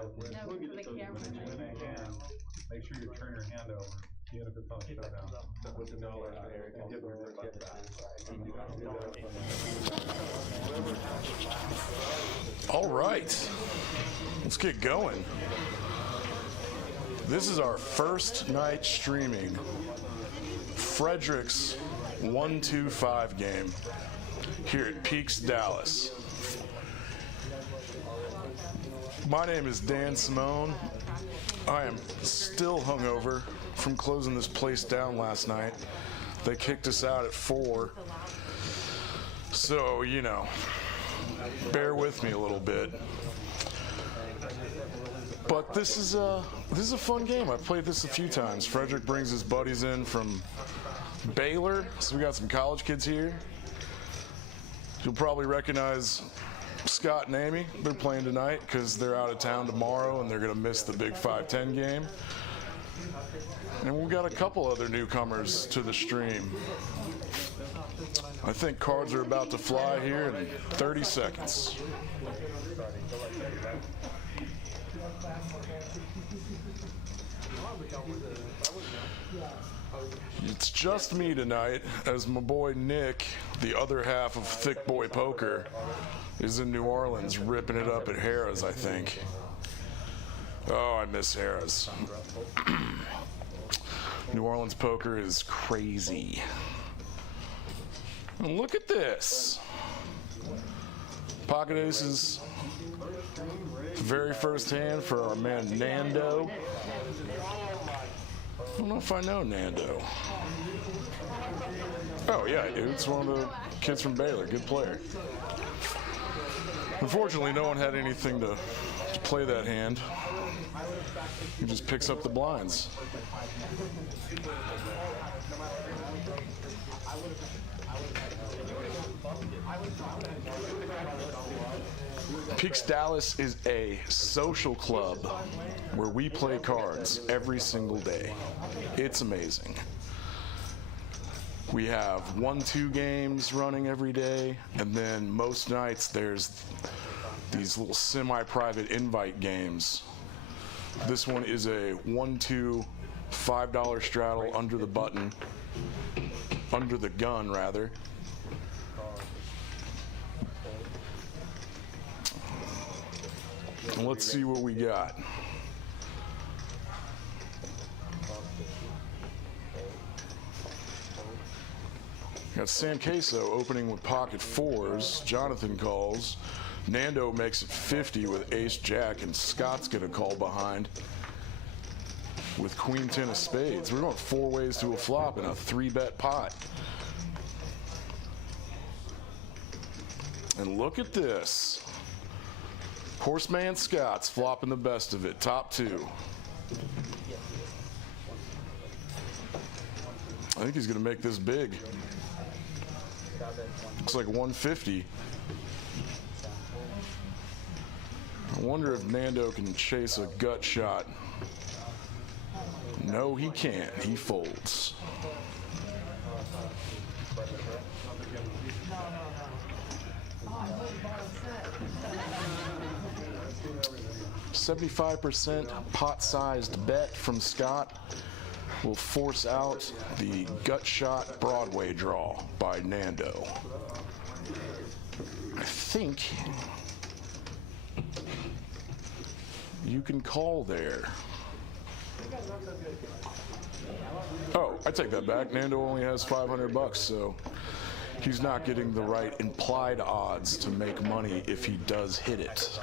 the camera. Make sure you turn your hand over, even if it's on shutdown. With the NLH there, and give them a button. All right, let's get going. This is our first night streaming Frederick's 1-2-5 game here at Peaks, Dallas. My name is Dan Simone. I am still hungover from closing this place down last night. They kicked us out at 4. So, you know, bear with me a little bit. But this is a fun game. I've played this a few times. Frederick brings his buddies in from Baylor, so we got some college kids here. You'll probably recognize Scott and Amy. They're playing tonight because they're out of town tomorrow and they're going to miss the big 5-10 game. And we've got a couple other newcomers to the stream. I think cards are about to fly here in 30 seconds. It's just me tonight, as my boy Nick, the other half of Thick Boy Poker, is in New Orleans ripping it up at Harrah's, I think. Oh, I miss Harrah's. New Orleans poker is crazy. And look at this. Pocket aces. Very first hand for our man Nando. I don't know if I know Nando. Oh yeah, I do. It's one of the kids from Baylor. Good player. Unfortunately, no one had anything to play that hand. He just picks up the blinds. Peaks Dallas is a social club where we play cards every single day. It's amazing. We have 1-2 games running every day, and then most nights there's these little semi-private invite games. This one is a 1-2 $5 straddle under the button, under the gun rather. And let's see what we got. Got San Queso opening with pocket 4s. Jonathan calls. Nando makes it 50 with ace-jack, and Scott's gonna call behind with queen-10 of spades. We're going 4 ways to a flop in a 3-bet pot. And look at this. Horseman Scott's flopping the best of it, top 2. I think he's gonna make this big. Looks like 150. I wonder if Nando can chase a gut shot. No, he can't. He folds. $75% pot-sized bet from Scott will force out the gut shot Broadway draw by Nando. I think you can call there. Oh, I take that back. Nando only has $500, so he's not getting the right implied odds to make money if he does hit it.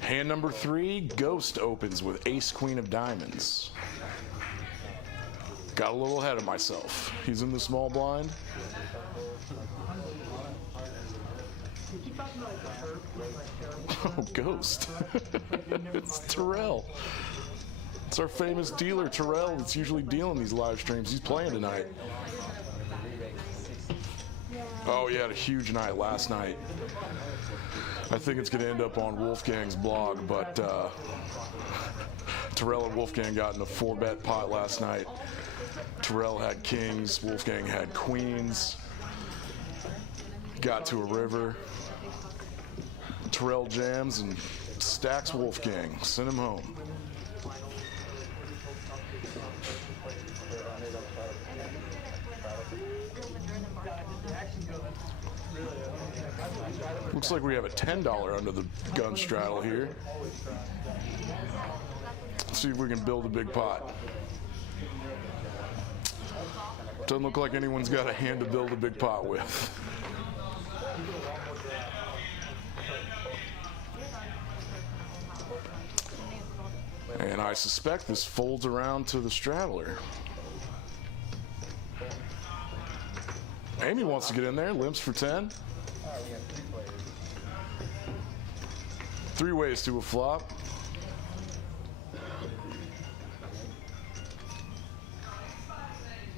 Hand number 3, Ghost opens with ace-queen of diamonds. Got a little ahead of myself. He's in the small blind. Oh, Ghost. It's Terrell. It's our famous dealer, Terrell, that's usually dealing these live streams. He's playing tonight. Oh, he had a huge night last night. I think it's going to end up on Wolfgang's blog, but Terrell and Wolfgang got in a 4-bet pot last night. Terrell had kings, Wolfgang had queens. got to a river. Terrell jams and stacks Wolfgang. Send him home. Looks like we have a $10 under the gun straddle here. Let's see if we can build a big pot. Doesn't look like anyone's got a hand to build a big pot with. And I suspect this folds around to the straddler. Amy wants to get in there, limps for 10. 3 ways to a flop.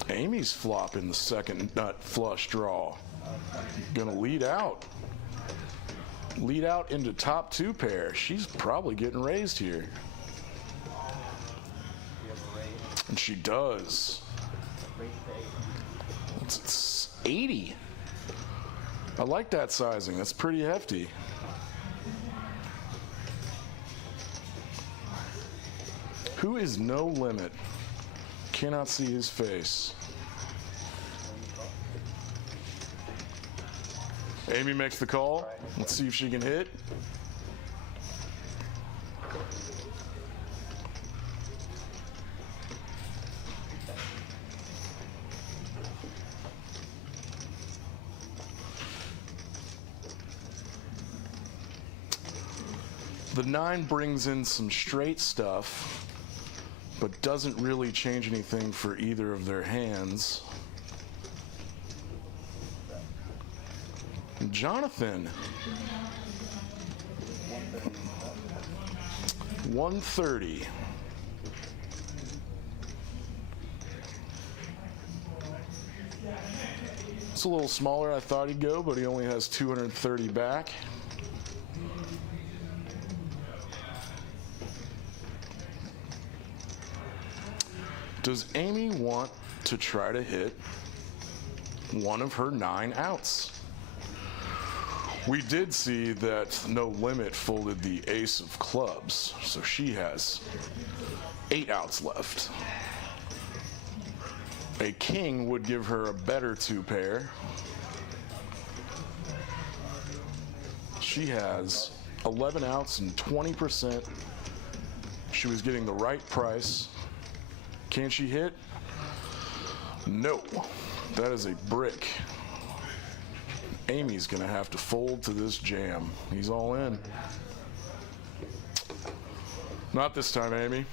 Amy's flopping the second nut flush draw. Gonna lead out. Lead out into top 2 pair. She's probably getting raised here. And she does. It's 80. I like that sizing. That's pretty hefty. Who is No Limit? Cannot see his face. Amy makes the call. Let's see if she can hit. The 9 brings in some straight stuff, but doesn't really change anything for either of their hands. Jonathan. 130. It's a little smaller I thought he'd go, but he only has 230 back. Does Amy want to try to hit one of her 9 outs? We did see that No Limit folded the ace of clubs, so she has 8 outs left. A king would give her a better 2 pair. She has 11 outs and 20%. She was getting the right price. Can she hit? No. That is a brick. Amy's gonna have to fold to this jam. He's all in. Not this time, Amy.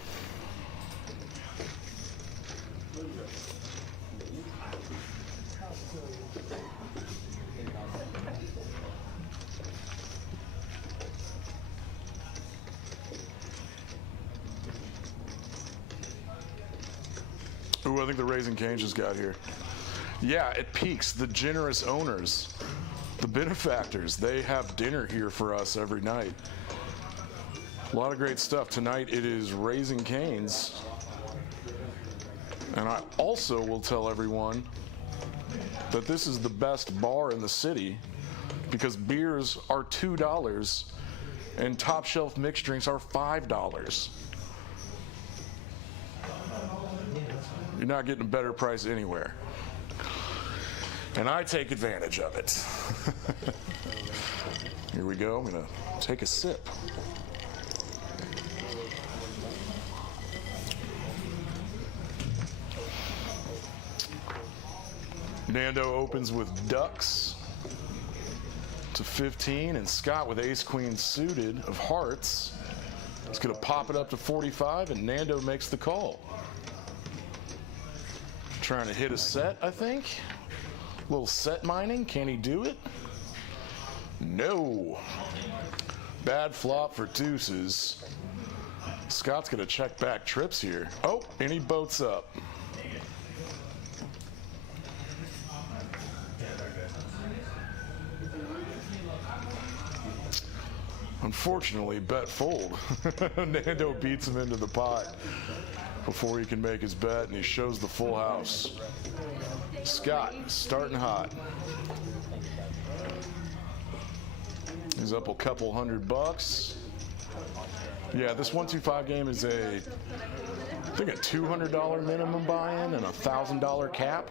Ooh, I think the Raising Cane's just got here. Yeah, it peaks. The generous owners, the benefactors, they have dinner here for us every night. A lot of great stuff. Tonight it is Raising Cane's. And I also will tell everyone that this is the best bar in the city because beers are $2 and top shelf mixed drinks are $5. You're not getting a better price anywhere. And I take advantage of it. Here we go. I'm going to take a sip. Nando opens with ducks to 15, and Scott with ace-queen suited of hearts. He's going to pop it up to 45, and Nando makes the call. Trying to hit a set, I think. A little set mining. Can he do it? No. Bad flop for deuces. Scott's going to check back trips here. Oh, and he boats up. Unfortunately, bet fold. Nando beats him into the pot before he can make his bet, and he shows the full house. Scott starting hot. is up a couple $100. Yeah, this 1-2-5 game is I think a $200 minimum buy-in and a $1,000 cap.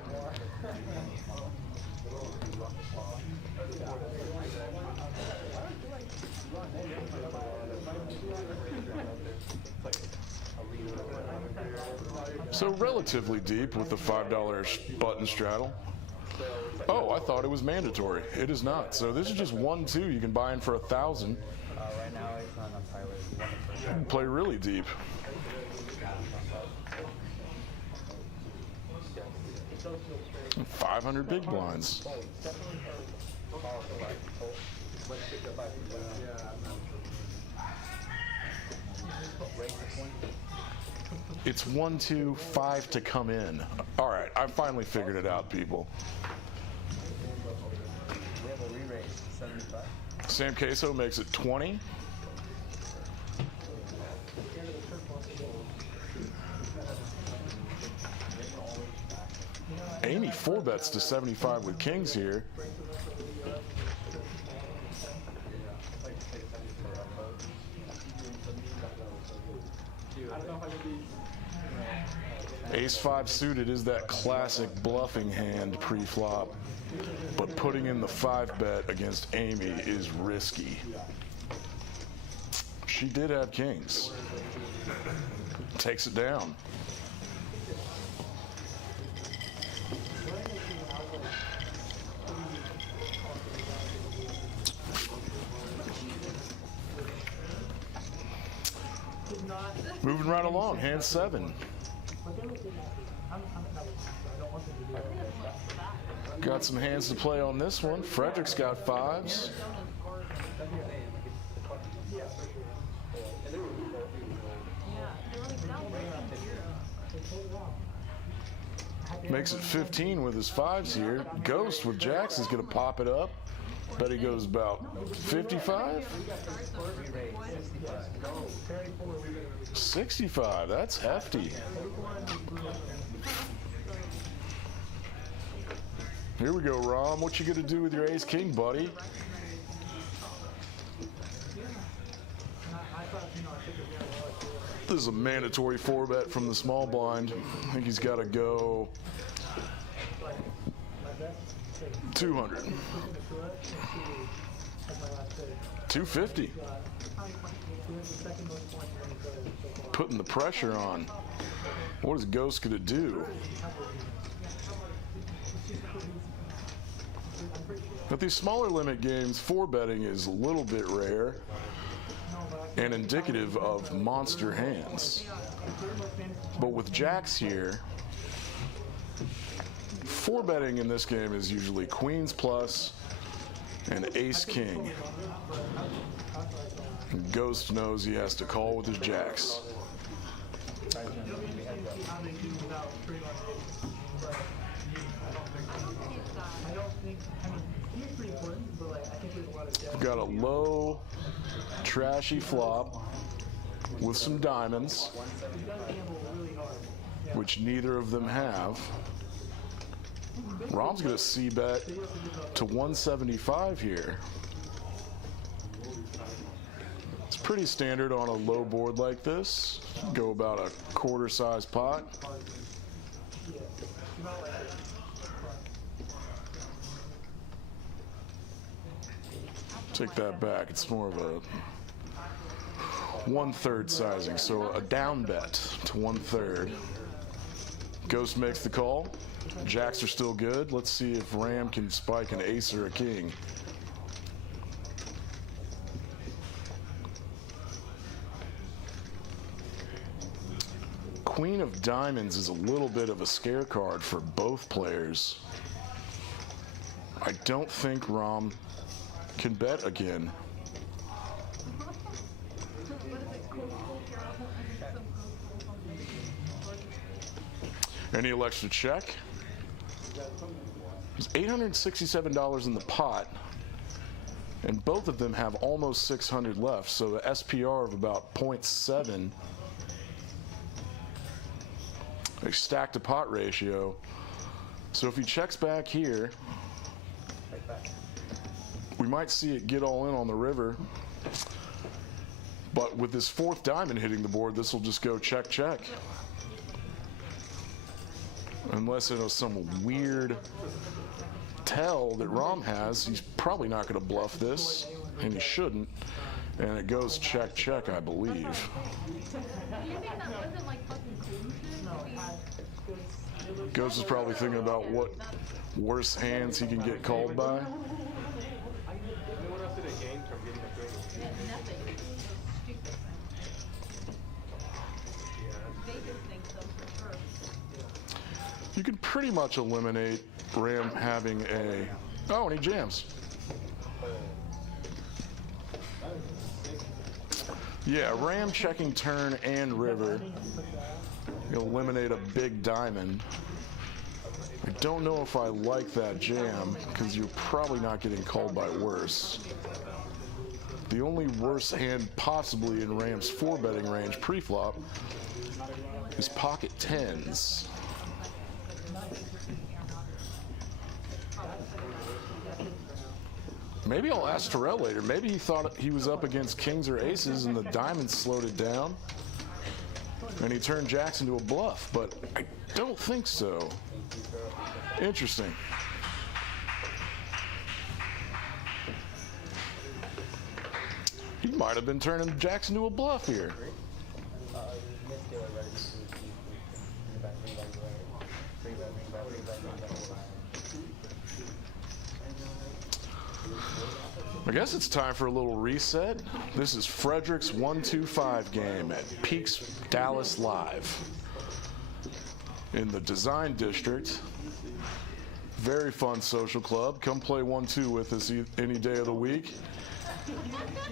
So relatively deep with the $5 button straddle. Oh, I thought it was mandatory. It is not. So this is just 1-2. You can buy in for $1,000. Right now it's on a pilot. You can play really deep. $500 big blinds. It's 1-2-5 to come in. All right, I finally figured it out, people. We have a re-raise, 75. Sam Queso makes it 20. Amy 4-bets to 75 with kings here. Ace-5 suited is that classic bluffing hand pre-flop, but putting in the 5-bet against Amy is risky. She did have kings. Takes it down. Moving right along, hand 7. Got some hands to play on this one. Frederick's got 5s. Makes it 15 with his 5s here. Ghost with jacks is going to pop it up. Bet he goes about 55? 65, that's hefty. Here we go, Rom. What you gonna do with your ace-king, buddy? This is a mandatory 4-bet from the small blind. I think he's got to go 200. 250. Putting the pressure on. What is Ghost gonna do? At these smaller limit games, 4-betting is a little bit rare and indicative of monster hands. But with jacks here, 4-betting in this game is usually queens plus and ace-king. And Ghost knows he has to call with his jacks. We've got a low, trashy flop with some diamonds, which neither of them have. Rom's going to c-bet to 175 here. It's pretty standard on a low board like this. Go about a quarter-size pot. Take that back. It's more of a 1/3 sizing, so a down bet to 1/3. Ghost makes the call. Jacks are still good. Let's see if Ram can spike an ace or a king. Queen of diamonds is a little bit of a scare card for both players. I don't think Ram can bet again. And he elects to check. There's $867 in the pot, and both of them have almost 600 left, so the SPR of about 0.7. A stack to pot ratio. So if he checks back here, we We might see it get all in on the river. But with this fourth diamond hitting the board, this will just go check, check. Unless it was some weird tell that Rom has, he's probably not going to bluff this, and he shouldn't. And it goes check, check, I believe. You think that wasn't like fucking collusion? Ghost is probably thinking about what worse hands he can get called by. Yeah, nothing. Stupid. Vegas thinks so for sure. You can pretty much eliminate Ram having a... Oh, and he jams. Yeah, Ram checking turn and river. Eliminate a big diamond. I don't know if I like that jam, because you're probably not getting called by worse. The only worse hand possibly in Ram's 4-betting range pre-flop is pocket tens. Maybe I'll ask Terrell later. Maybe he thought he was up against kings or aces and the diamonds slowed it down and he turned jacks into a bluff, but I don't think so. Interesting. He might have been turning jacks into a bluff here. I guess it's time for a little reset. This is Frederick's 1-2-5 game at Peaks Dallas Live in the Design District. Very fun social club. Come play 1-2 with us any day of the week.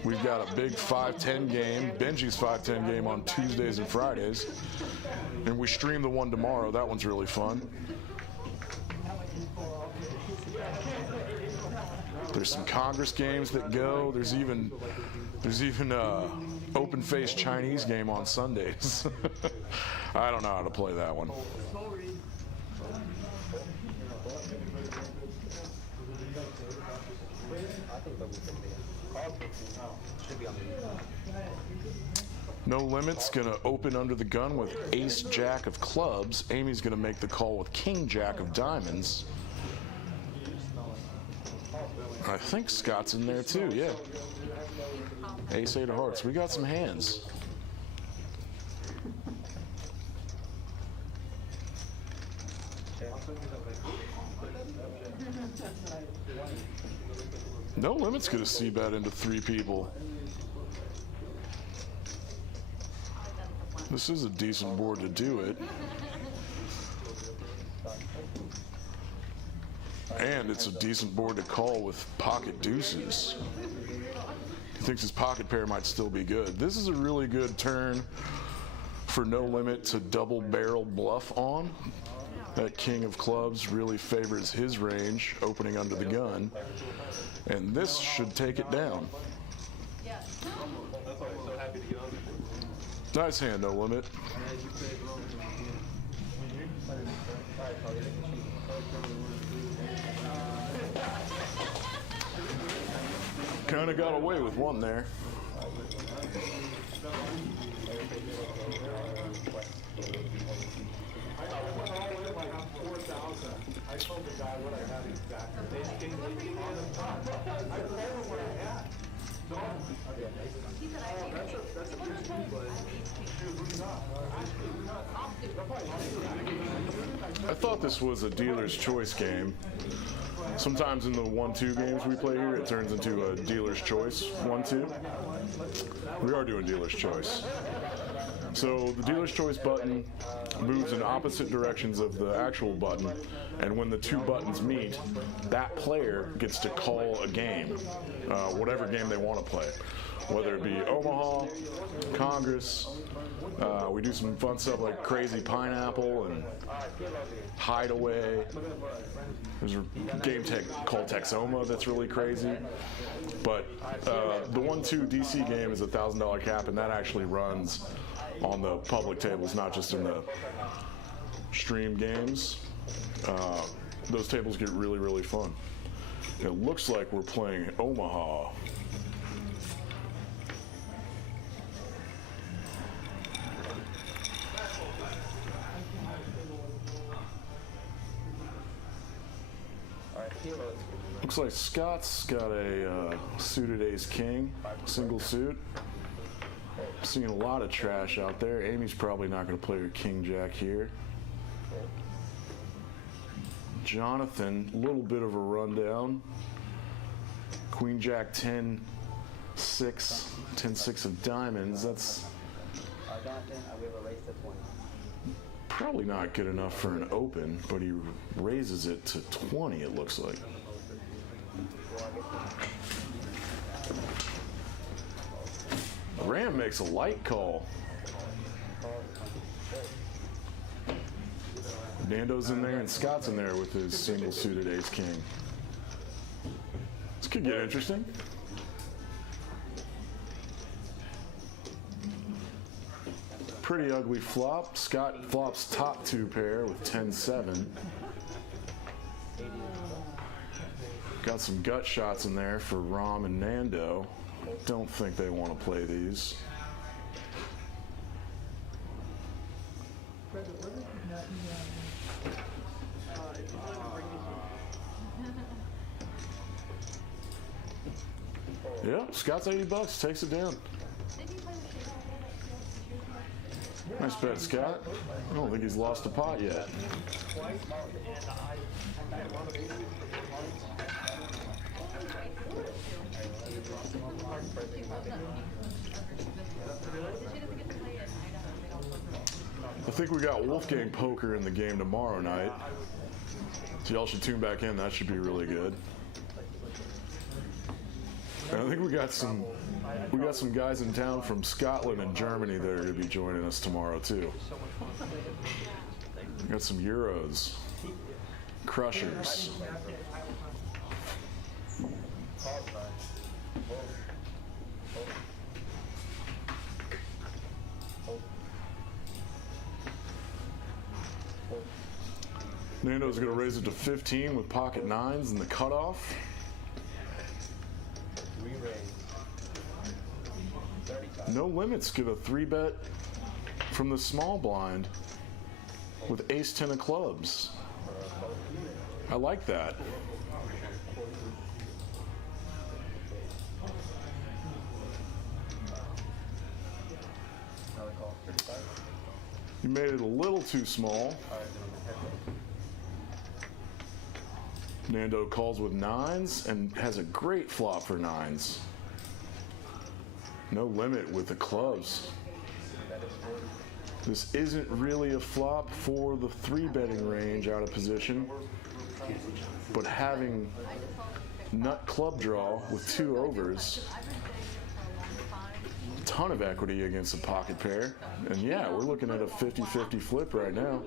We've got a big 5-10 game, Benji's 5-10 game on Tuesdays and Fridays. And we stream the one tomorrow. That one's really fun. There's some Congress games that go. There's even open-faced Chinese game on Sundays. I don't know how to play that one. No Limit's gonna open under the gun with Ace Jack of clubs. Amy's gonna make the call with King Jack of diamonds. I think Scott's in there too, yeah. Ace 8 of hearts. We got some hands. No Limit's gonna c-bet into 3 people. This is a decent board to do it. And it's a decent board to call with pocket deuces. He thinks his pocket pair might still be good. This is a really good turn for No Limit to double barrel bluff on. That king of clubs really favors his range, opening under the gun. And this should take it down. Nice hand, No Limit. Kind of got away with one there. I thought this was a dealer's choice game. Sometimes in the 1-2 games we play here, it turns into a dealer's choice 1-2. We are doing dealer's choice. So the dealer's choice button moves in opposite directions of the actual button, and when the 2 buttons meet, that player gets to call a game, whatever game they want to play. Whether it be Omaha, Congress, we do some fun stuff like Crazy Pineapple and Hideaway. There's a game called Texoma that's really crazy. But the 1-2 DC game is a $1,000 cap, and that actually runs on the public tables, not just in the stream games. Those tables get really, really fun. It looks like we're playing Omaha. Alright, kilos. Looks like Scott's got a suited ace-king, single suit. Seeing a lot of trash out there. Amy's probably not going to play her king-jack here. Jonathan, a little bit of a rundown. Queen-jack 10-6, 10-6 of diamonds. That's Jonathan, we have a race to 20. probably not good enough for an open, but he raises it to 20, it looks like. Ram makes a light call. Nando's in there and Scott's in there with his single suited ace king. This could get interesting. Pretty ugly flop. Scott flops top two pair with 10-7. Got some gut shots in there for Ram and Nando. Don't think they want to play these. Yeah, Scott's $80, takes it down. Nice bet, Scott. I don't think he's lost a pot yet. I think we got Wolfgang Poker in the game tomorrow night. So y'all should tune back in. That should be really good. And I think we got some guys in town from Scotland and Germany that are going to be joining us tomorrow too. We got some Euros, Crushers. Nando's going to raise it to 15 with pocket nines and the cutoff. No limits, get a 3-bet from the small blind with ace-10 of clubs. I like that. You made it a little too small. Nando calls with nines and has a great flop for nines. No limit with the clubs. This isn't really a flop for the 3-betting range out of position, but having nut club draw with 2 overs, ton of equity against a pocket pair. And yeah, we're looking at a 50-50 flip right now.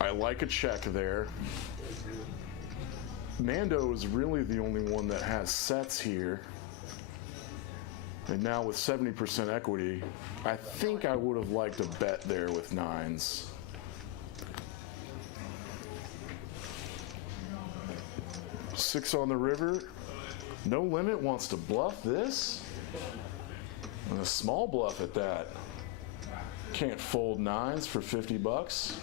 I like a check there. Nando is really the only one that has sets here. And now with 70% equity, I think I would have liked a bet there with nines. Six on the river. No limit wants to bluff this. And a small bluff at that. Can't fold nines for $50.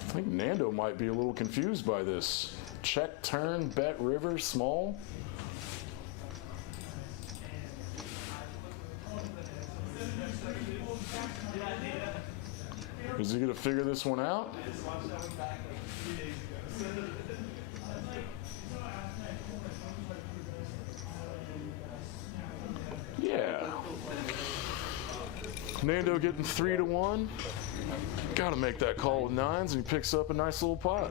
I think Nando might be a little confused by this. Check, turn, bet, river, small. Is he gonna figure this one out? Yeah. Nando getting 3-1. Gotta make that call with nines, and he picks up a nice little pot.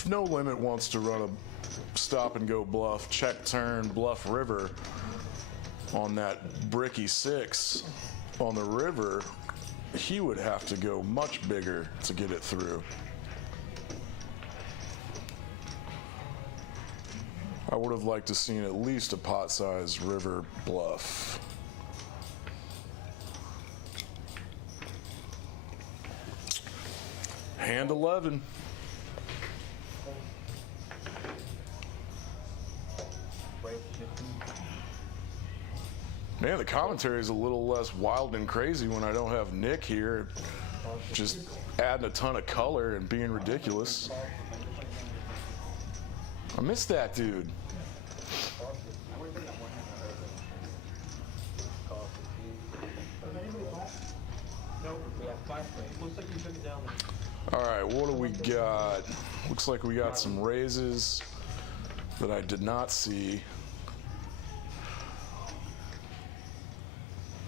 If No Limit wants to run a stop and go bluff, check turn, bluff river on that bricky 6 on the river, he would have to go much bigger to get it through. I would have liked to seen at least a pot-sized river bluff. Hand 11. Man, the commentary is a little less wild and crazy when I don't have Nick here, just adding a ton of color and being ridiculous. I miss that dude. All right, what do we got? Looks like we got some raises that I did not see.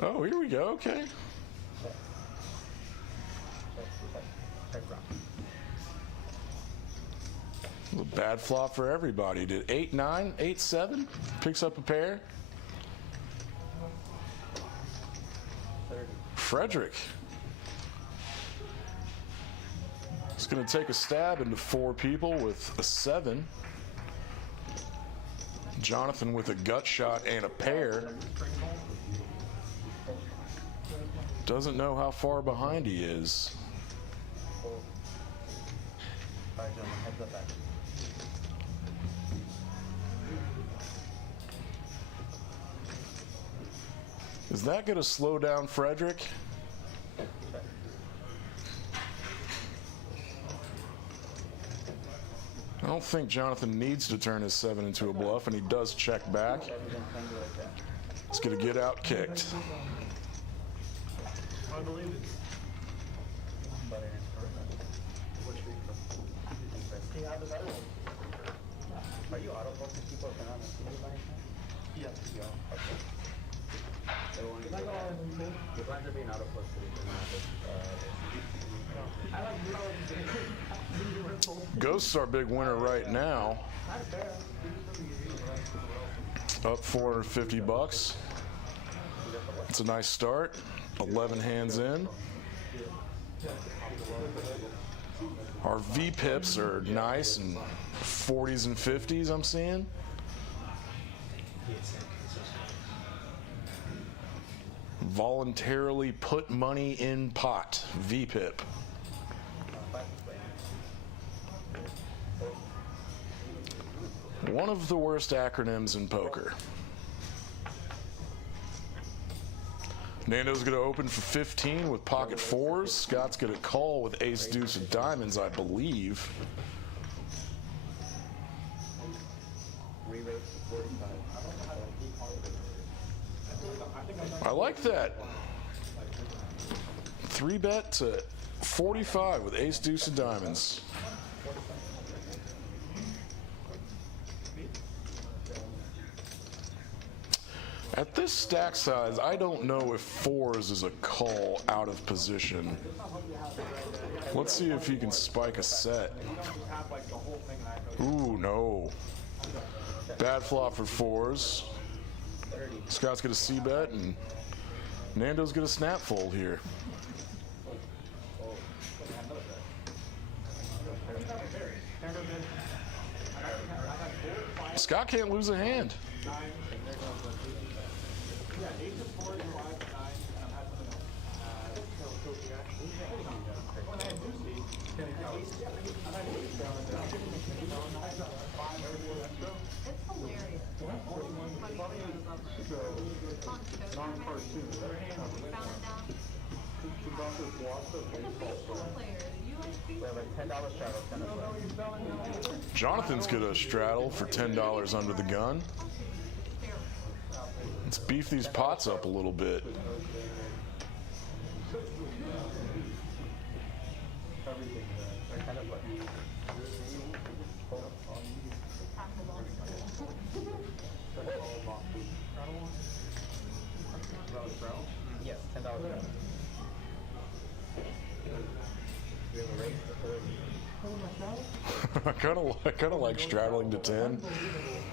Oh, here we go, okay. A bad flop for everybody. Did 8-9, 8-7, picks up a pair. Frederick. He's gonna take a stab into 4 people with a 7. Jonathan with a gut shot and a pair. Doesn't know how far behind he is. Is that going to slow down Frederick? I don't think Jonathan needs to turn his 7 into a bluff, and he does check back. He's going to get out kicked. I believe it. Are you auto posting people if they're not on the yeah. Yeah. Okay. So when you plan to be an auto posted if they're not Ghost's our big winner right now. Up 450 bucks. It's a nice start. 11 hands in. Our VPIPs are nice and 40s and 50s, I'm seeing. Voluntarily put money in pot, VPIP. One of the worst acronyms in poker. Nando's going to open for 15 with pocket 4s. Scott's going to call with ace deuce of diamonds, I believe. I like that. 3-bet to 45 with ace deuce of diamonds. At this stack size, I don't know if 4s is a call out of position. Let's see if he can spike a set. Ooh, no. Bad flop for 4s. Scott's gonna c-bet, and Nando's gonna snap fold here. Scott can't lose a hand. Jonathan's gonna straddle for $10 under the gun. Let's beef these pots up a little bit. Yes, $10. We have a raise to 30. I kind of like straddling to 10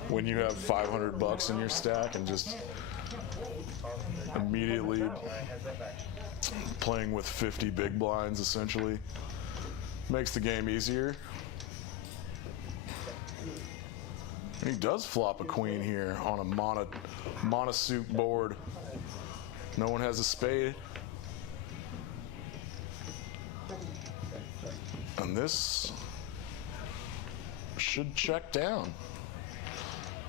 when you have $500 in your stack and just immediately playing with 50 big blinds essentially makes the game easier. He does flop a queen here on a monosuit board. No one has a spade. And this should check down.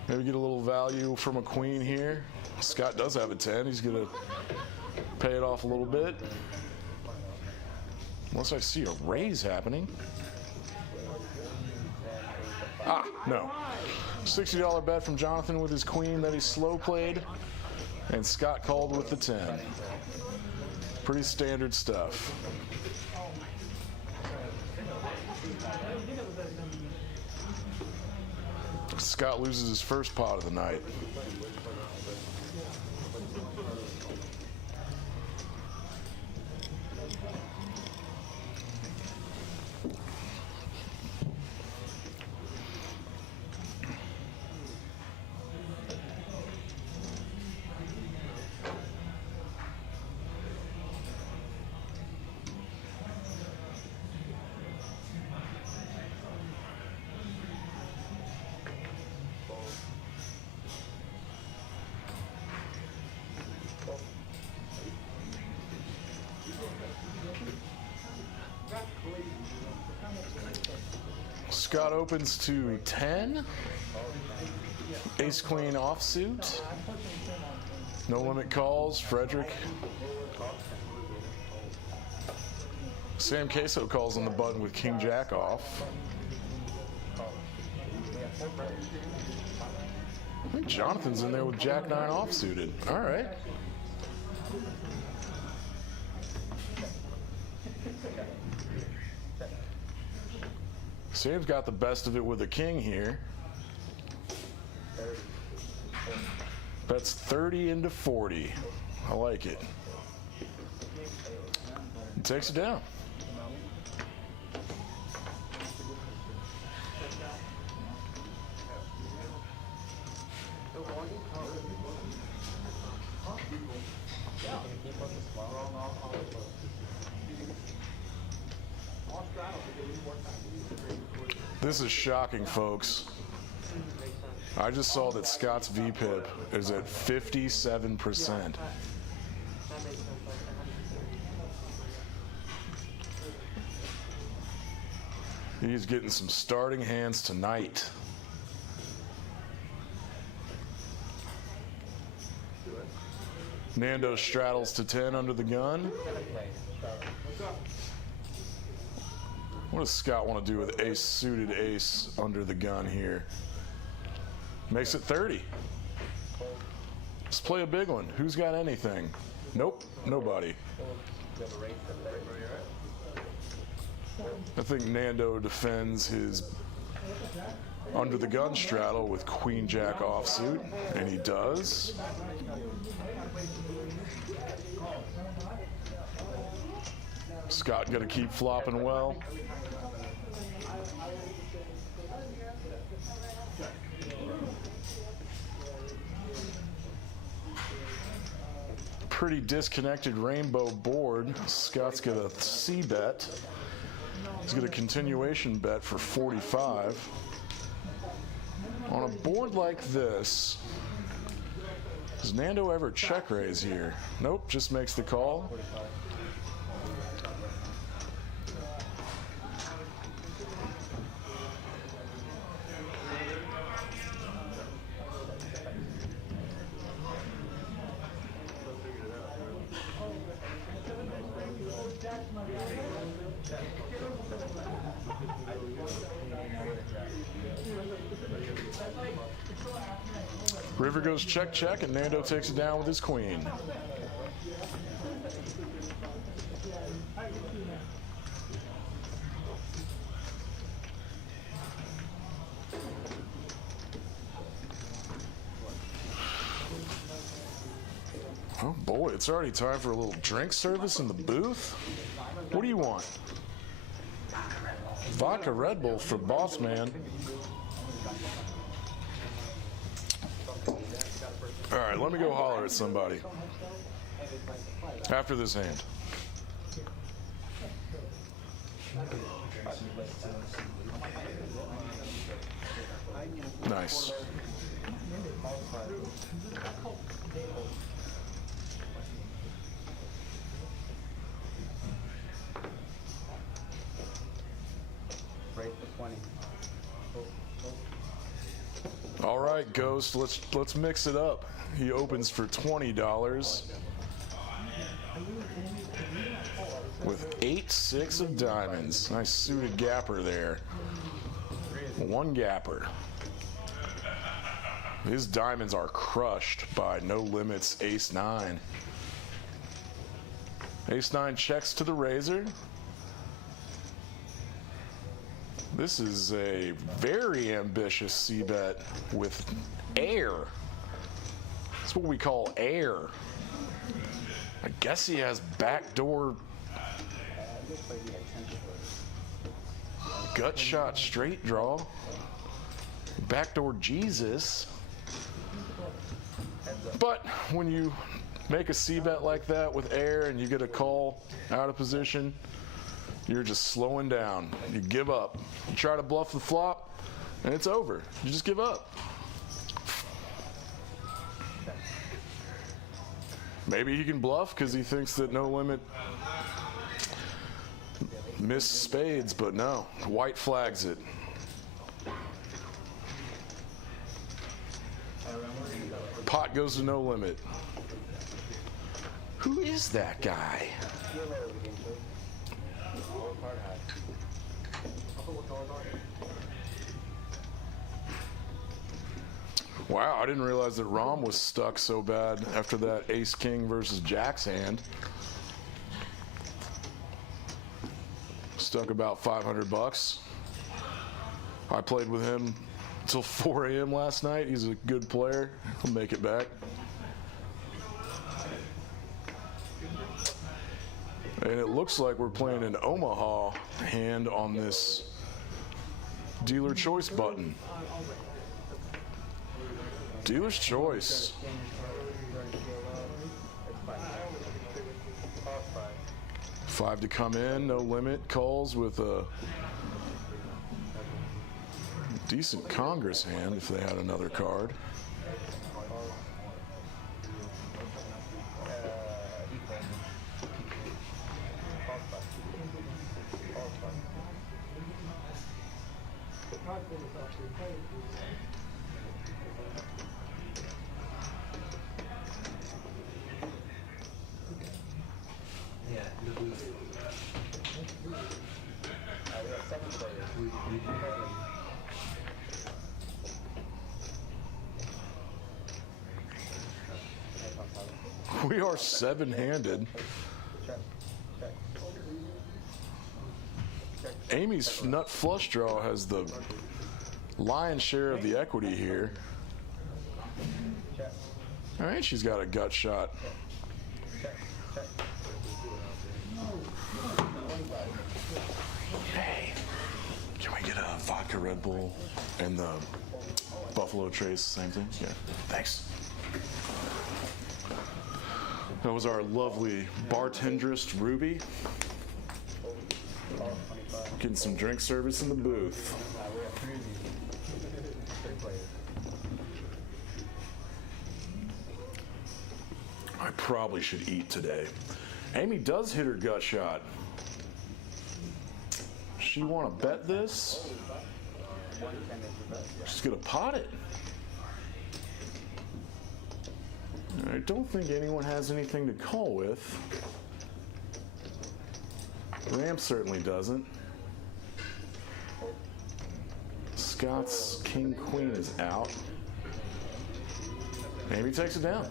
Maybe get a little value from a queen here. Scott does have a 10. He's gonna pay it off a little bit. Unless I see a raise happening. Ah, no. $60 bet from Jonathan with his queen that he slow played. And Scott called with the 10. Pretty standard stuff. Scott loses his first pot of the night. Scott opens to 10. Ace queen offsuit. No limit calls. Frederic. Sam Queso calls on the button with king jack off. I think Jonathan's in there with jack 9 offsuited. All right. Sam's got the best of it with a king here. That's 30 into 40. I like it. He takes it down. This is shocking, folks. I just saw that Scott's VPIP is at 57%. He's getting some starting hands tonight. Nando straddles to 10 under the gun. What does Scott want to do with ace suited ace under the gun here? Makes it 30. Let's play a big one. Who's got anything? Nope, nobody. I think Nando defends his under the gun straddle with queen jack offsuit, and he does. Scott gonna keep flopping well. Pretty disconnected rainbow board. Scott's got a C bet. He's got a continuation bet for 45. On a board like this, does Nando ever check raise here? Nope, just makes the call. River goes check, check, and Nando takes it down with his queen. Oh boy, it's already time for a little drink service in the booth. What do you want? Vodka Red Bull for Boss Man. All right, let me go holler at somebody after this hand. Nice. All right, Ghost, let's mix it up. He opens for $20 with 8-6 of diamonds. Nice suited gapper there. One gapper. His diamonds are crushed by No Limits Ace-9. Ace-9 checks to the razor. This is a very ambitious C-bet with air. That's what we call air. I guess he has backdoor gut shot straight draw. Backdoor Jesus. But when you make a C-bet like that with air and you get a call out of position, you're just slowing down. You give up. You try to bluff the flop, and it's over. You just give up. Maybe he can bluff because he thinks that No Limit missed spades, but no. White flags it. Pot goes to No Limit. Who is that guy? Wow, I didn't realize that Rom was stuck so bad after that Ace-King versus Jack's hand. Stuck about 500 bucks. I played with him until 4 a.m. last night. He's a good player. He'll make it back. And it looks like we're playing an Omaha hand on this dealer choice button. Dealer's choice. Five to come in, No Limit calls with a decent Congress hand if they had another card. We are seven-handed. Amy's nut flush draw has the lion's share of the equity here. All right, she's got a gut shot. Hey, can we get a vodka Red Bull and the Buffalo Trace, same thing? Yeah, thanks. That was our lovely bartendress, Ruby. Getting some drink service in the booth. I probably should eat today. Amy does hit her gut shot. She want to bet this? She's gonna pot it. I don't think anyone has anything to call with. Ram certainly doesn't. Scott's King Queen is out. Amy takes it down.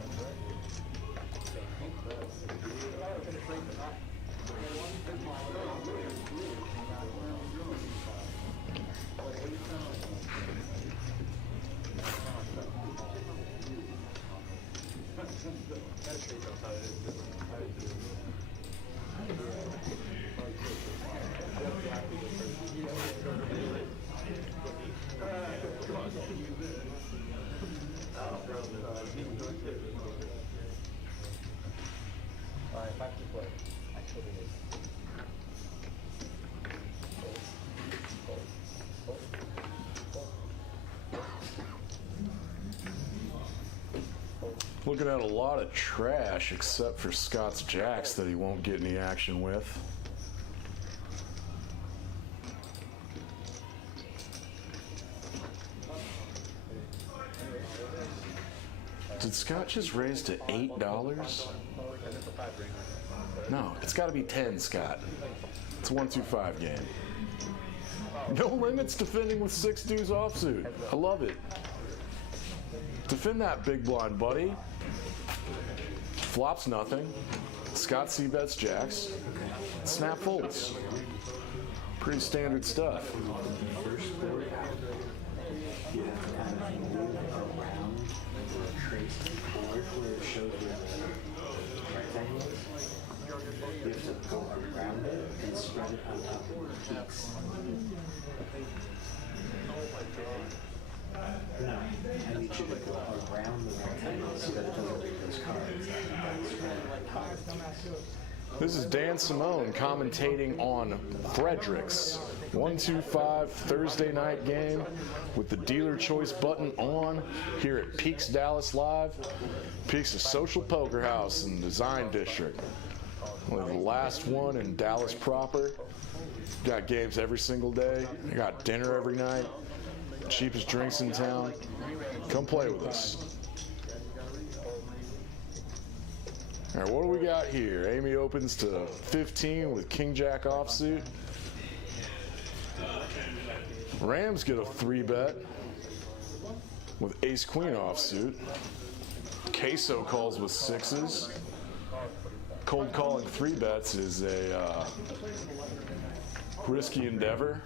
Looking at a lot of trash except for Scott's jacks that he won't get any action with. Did Scott just raise to $8? No, it's got to be 10, Scott. It's a 1-2-5 game. No limits defending with 6 deuce offsuit. I love it. Defend that big blind, buddy. Flops nothing. Scott C-bets jacks. Snap folds. Pretty standard stuff. You have to go around it and spread it on top of the peaks. No, I need you to go around the rectangle so that it doesn't break those cards. This is Dan Simone commentating on Frederic'S 1-2-5 Thursday night game with the dealer choice button on here at Peaks Dallas Live. Peaks is a social poker house in the Design District. Only the last one in Dallas proper. Got games every single day. Got dinner every night. Cheapest drinks in town. Come play with us. All right, what do we got here? Amy opens to 15 with King Jack offsuit. Rams get a 3-bet with Ace Queen offsuit. Queso calls with 6s. Cold calling 3-bets is a risky endeavor.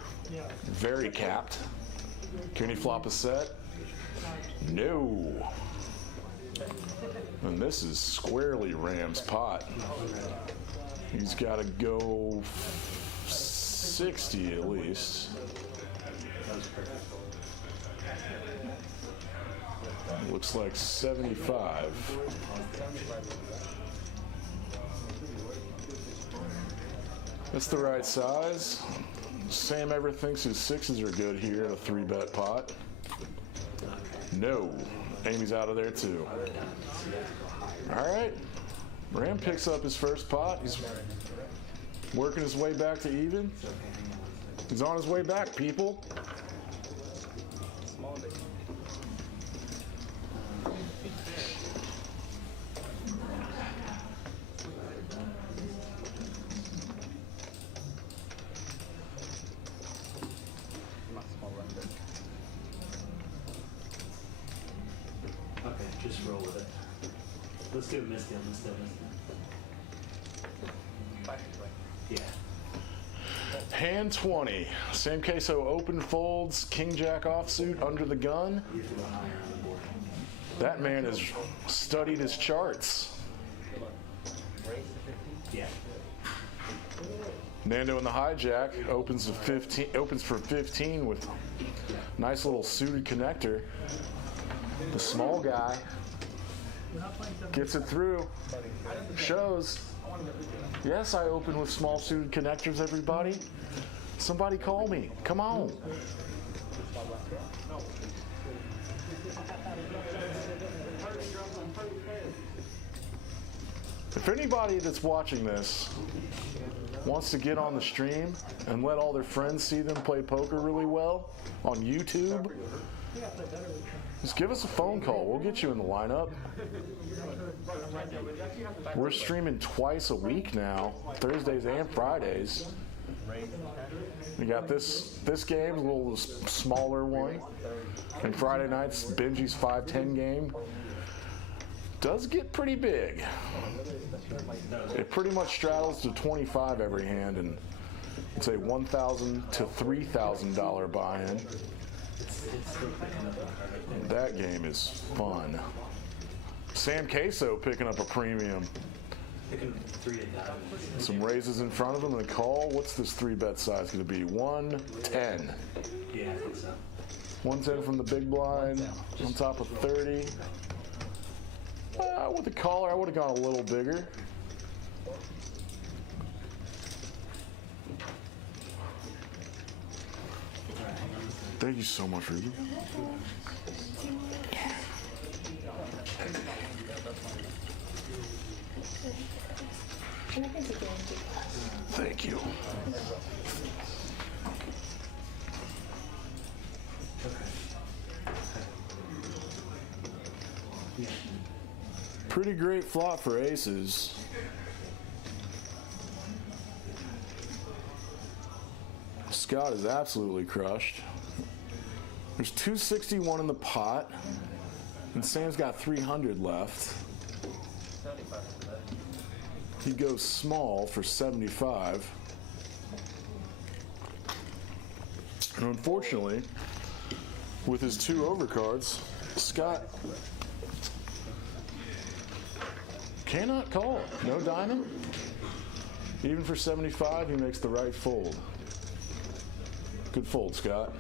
Very capped. Can he flop a set? No. And this is squarely Rams pot. He's got to go 60 at least. Looks like 75. That's the right size. Sam ever thinks his 6s are good here in a 3-bet pot. No. Amy's out of there too. All right. Ram picks up his first pot. He's working his way back to even. He's on his way back, people. Okay, just roll with it. Let's do a misdeal, Yeah. Hand 20. Sam Queso open folds, King Jack offsuit under the gun. You have to go higher on the board. That man has studied his charts. Yeah. Nando in the hijack opens for 15 with nice little suited connector. The small guy gets it through. Shows. Yes, I open with small suited connectors, everybody. Somebody call me. Come on. If anybody that's watching this wants to get on the stream and let all their friends see them play poker really well on YouTube, just give us a phone call. We'll get you in the lineup. We're streaming twice a week now, Thursdays and Fridays. We got this game, a little smaller one. And Friday nights, Benji's 5-10 game. Does get pretty big. It pretty much straddles to 25 every hand, and it's a $1,000 to $3,000 buy-in. That game is fun. Sam Queso picking up a premium. Some raises in front of him and a call. What's this 3-bet size going to be? 110. Yeah, I think so. 110 from the big blind on top of 30. With the caller, I would have gone a little bigger. Thank you so much, Ruby. Thank you. Pretty great flop for aces. Scott is absolutely crushed. There's 261 in the pot, and Sam's got 300 left. He goes small for 75. And unfortunately, with his 2 overcards, Scott cannot call. No diamond. Even for 75, he makes the right fold. Good fold, Scott.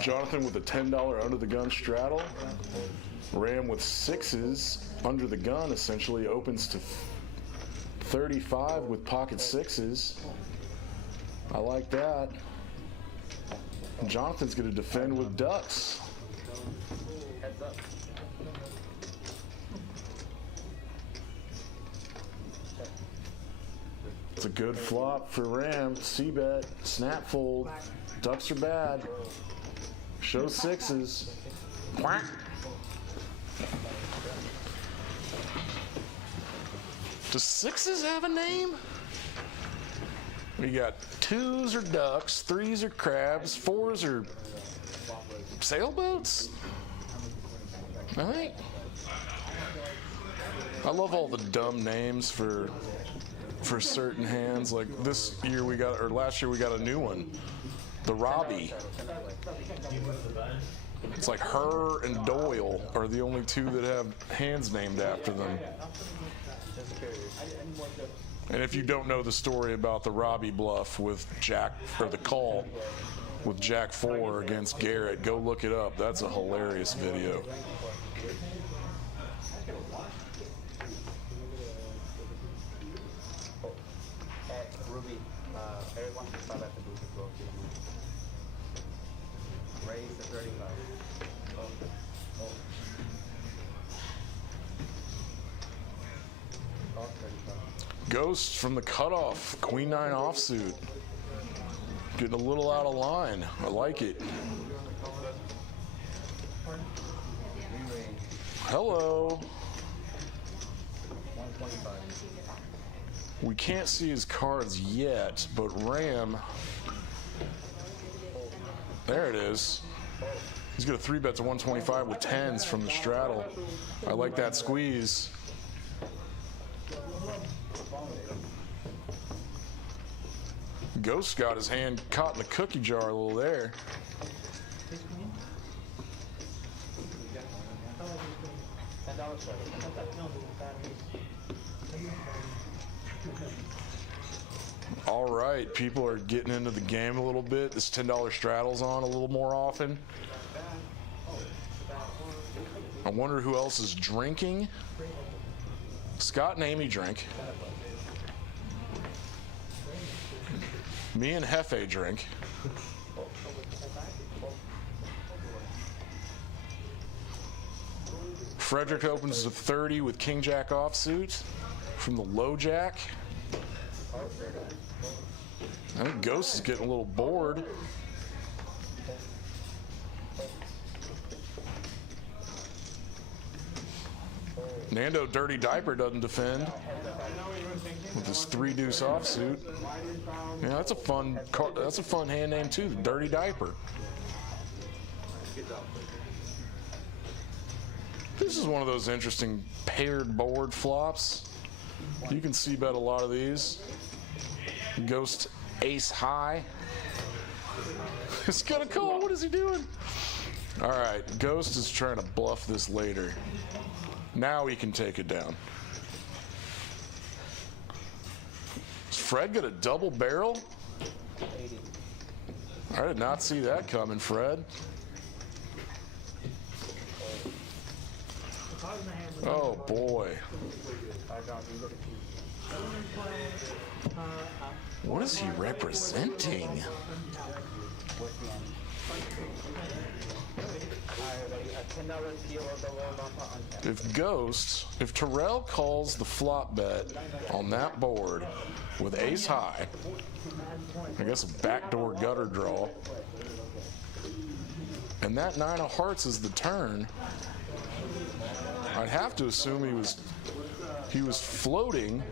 Jonathan with a $10 under the gun straddle. Ram with 6s under the gun essentially opens to 35 with pocket 6s. I like that. Jonathan's going to defend with ducks. Heads up. It's a good flop for Ram. C-bet, snap fold. Ducks are bad. Show 6s. Quack. Does 6s have a name? We got 2s are ducks, 3s are crabs, 4s are sailboats? I think. I love all the dumb names for certain hands. Like this year we got, or last year we got a new one. The Robbie. It's like her and Doyle are the only 2 that have hands named after them. And if you don't know the story about the Robbie bluff with Jack, or the call with Jack 4 against Garrett, go look it up. That's a hilarious video. Ruby, Eric wants to start at the booth as well. Raise to 35. Oh, 35. Ghost from the cutoff, Queen 9 offsuit. Getting a little out of line. I like it. Hello. 125. We can't see his cards yet, but Ram, there it is. He's got a 3-bet to 125 with 10s from the straddle. I like that squeeze. Ghost got his hand caught in the cookie jar a little there. All right, people are getting into the game a little bit. This $10 straddle's on a little more often. I wonder who else is drinking. Scott and Amy drink. Me and Hefe drink. Frederic opens to 30 with King Jack offsuit from the low jack. I think Ghost is getting a little bored. Nando Dirty Diaper doesn't defend with his 3-deuce offsuit. Yeah, that's a fun hand name too, the Dirty Diaper. This is one of those interesting paired board flops. You can see bet a lot of these. Ghost ace high. It's gonna call. What is he doing? All right, Ghost is trying to bluff this later. Now he can take it down. Does Fred get a double barrel? 80. I did not see that coming, Fred. Oh boy. What is he representing? If Terrell calls the flop bet on that board with ace high, I guess a backdoor gutter draw, and that 9 of hearts is the turn, I'd have to assume he was floating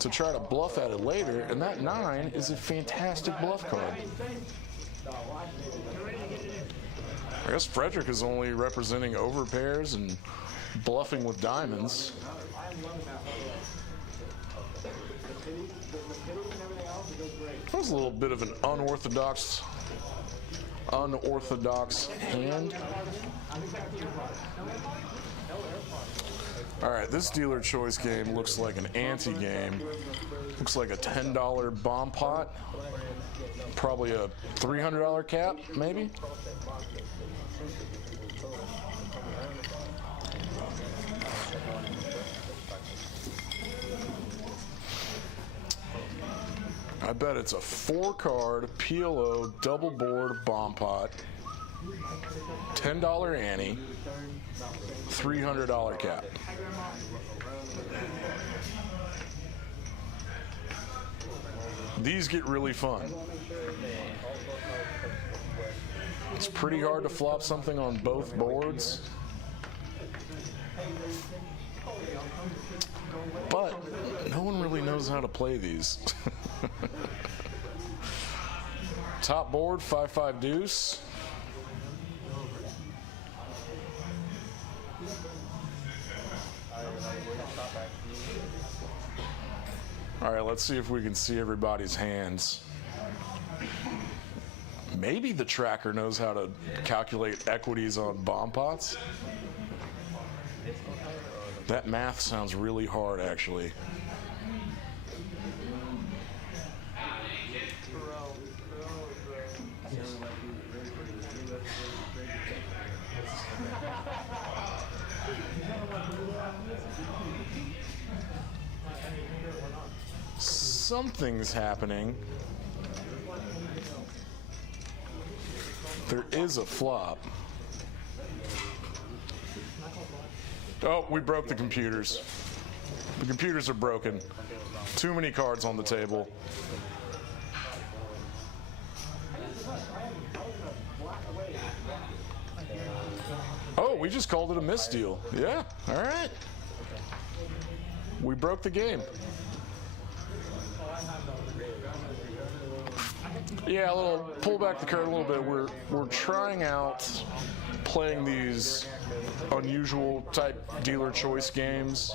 to try to bluff at it later, and that 9 is a fantastic bluff card. I guess Frederic is only representing overpairs and bluffing with diamonds. That was a little bit of an unorthodox hand. All right, this dealer choice game looks like an ante game. Looks like a $10 bomb pot. Probably a $300 cap, maybe. I bet it's a 4-card PLO double board bomb pot, $10 ante, $300 cap. These get really fun. It's pretty hard to flop something on both boards. But no one really knows how to play these. Top board, 5-5 deuce. All right, let's see if we can see everybody's hands. Maybe the tracker knows how to calculate equities on bomb pots. That math sounds really hard, actually. Something's happening. There is a flop. Oh, we broke the computers. The computers are broken. Too many cards on the table. Oh, we just called it a misdeal. Yeah, all right. We broke the game. Yeah, a little pull back the curtain a little bit. We're trying out playing these unusual type dealer choice games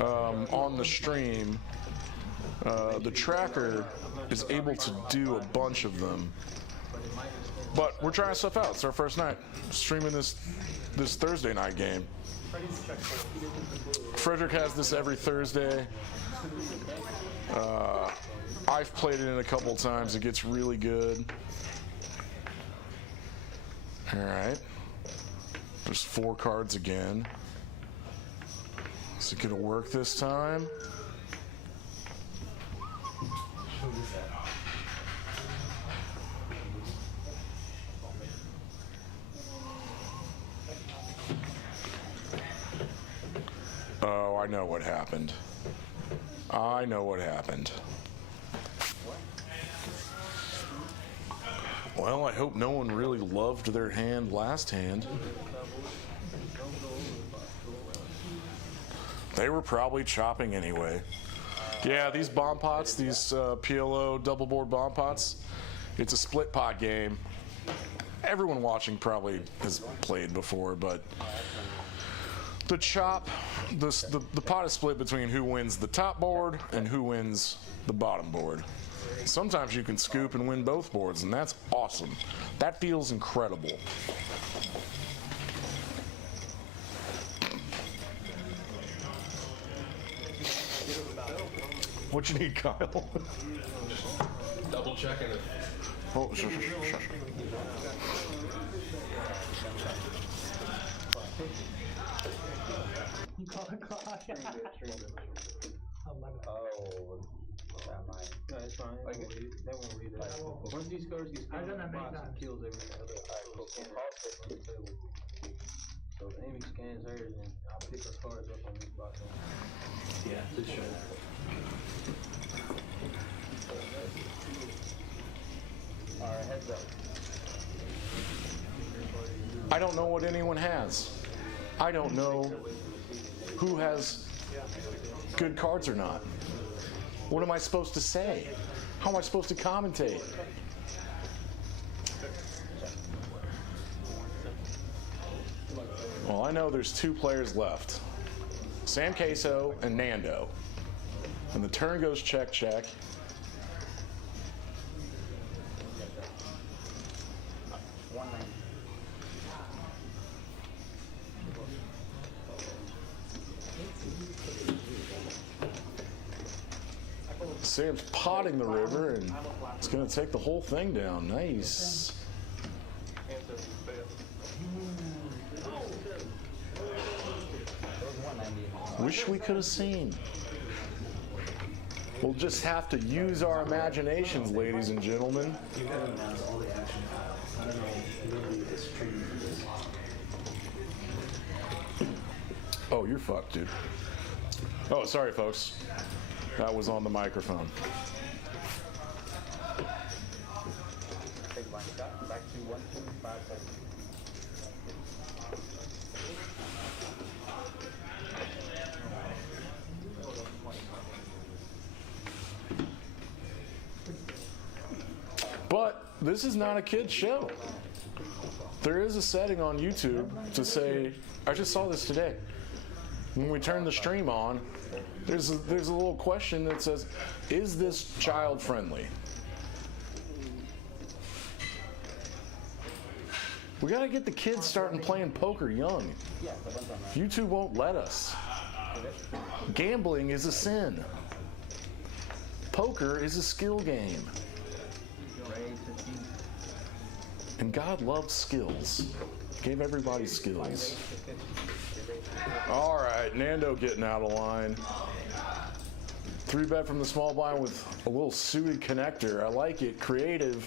on the stream. The tracker is able to do a bunch of them, but we're trying stuff out. It's our first night streaming this Thursday night game. Frederic has this every Thursday. I've played it in a couple times. It gets really good. All right. There's 4 cards again. Is it going to work this time? Oh, I know what happened. I know what happened. Well, I hope no one really loved their hand last hand. They were probably chopping anyway. Yeah, these bomb pots, these PLO double board bomb pots, it's a split pot game. Everyone watching probably has played before, but the chop, the pot is split between who wins the top board and who wins the bottom board. Sometimes you can scoop and win both boards, and that's awesome. That feels incredible. What you need, Kyle? Double checking it. Oh, sure. Oh, that might. No, it's fine. Like, they won't read it. Once these cards get scanned in the box, it kills everything. So if Amy scans hers, and I'll pick her cards up on this box. Yeah, for sure. Alright, heads up. I don't know what anyone has. I don't know who has good cards or not. What am I supposed to say? How am I supposed to commentate? Well, I know there's 2 players left. Sam Queso and Nando. And the turn goes check, check. Sam's potting the river, and it's going to take the whole thing down. Nice. Wish we could have seen. We'll just have to use our imaginations, ladies and gentlemen. Oh, you're fucked, dude. Oh, sorry, folks. That was on the microphone. Take one shot. Back to 1, 2, 5, 7. But this is not a kid's show. There is a setting on YouTube to say, I just saw this today. When we turn the stream on, there's a little question that says, is this child friendly? We gotta get the kids starting playing poker young. YouTube won't let us. Gambling is a sin. Poker is a skill game. And God loves skills. Gave everybody skills. All right, Nando getting out of line. 3-bet from the small blind with a little suited connector. I like it. Creative.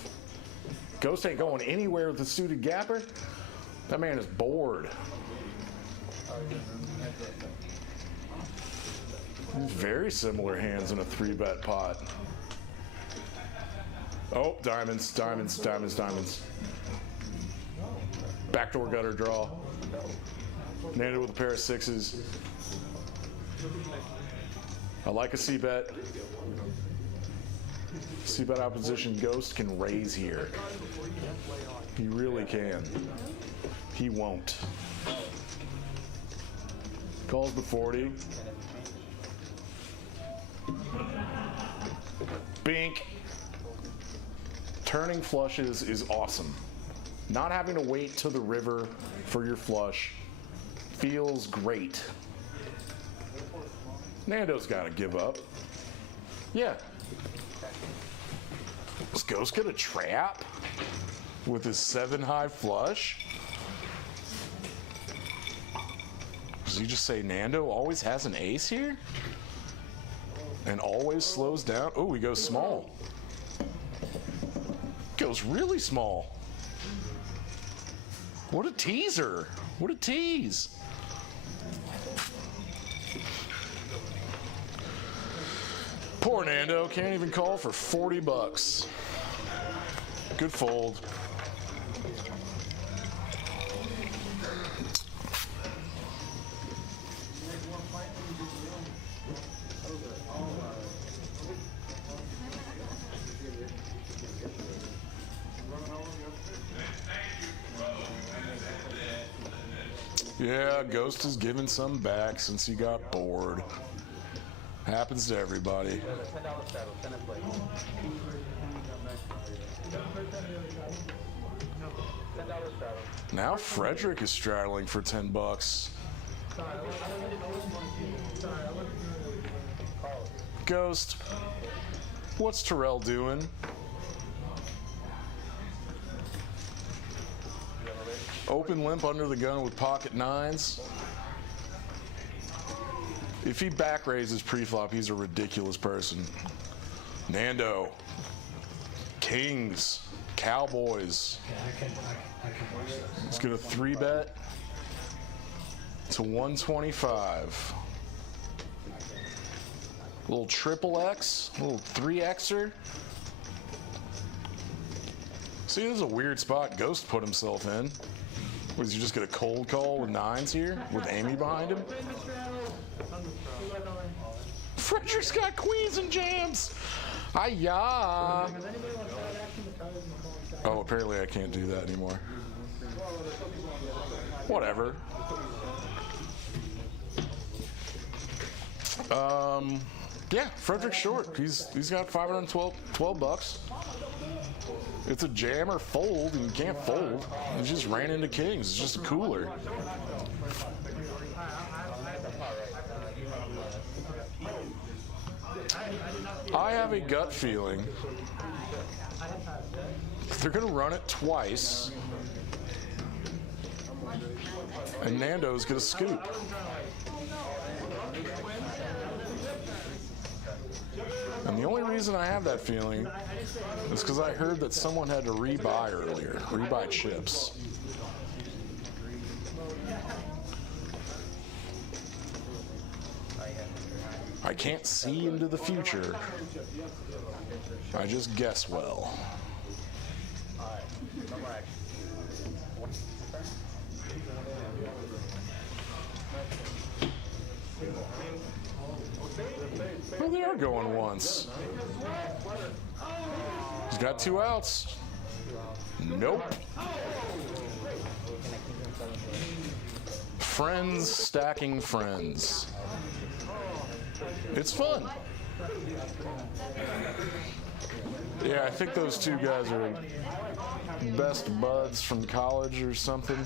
Ghost ain't going anywhere with the suited gapper. That man is bored. Very similar hands in a 3-bet pot. Oh, diamonds, diamonds, diamonds, diamonds. Backdoor gutter draw. Nando with a pair of 6s. I like a C-bet. C-bet opposition. Ghost can raise here. He really can. He won't. Calls the 40. Bink. Turning flushes is awesome. Not having to wait to the river for your flush feels great. Nando's got to give up. Yeah. Does Ghost get a trap with his 7-high flush? Does he just say Nando always has an ace here? And always slows down? Oh, he goes small. Goes really small. What a teaser. What a tease. Poor Nando, can't even call for 40 bucks. Good fold. Yeah, Ghost is giving some back since he got bored. Happens to everybody. $10 straddle, 10 and play. $10 straddle. Now Frederic is straddling for 10 bucks. Ghost, what's Terrell doing? Open limp under the gun with pocket nines. If he back raises pre-flop, he's a ridiculous person. Nando. Kings. Cowboys. Let's get a 3-bet to 125. A little triple X, a little 3Xer. See, this is a weird spot Ghost put himself in. Was you just get a cold call with nines here with Amy behind him? Frederick's got queens and jams. Hi-ya. Oh, apparently I can't do that anymore. Whatever. Yeah, Frederick's short. He's got 512 bucks. It's a jam or fold, and you can't fold. He just ran into kings. It's just a cooler. I have a gut feeling they're going to run it twice, and Nando's going to scoop. And the only reason I have that feeling is because I heard that someone had to rebuy earlier, rebuy chips. I can't see into the future. I just guess well. Oh, they are going once. He's got 2 outs. Nope. Friends stacking friends. It's fun. Yeah, I think those two guys are best buds from college or something.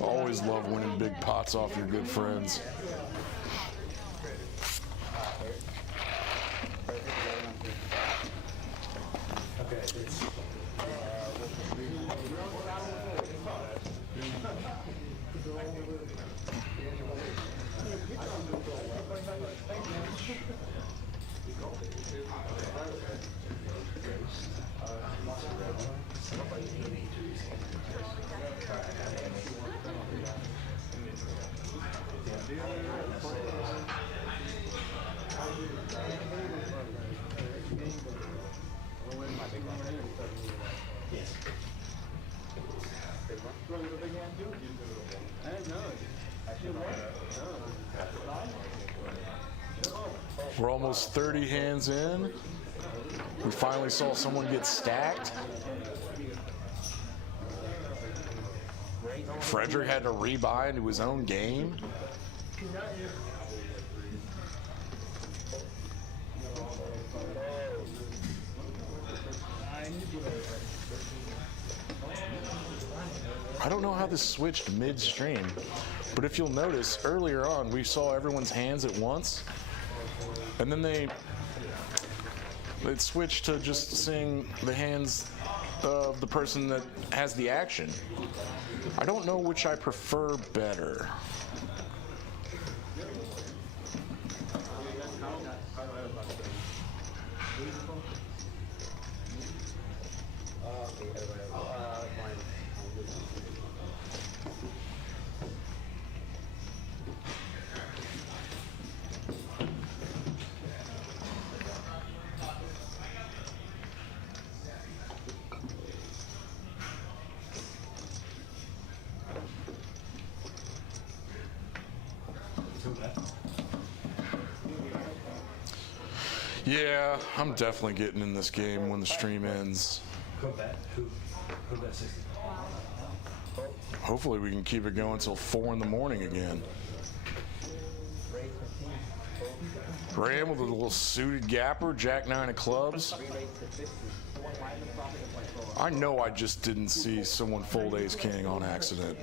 Always love winning big pots off your good friends. We're almost 30 hands in. We finally saw someone get stacked. Frederick had to rebuy into his own game. I don't know how this switched midstream, but if you'll notice, earlier on we saw everyone's hands at once, and then they'd switch to just seeing the hands of the person that has the action. I don't know which I prefer better. Yeah, I'm definitely getting in this game when the stream ends. Hopefully we can keep it going until 4 in the morning again. Ram with a little suited gapper, jack 9 of clubs. I know I just didn't see someone fold ace king on accident.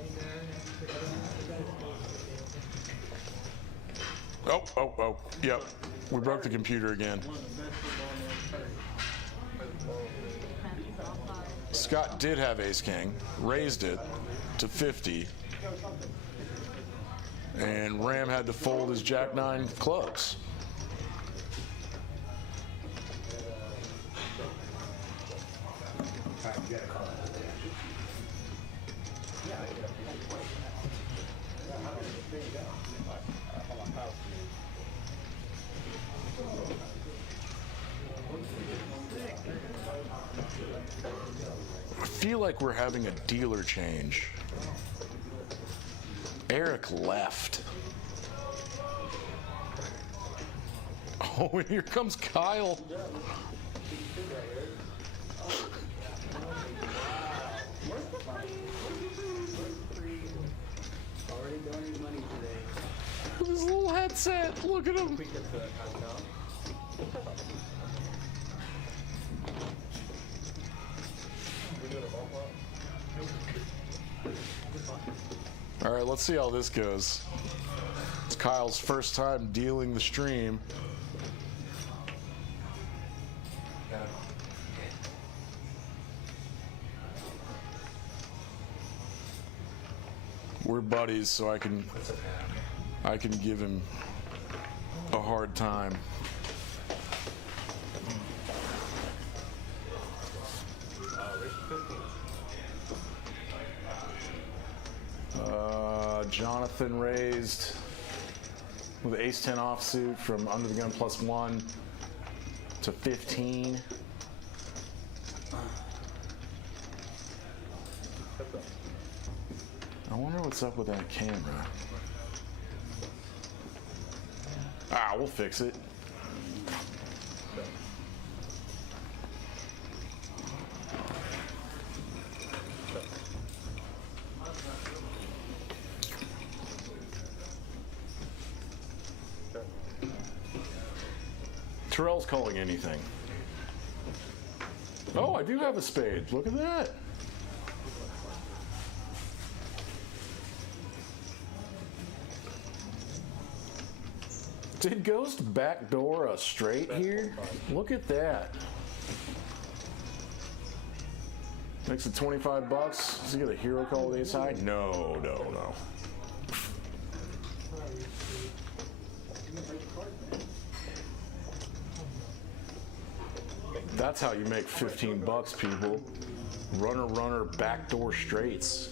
Oh, yep. We broke the computer again. Scott did have ace king, raised it to 50, and Ram had to fold his jack 9 clubs. I feel like we're having a dealer change. Eric left. Oh, and here comes Kyle. With his little headset, look at him. All right, let's see how this goes. It's Kyle's first time dealing the stream. We're buddies, so I can give him a hard time. Jonathan raised with ace-10 offsuit from under the gun +1 to 15. I wonder what's up with that camera. Ah, we'll fix it. Terrell's calling anything. Oh, I do have a spade. Look at that. Did Ghost backdoor a straight here? Look at that. Makes it 25 bucks. Does he get a hero call with ace high? No. That's how you make 15 bucks, people. Runner, backdoor straights.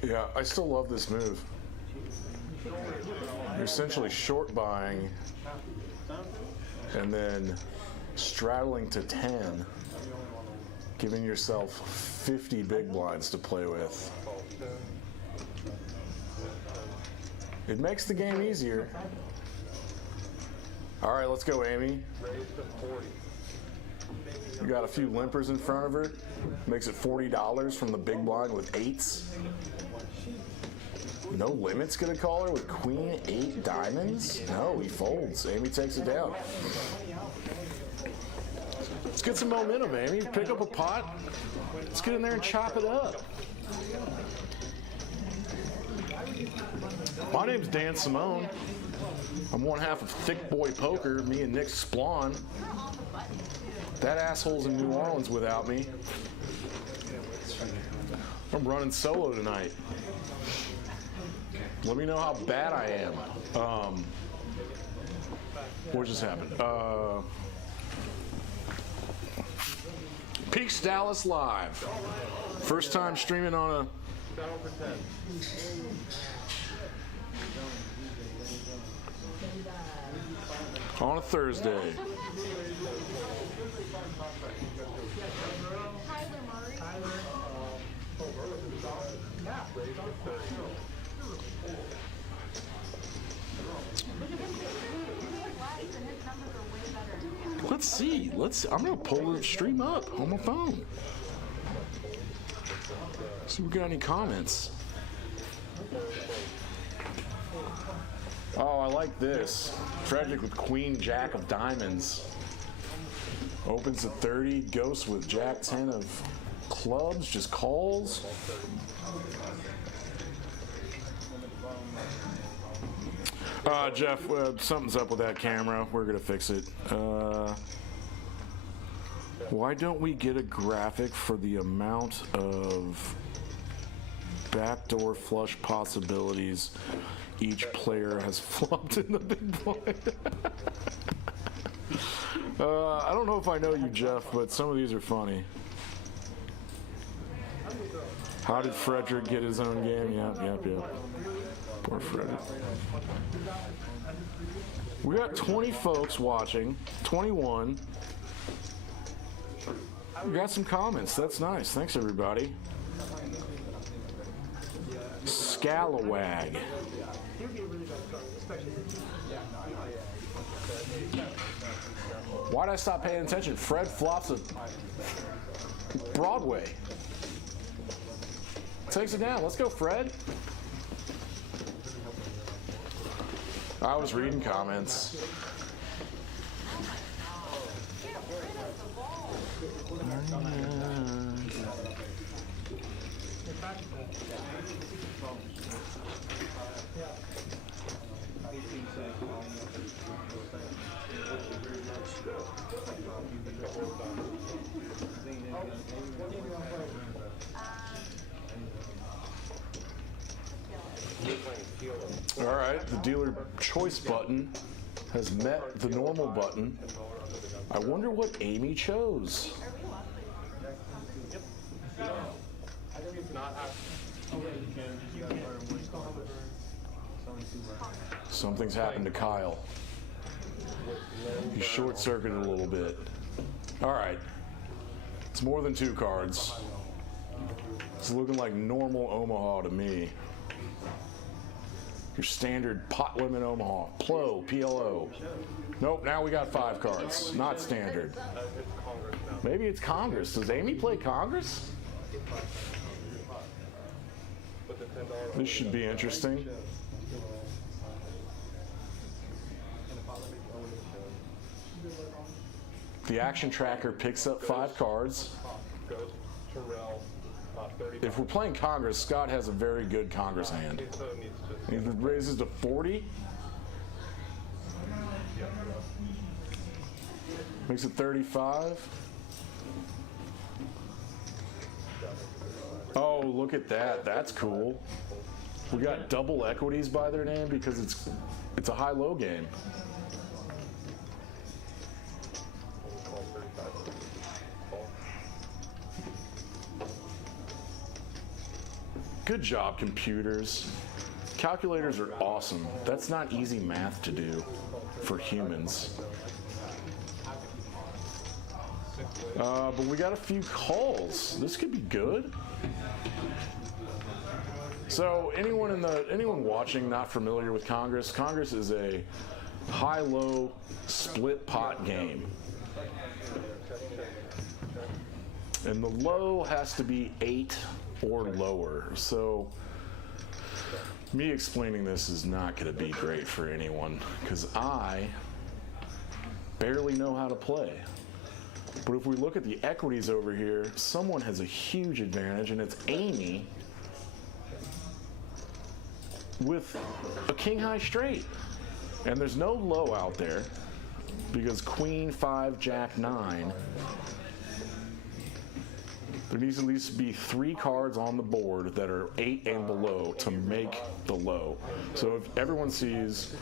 Yeah, I still love this move. You're essentially short buying and then straddling to 10, giving yourself 50 big blinds to play with. It makes the game easier. All right, let's go, Amy. We got a few limpers in front of her. Makes it $40 from the big blind with eights. No limit's gonna call her with queen 8 diamonds? No, he folds. Amy takes it down. Let's get some momentum, Amy. Pick up a pot. Let's get in there and chop it up. My name's Dan Simone. I'm one half of Thick Boy Poker, me and Nick Splawn. That asshole's in New Orleans without me. I'm running solo tonight. Let me know how bad I am. What just happened? Peaks Dallas Live. First time streaming on a Thursday. Tyler Murray. Let's see. I'm gonna pull the stream up on my phone. See if we got any comments. Oh, I like this. Frederick with Queen Jack of Diamonds. Opens at 30. Ghost with Jack 10 of clubs. Just calls. Jeff, something's up with that camera. We're gonna fix it. Why don't we get a graphic for the amount of backdoor flush possibilities each player has flopped in the big blind? I don't know if I know you, Jeff, but some of these are funny. How did Frederick get his own game? Yep. Poor Frederick. We got 20 folks watching, 21. We got some comments. That's nice. Thanks, everybody. Scalawag. Why'd I stop paying attention? Fred flops a Broadway. Takes it down. Let's go, Fred. I was reading comments. All right, the dealer choice button has met the normal button. I wonder what Amy chose. Something's happened to Kyle. He short-circuited a little bit. All right, it's more than 2 cards. It's looking like normal Omaha to me. Your standard pot limit Omaha. PLO, PLO. Nope, now we got 5 cards. Not standard. Maybe it's Congress. Does Amy play Congress? This should be interesting. The action tracker picks up 5 cards. If we're playing Congress, Scott has a very good Congress hand. He raises to 40. Makes it 35. Oh, look at that. That's cool. We got double equities by their name because it's a high-low game. Good job, computers. Calculators are awesome. That's not easy math to do for humans. But we got a few calls. This could be good. So anyone watching not familiar with Congress, Congress is a high-low split pot game. And the low has to be 8 or lower. So me explaining this is not going to be great for anyone because I barely know how to play. But if we look at the equities over here, someone has a huge advantage, and it's Amy with a king high straight. And there's no low out there because Queen 5, Jack 9. There needs at least be 3 cards on the board that are 8 and below to make the low. So if everyone sees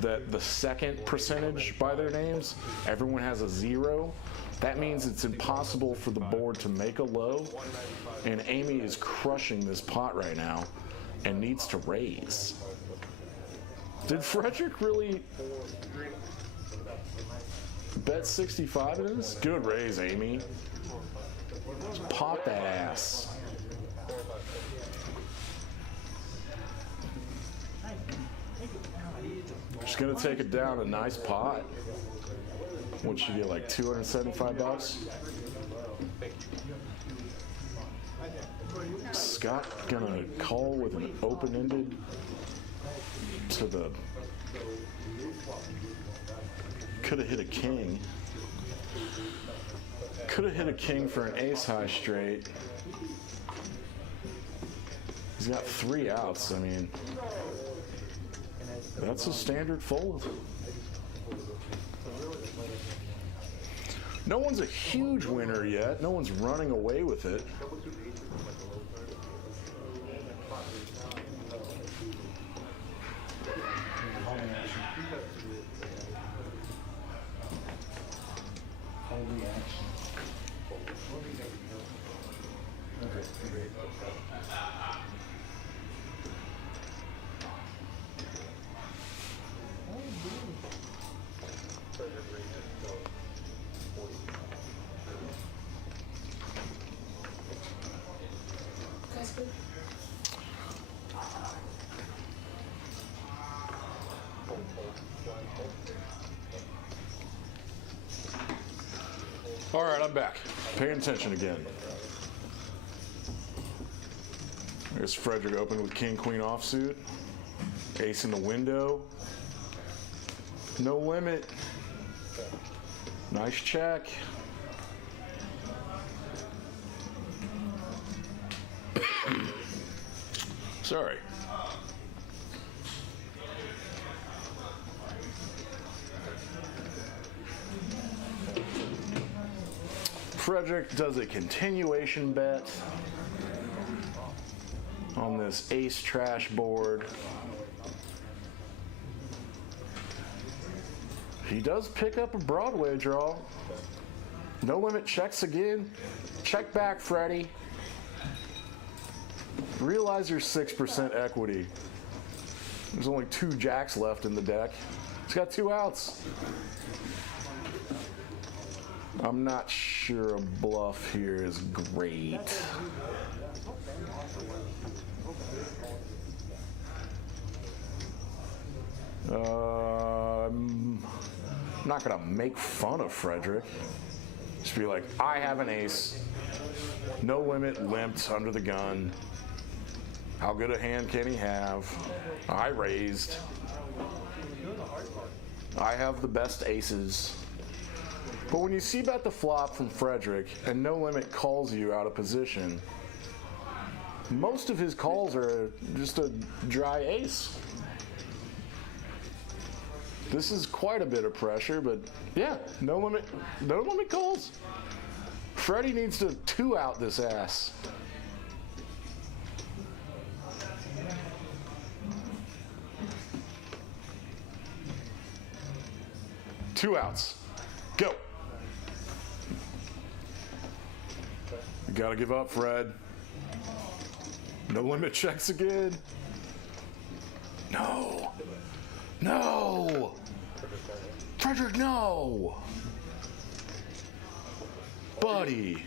that the second percentage by their names, everyone has a 0, That means it's impossible for the board to make a low, and Amy is crushing this pot right now and needs to raise. Did Frederic really bet 65 in this? Good raise, Amy. Just pop that ass. Just gonna take it down a nice pot. What should get, like $275? Scott gonna call with an open-ended to the. Could have hit a king. Could have hit a king for an ace high straight. He's got 3 outs. I mean, that's a standard fold. No one's a huge winner yet. No one's running away with it. All right, I'm back. Paying attention again. I guess Frederic opened with king, queen offsuit. Ace in the window. No limit. Nice check. Sorry. Frederic does a continuation bet on this ace trash board. He does pick up a Broadway draw. No limit checks again. Check back, Freddie. Realize you're 6% equity. There's only 2 jacks left in the deck. He's got 2 outs. I'm not sure a bluff here is great. I'm not gonna make fun of Frederic. Just be like, I have an ace. No limit, limped under the gun. How good a hand can he have? I raised. I have the best aces. But when you see bet the flop from Frederic and No Limit calls you out of position, most of his calls are just a dry ace. This is quite a bit of pressure, but yeah, no limit calls. Freddie needs to 2-out this ass. Two outs. Go. You gotta give up, Fred. No limit checks again. No. No. Frederic, no. Buddy.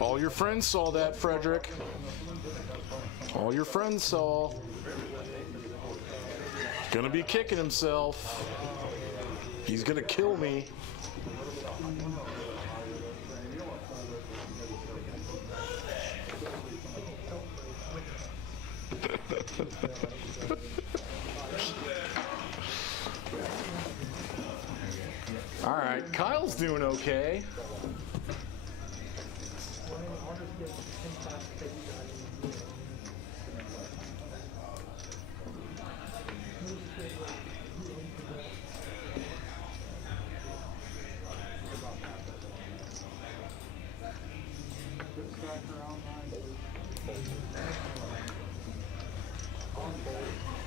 All your friends saw that, Frederic. All your friends saw. Gonna be kicking himself. He's gonna kill me. All right, Kyle's doing okay.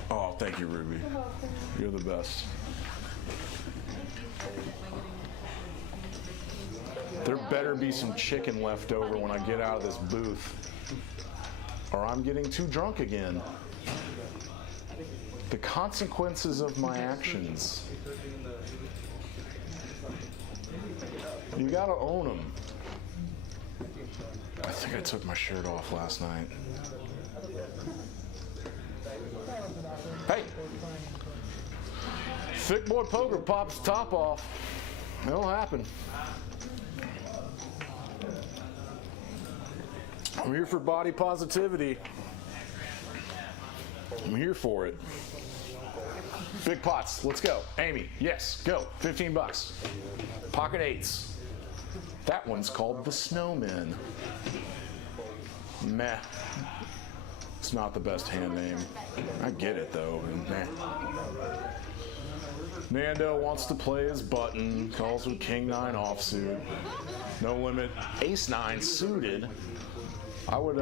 Oh, thank you, Ruby. You're the best. There better be some chicken left over when I get out of this booth, or I'm getting too drunk again. The consequences of my actions. You gotta own them. I think I took my shirt off last night. Hey! Thick boy poker pops the top off. It'll happen. I'm here for body positivity. I'm here for it. Big pots, let's go. Amy, yes, go. 15 bucks. Pocket eights. That one's called the Snowman. Meh. It's not the best hand name. I get it though, but meh. Nando wants to play his button, calls with King 9 offsuit. No limit, Ace 9 suited. I would,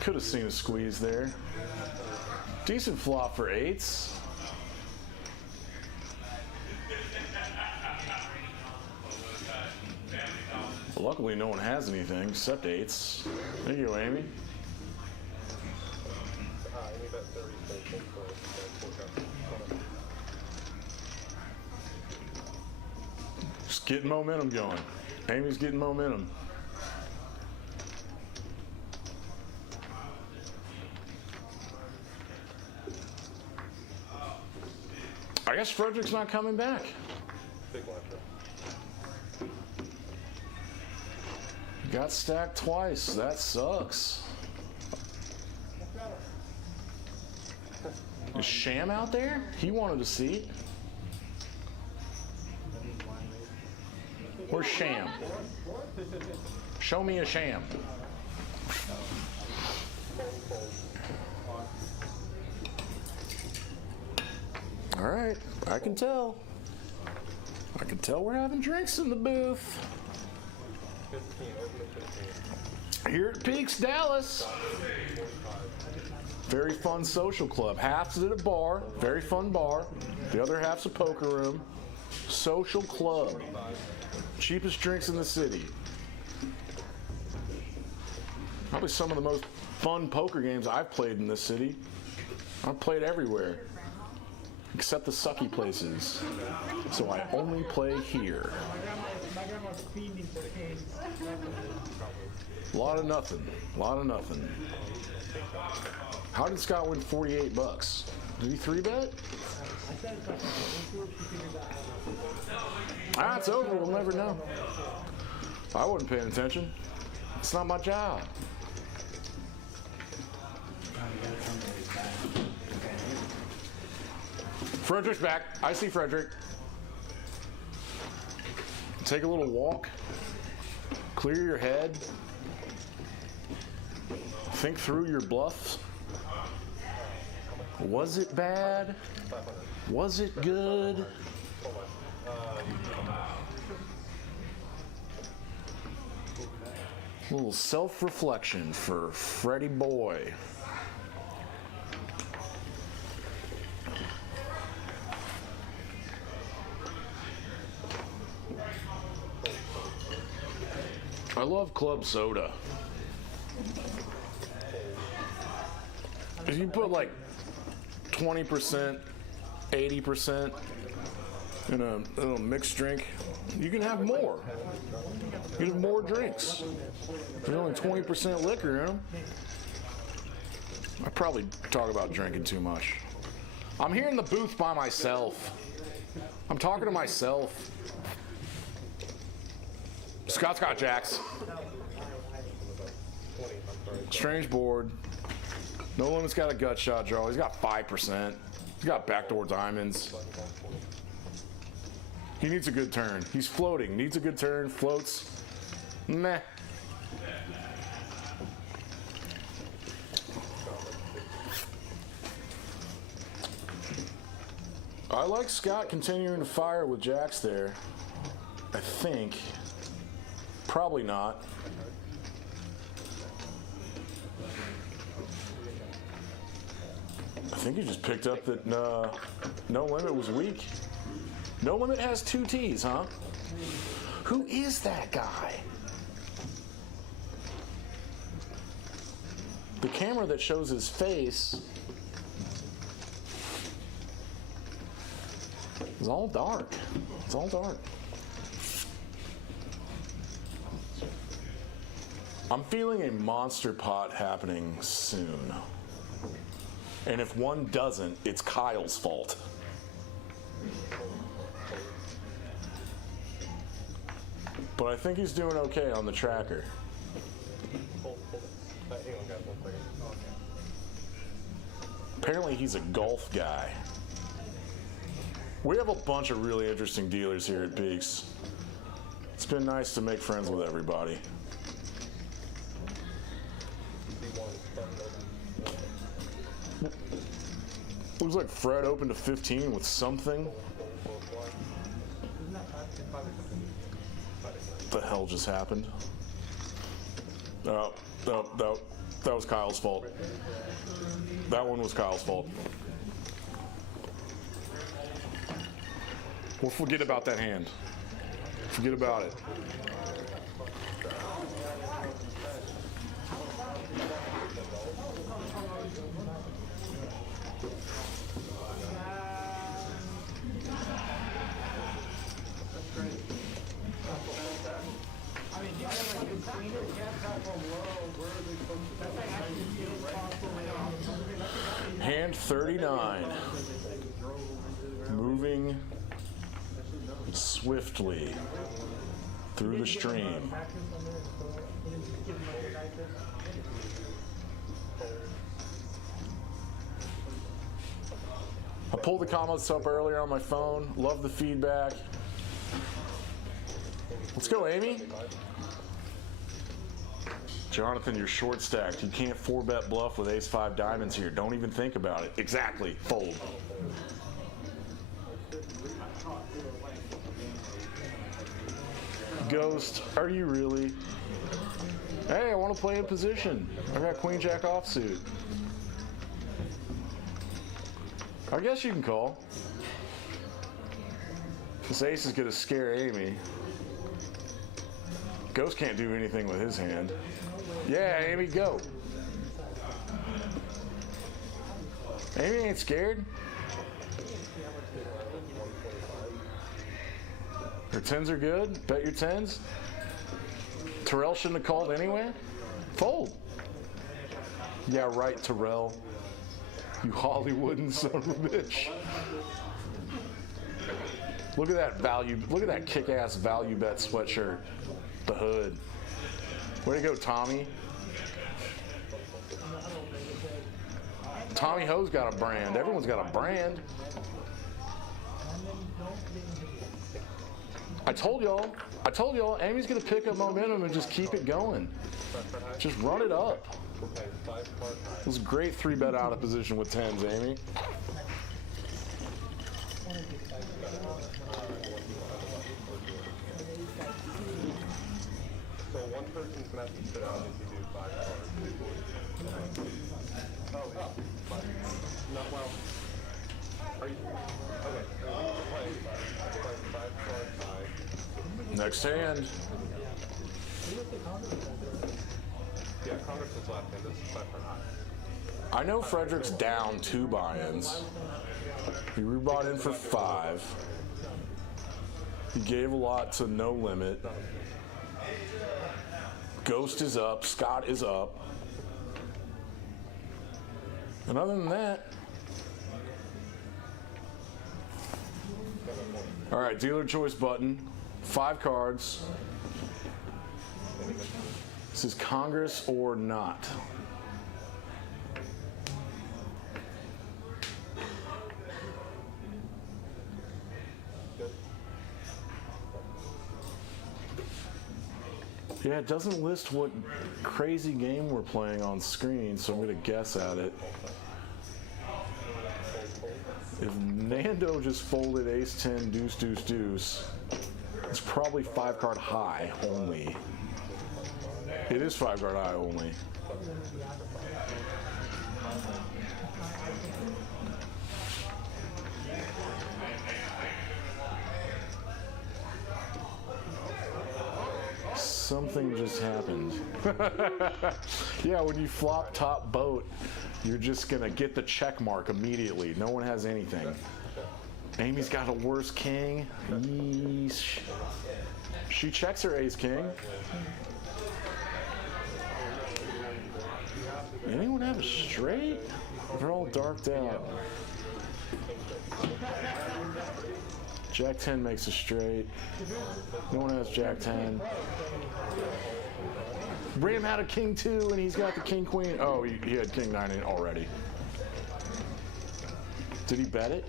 could have seen a squeeze there. Decent flop for eights. Luckily, no one has anything except eights. Thank you, Amy. Just getting momentum going. Amy's getting momentum. I guess Frederick's not coming back. Got stacked twice. That sucks. Is Sham out there? He wanted a seat. Where's Sham? Show me a Sham. All right, I can tell. I can tell we're having drinks in the booth. Here at Peaks, Dallas. Very fun social club. Half's at a bar, very fun bar. The other half's a poker room. Social club. Cheapest drinks in the city. Probably some of the most fun poker games I've played in this city. I've played everywhere, except the sucky places. So I only play here. A lot of nothing. A lot of nothing. How did Scott win 48 bucks? Did he 3-bet? Ah, it's over. We'll never know. I wasn't paying attention. It's not my job. Frederick's back. I see Frederick. Take a little walk. Clear your head. Think through your bluffs. Was it bad? Was it good? A little self-reflection for Freddie boy. I love club soda. If you put like 20%, 80% in a mixed drink, you can have more. You can have more drinks. There's only 20% liquor in them. I probably talk about drinking too much. I'm here in the booth by myself. I'm talking to myself. Scott's got jacks. Strange board. No limit's got a gut shot draw. He's got 5%. He's got backdoor diamonds. He needs a good turn. He's floating. Needs a good turn. Floats. Meh. I like Scott continuing to fire with jacks there. I think. Probably not. I think he just picked up that No Limit was weak. No Limit has 2 T's, huh? Who is that guy? The camera that shows his face is all dark. It's all dark. I'm feeling a monster pot happening soon. And if one doesn't, it's Kyle's fault. But I think he's doing okay on the tracker. Apparently he's a golf guy. We have a bunch of really interesting dealers here at Beaks. It's been nice to make friends with everybody. Looks like Fred opened a 15 with something. What the hell just happened? Oh, that was Kyle's fault. That one was Kyle's fault. We'll forget about that hand. Forget about it. Hand 39. Moving swiftly through the stream. I pulled the comments up earlier on my phone. Love the feedback. Let's go, Amy. Jonathan, you're short stacked. You can't 4-bet bluff with ace-5 diamonds here. Don't even think about it. Exactly. Fold. Ghost, are you really? Hey, I want to play in position. I got queen jack offsuit. I guess you can call. This ace is going to scare Amy. Ghost can't do anything with his hand. Yeah, Amy, go. Amy ain't scared. Her 10s are good. Bet your 10s. Terrell shouldn't have called anyway. Fold. Yeah, right, Terrell. You Hollywooden son of a bitch. Look at that value. Look at that kick-ass value bet sweatshirt. The hood. Way to go, Tommy. Tommy Ho's got a brand. Everyone's got a brand. I told y'all, Amy's gonna pick up momentum and just keep it going. Just run it up. It was a great 3-bet out of position with 10s, Amy. So one person's gonna have to sit out if you do 5 cards. Oh, no, well, are you, okay, play 5 cards high. Next hand. Yeah, Congress is left hand, this is 5 card high. I know Frederick's down 2 buy-ins. He rebought in for 5. He gave a lot to No Limit. Ghost is up. Scott is up. And other than that, all right, dealer choice button. 5 cards. This is Congress or not. Yeah, it doesn't list what crazy game we're playing on screen, so I'm gonna guess at it. If Nando just folded ace 10, deuce, deuce, deuce, it's probably 5-card high only. It is 5-card high only. Something just happened. Yeah, when you flop top boat, you're just gonna get the check mark immediately. No one has anything. Amy's got a worse king. Yeesh. She checks her ace king. Anyone have a straight? They're all darked out. Jack 10 makes a straight. No one has Jack 10. Ram had a king 2 and he's got the king queen. Oh, he had king 9 in already. Did he bet it?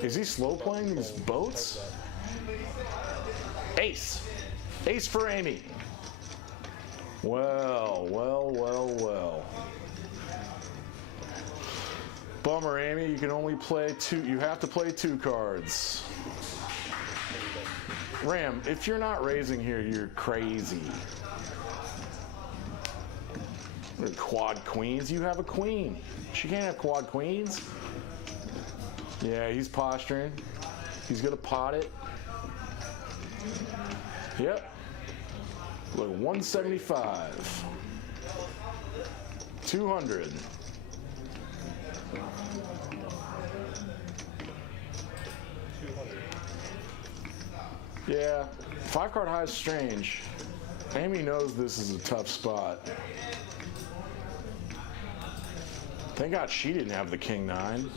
Is he slow playing these boats? Ace. Ace for Amy. Well, well, well, well. Bummer, Amy. You can only play 2. You have to play 2 cards. Ram, if you're not raising here, you're crazy. Quad queens. You have a queen. She can't have quad queens. Yeah, he's posturing. He's gonna pot it. Yep. Look, 175. 200. Yeah, 5-card high is strange. Amy knows this is a tough spot. Thank God she didn't have the king 9.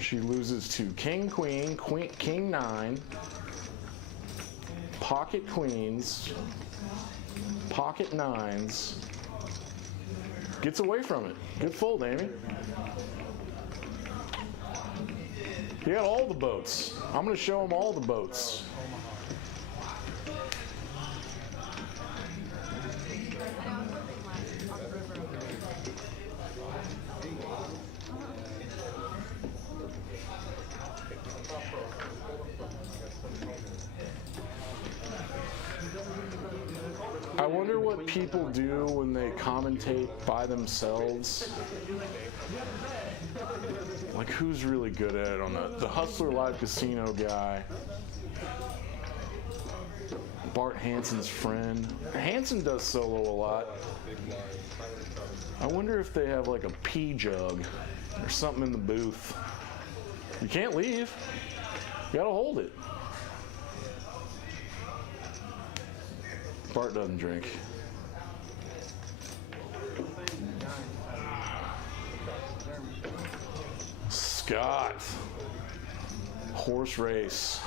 She loses to king, queen, king 9, pocket queens, pocket 9s. Gets away from it. Good fold, Amy. He got all the boats. I'm going to show him all the boats. I wonder what people do when they commentate by themselves. Like, who's really good at it on the Hustler Live Casino guy? Bart Hansen's friend. Hansen does solo a lot. I wonder if they have like a pee jug or something in the booth. You can't leave. You gotta hold it. Bart doesn't drink. Scott. Horse race.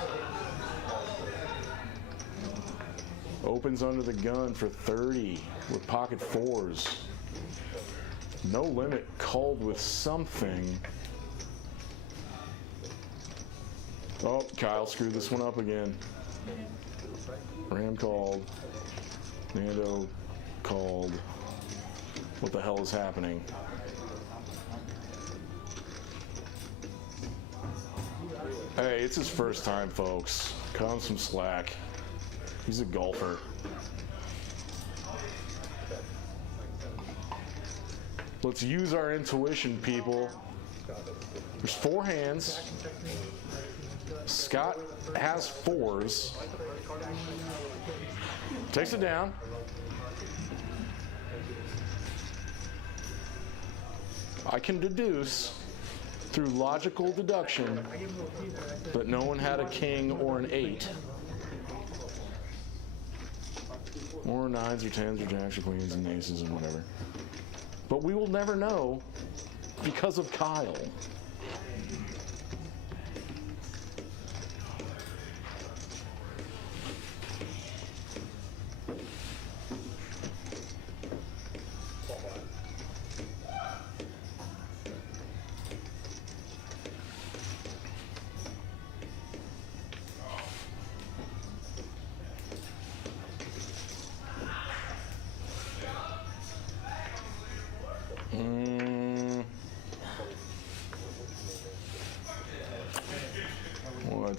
Opens under the gun for 30 with pocket 4s. No limit, called with something. Oh, Kyle screwed this one up again. Ram called. Nando called. What the hell is happening? Hey, it's his first time, folks. Cut him some slack. He's a golfer. Let's use our intuition, people. There's 4 hands. Scott has 4s. Takes it down. I can deduce through logical deduction that no one had a king or an 8. Or 9s or 10s or jacks or queens and aces and whatever. But we will never know because of Kyle.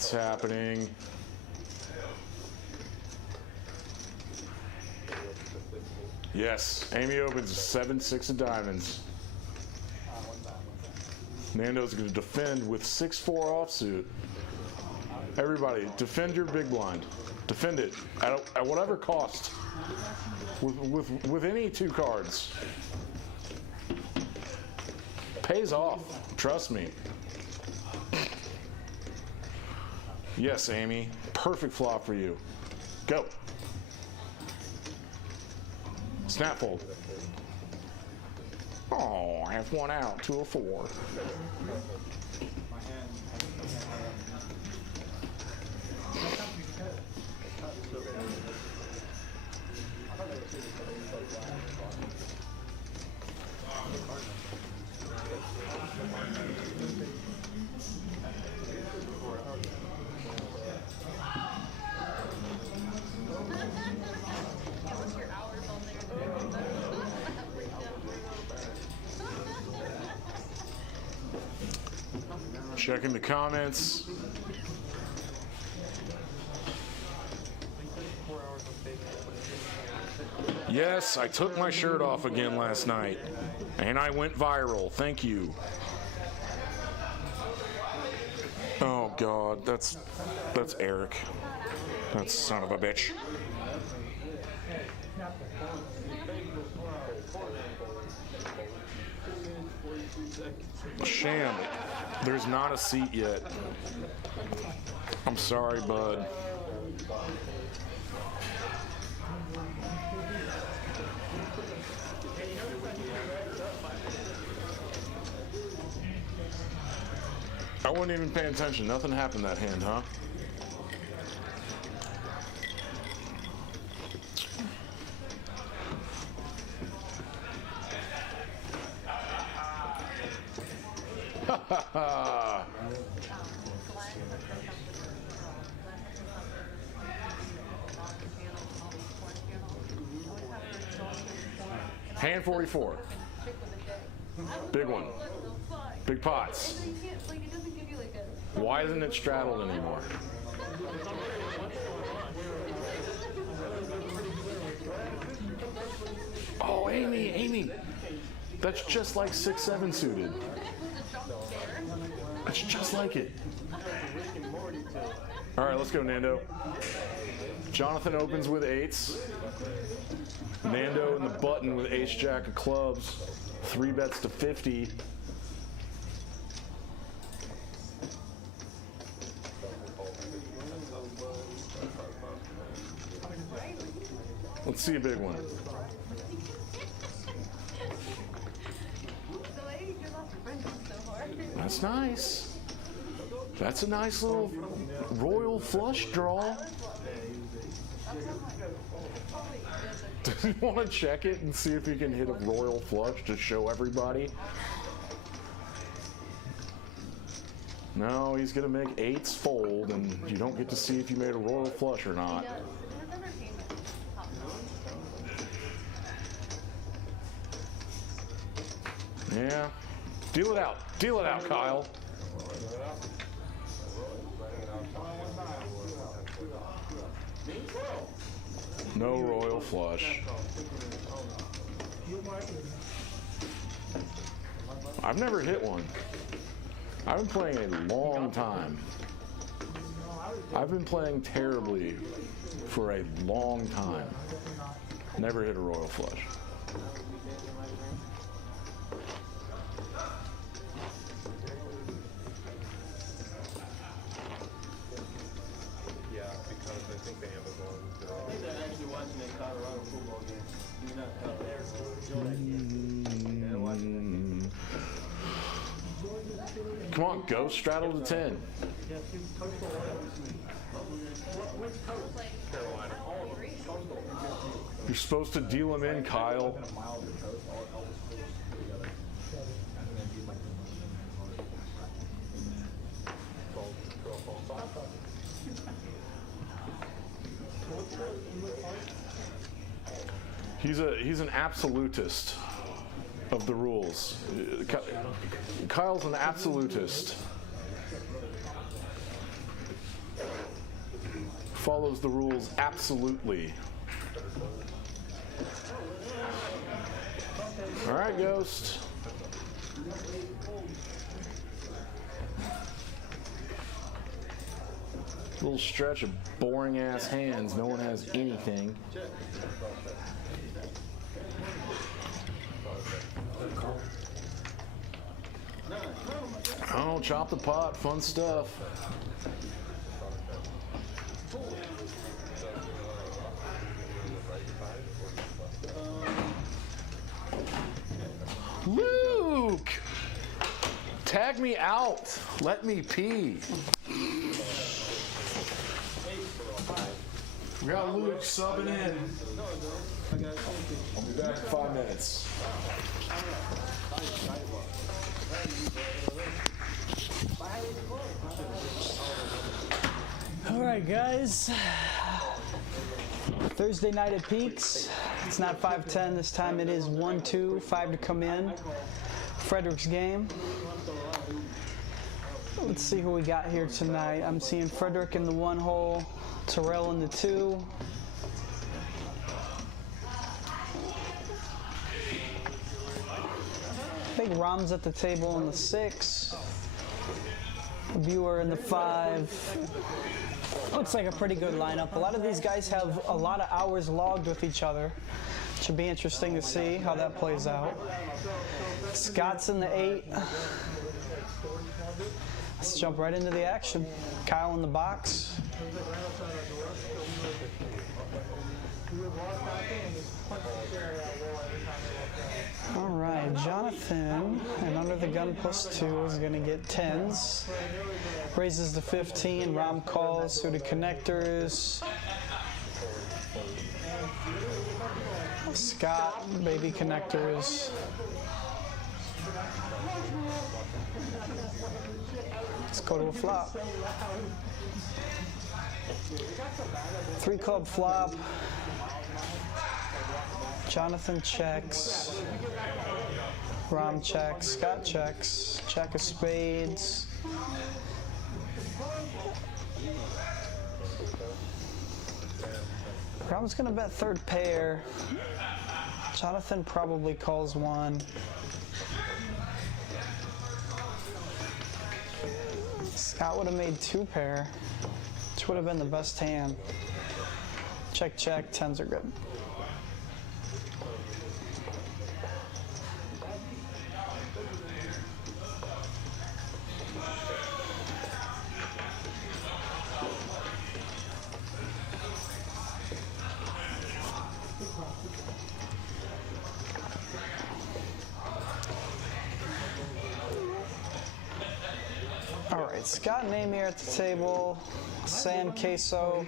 It's happening. Yes, Amy opens 7-6 of diamonds. Nando's going to defend with 6-4 offsuit. Everybody, defend your big blind. Defend it at whatever cost. With any two cards. Pays off. Trust me. Yes, Amy. Perfect flop for you. Go. Snap fold. Oh, I have one out, 2 of 4. What's your hours on there? Checking the comments. Yes, I took my shirt off again last night, and I went viral. Thank you. Oh God, that's Eric. That son of a bitch. Sham, there's not a seat yet. I'm sorry, bud. I wasn't even paying attention. Nothing happened that hand, huh? Ha ha ha! Hand 44. Big one. Big pots. Why isn't it straddled anymore? Oh, Amy. That's just like 6-7 suited. That's just like it. All right, let's go, Nando. Jonathan opens with 8s. Nando in the button with ace-jack of clubs. 3 bets to 50. Let's see a big one. That's nice. That's a nice little royal flush draw. Does he want to check it and see if he can hit a royal flush to show everybody? No, he's going to make 8s fold, and you don't get to see if you made a royal flush or not. Yeah. Deal it out. Deal it out, Kyle. No royal flush. I've never hit one. I've been playing a long time. I've been playing terribly for a long time. Never hit a royal flush. Come on, go straddle to 10. You're supposed to deal him in, Kyle. He's an absolutist of the rules. Kyle's an absolutist. follows the rules absolutely. All right, Ghost. Little stretch of boring ass hands. No one has anything. Oh, chop the pot. Fun stuff. Luke! Tag me out. Let me pee. We got Luke subbing in. I'll be back in 5 minutes. All right, guys. Thursday night at Peaks. It's not 5:10 this time. It is 1-2, 5 to come in. Frederick's game. Let's see who we got here tonight. I'm seeing Frederick in the 1 hole, Terrell in the 2. I think Rom's at the table in the 6. Viewer in the 5. Looks like a pretty good lineup. A lot of these guys have a lot of hours logged with each other. Should be interesting to see how that plays out. Scott's in the 8. Let's jump right into the action. Kyle in the box. All right, Jonathan, and under the gun +2 is going to get 10s. Raises to 15. Rom calls suited connectors. Scott, baby connectors. Let's go to a flop. 3 club flop. Jonathan checks. Rom checks. Scott checks. Jack of spades. Rom's gonna bet 3rd pair. Jonathan probably calls 1. Scott would have made 2 pair, which would have been the best hand. Check, check, 10s are good. All right, Scott and Amy are at the table. Sam, Queso.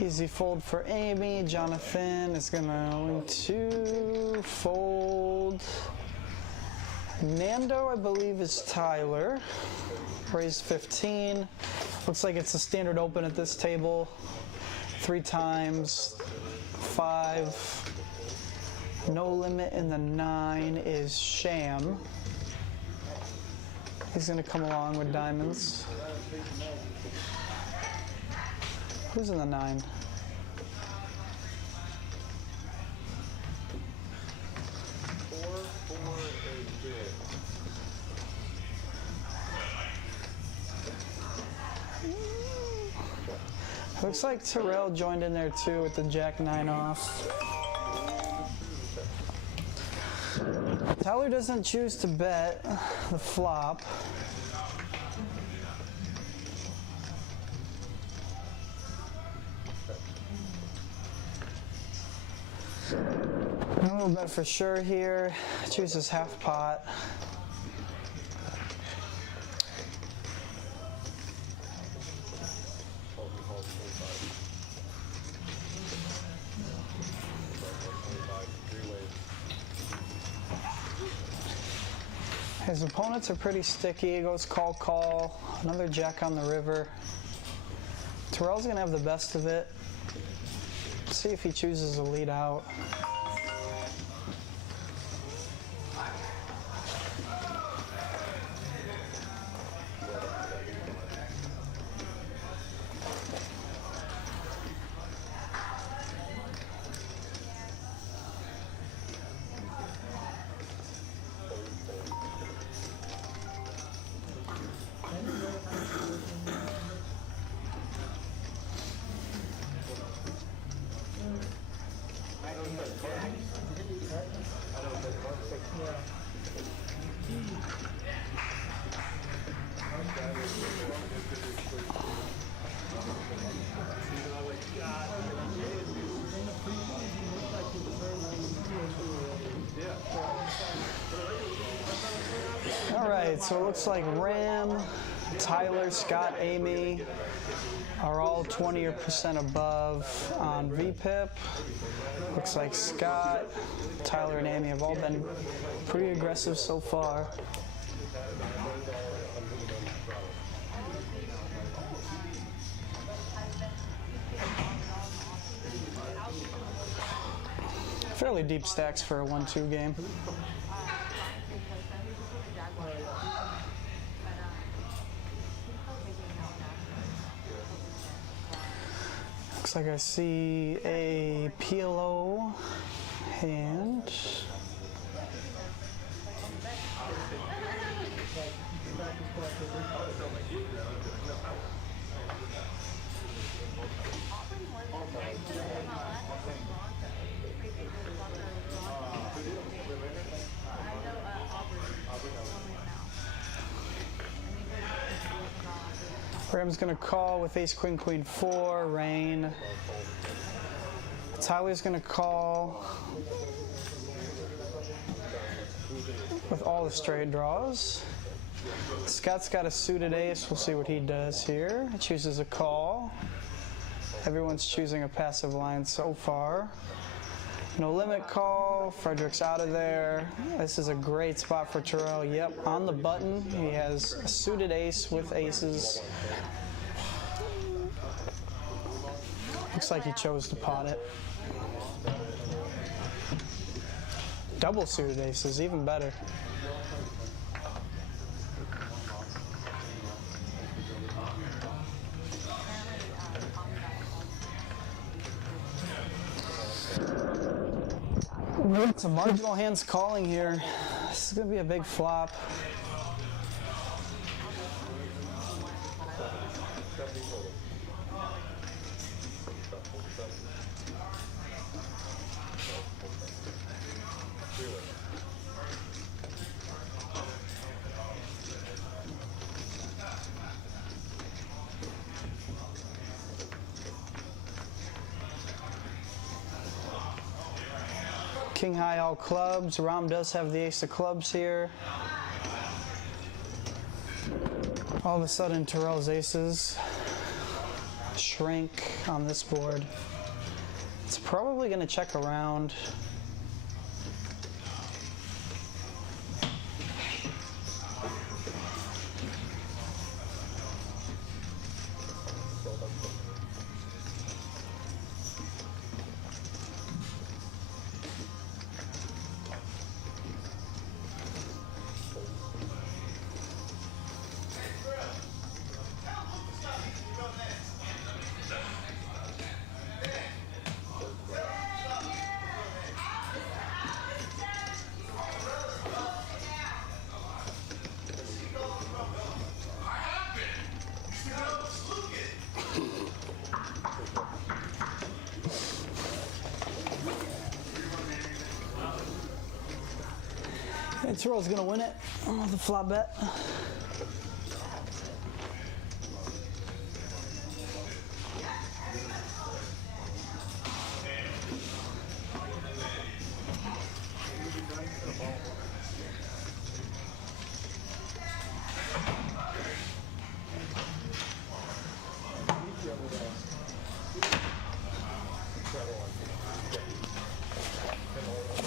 Easy fold for Amy. Jonathan is going to fold. Nando, I believe, is Tyler. Raise 15. Looks like it's a standard open at this table. 3 times. 5. No limit in the 9 is Sham. He's going to come along with diamonds. Who's in the 9? Looks like Terrell joined in there too with the Jack-9 off. Tyler doesn't choose to bet the flop. I'll bet for sure here. Chooses half pot. His opponents are pretty sticky. He goes call, call. Another jack on the river. Terrell's gonna have the best of it. See if he chooses a lead out. All right, so it looks like Ram, Tyler, Scott, Amy are all 20% above on VPIP. Looks like Scott, Tyler, and Amy have all been pretty aggressive so far. Fairly deep stacks for a 1-2 game. Looks like I see a PLO hand. Ram's gonna call with ace, queen, queen, 4, rain. Tyler's gonna call with all the straight draws. Scott's got a suited ace. We'll see what he does here. He chooses a call. Everyone's choosing a passive line so far. No limit call. Frederick's out of there. This is a great spot for Terrell. Yep, on the button. He has a suited ace with aces. Looks like he chose to pot it. Double suited aces, even better. Some marginal hands calling here. This is gonna be a big flop. King high all clubs. Ram does have the ace of clubs here. All of a sudden Terrell's aces shrink on this board. It's probably going to check around. And Terrell's gonna win it with the flop bet.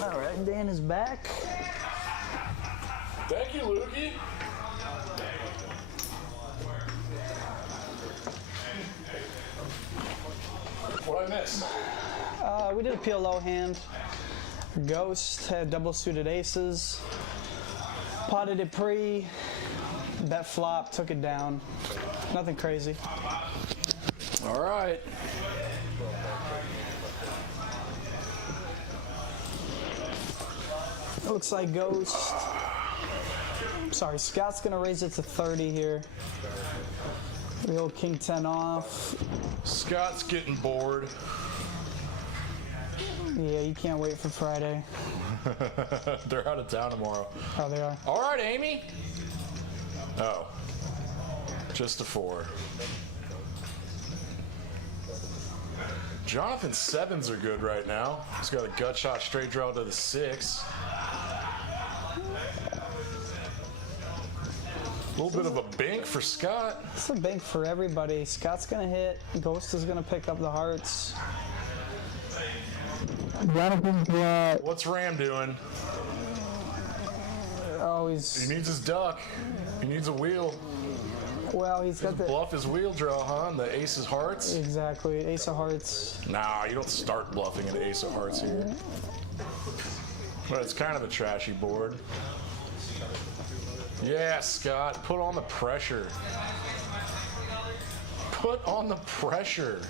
All right, Dan is back. Thank you. Lukey. What'd I miss? We did a PLO hand. Ghost had double suited aces. Potted it pre. Bet flop, took it down. Nothing crazy. All right. It looks like Ghost. Sorry, Scott's gonna raise it to 30 here. The old king 10 off. Scott's getting bored. Yeah, you can't wait for Friday. They're out of town tomorrow. Oh, they are. All right, Amy. Oh, just a 4. Jonathan's 7s are good right now. He's got a gut shot straight draw to the 6. A little bit of a bank for Scott. It's a bank for everybody. Scott's gonna hit. Ghost is gonna pick up the hearts. What's Ram doing? Oh, He he's needs his duck. He needs a wheel. well. He's got the Bluff his wheel draw, huh? And the ace of hearts? exactly ace of hearts. Nah, you don't start bluffing an ace of hearts here. But it's kind of a trashy board. Yeah, Scott, put on the pressure. Put on the pressure.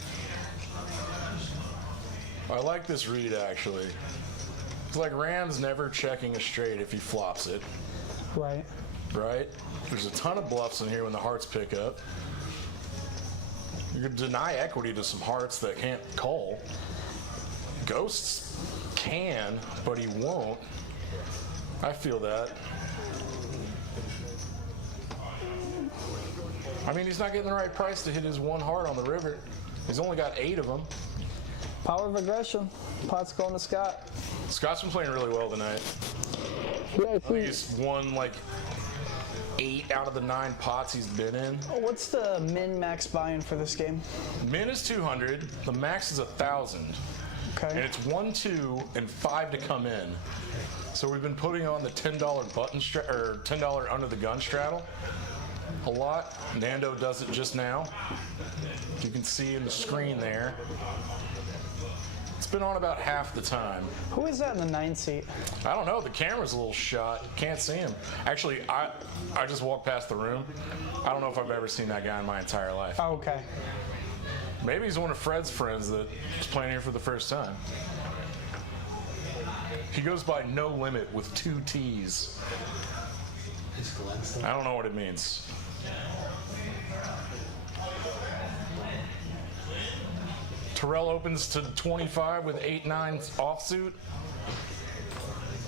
I like this read, actually. It's like Ram's never checking a straight if he flops it, Right. right? There's a ton of bluffs in here when the hearts pick up. You could deny equity to some hearts that can't call. Ghosts can, but he won't. I feel that. I mean, he's not getting the right price to hit his 1 heart on the river. He's only got 8 of them. Power of aggression. Pot's going to Scott. Scott's been playing really well tonight. Yeah, I think he's won like 8 out of the 9 pots he's been in. What's the min-max buy-in for this game? Min is 200, the max is 1,000. And Okay. it's 1, 2, and 5 to come in. So we've been putting on the $10 button or $10 under the gun straddle a lot. Nando does it just now. You can see in the screen there. It's been on about half the time. Who is that in the 9 seat? I don't know. The camera's a little shot. Can't see him. Actually, I just walked past the room. I don't know if I've ever seen that guy in my entire life. Oh, okay. Maybe he's one of Fred's friends that's playing here for the first time. He goes by No Limit with 2 T's. I don't know what it means. Terrell opens to 25 with 8-9 offsuit.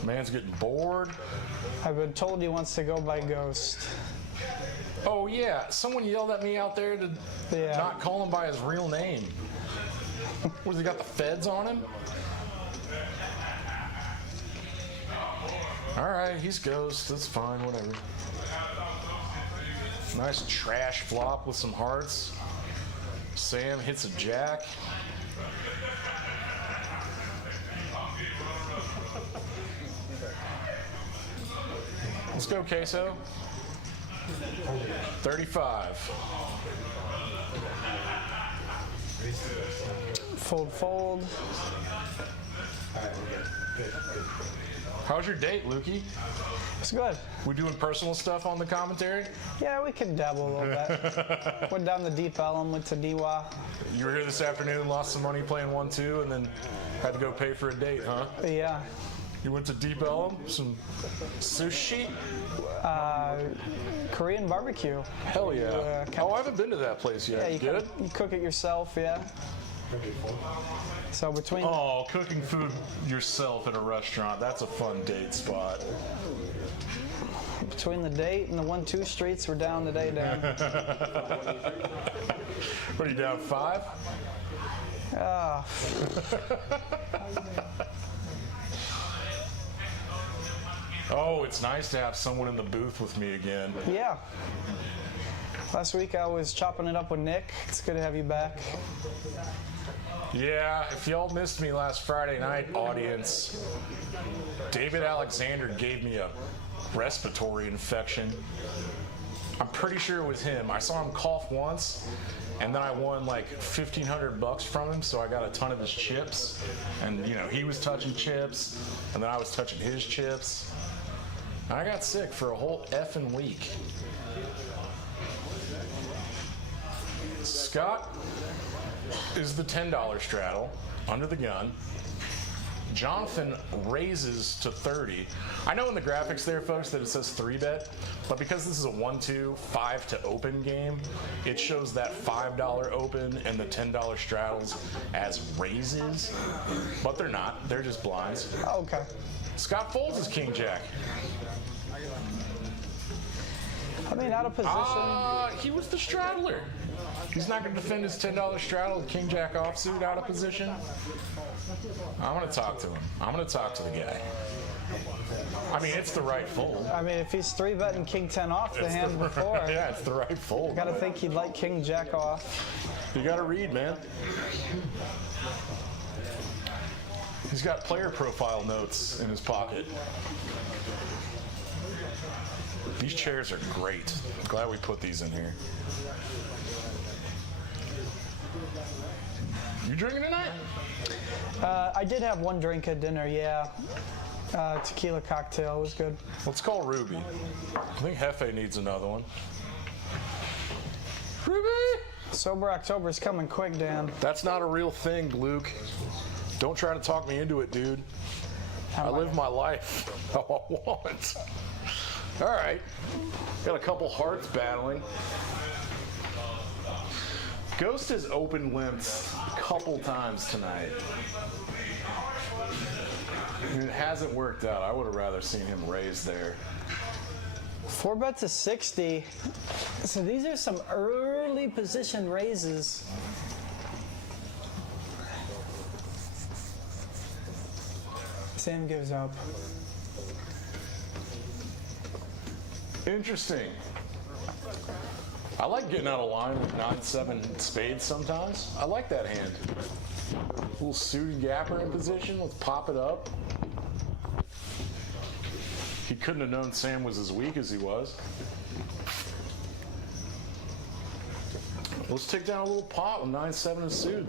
Man's getting bored. I've been told he wants to go by Ghost. Oh yeah, someone yelled at me out there to Yeah. not call him by his real name. What, he got the feds on him? All right, he's Ghost. That's fine, whatever. Nice trash flop with some hearts. Sam hits a jack. Let's go, Queso. 35. Fold, fold. How's your date, Lukey? It's good. We doing personal stuff on the commentary? Yeah, we can dabble a little bit. Went down the Deep Ellum, went to Diwa. You were here this afternoon, lost some money playing 1-2, and then had to go pay for a date, huh? Yeah. You went to Deep Ellum, some sushi? Korean barbecue. Hell yeah. Oh, I haven't been to that place yet. Yeah, you Good? you cook it yourself, yeah. So between Oh, cooking food yourself in a restaurant, that's a fun date spot. between the date and the 1-2 streets, we're down today, Dan. What are you down, 5? Ah, Oh, it's nice to have someone in the booth with me again. yeah. Last week I was chopping it up with Nick. It's good to have you back. Yeah, if y'all missed me last Friday night, audience, David Alexander gave me a respiratory infection. I'm pretty sure it was him. I saw him cough once, and then I won like $1,500 from him, so I got a ton of his chips. And you know, he was touching chips, and then I was touching his chips. And I got sick for a whole effing week. Scott is the $10 straddle under the gun. Jonathan raises to 30. I know in the graphics there, folks, that it says 3-bet, but because this is a 1-2, 5 to open game, it shows that $5 open and the $10 straddles as raises, but they're not. They're just blinds. Okay. Scott folds his king jack. I mean, out of position. He was the straddler. He's not going to defend his $10 straddle with king jack offsuit out of position. I'm going to talk to him. I'm going to talk to the guy. I mean, it's the right fold. I mean, if he's 3-betting king 10 off the hand before, Yeah, it's the right fold. I gotta think he'd like king jack off. You got to read, man. He's got player profile notes in his pocket. These chairs are great. I'm glad we put these in here. You drinking tonight? I did have one drink at dinner, yeah. Tequila cocktail was good. Let's call Ruby. I think Hefe needs another one. Ruby! Sober October's coming quick, Dan. That's not a real thing, Luke. Don't try to talk me into it, dude. I live my life how I want. All right. Got a couple hearts battling. Ghost has open limped a couple times tonight. It hasn't worked out. I would have rather seen him raise there. 4-bet to 60. So these are some early position raises. Sam gives up. Interesting. I like getting out of line with 9-7 spades sometimes. I like that hand. Little suited gapper in position. Let's pop it up. He couldn't have known Sam was as weak as he was. Let's take down a little pot with 9-7 and suited.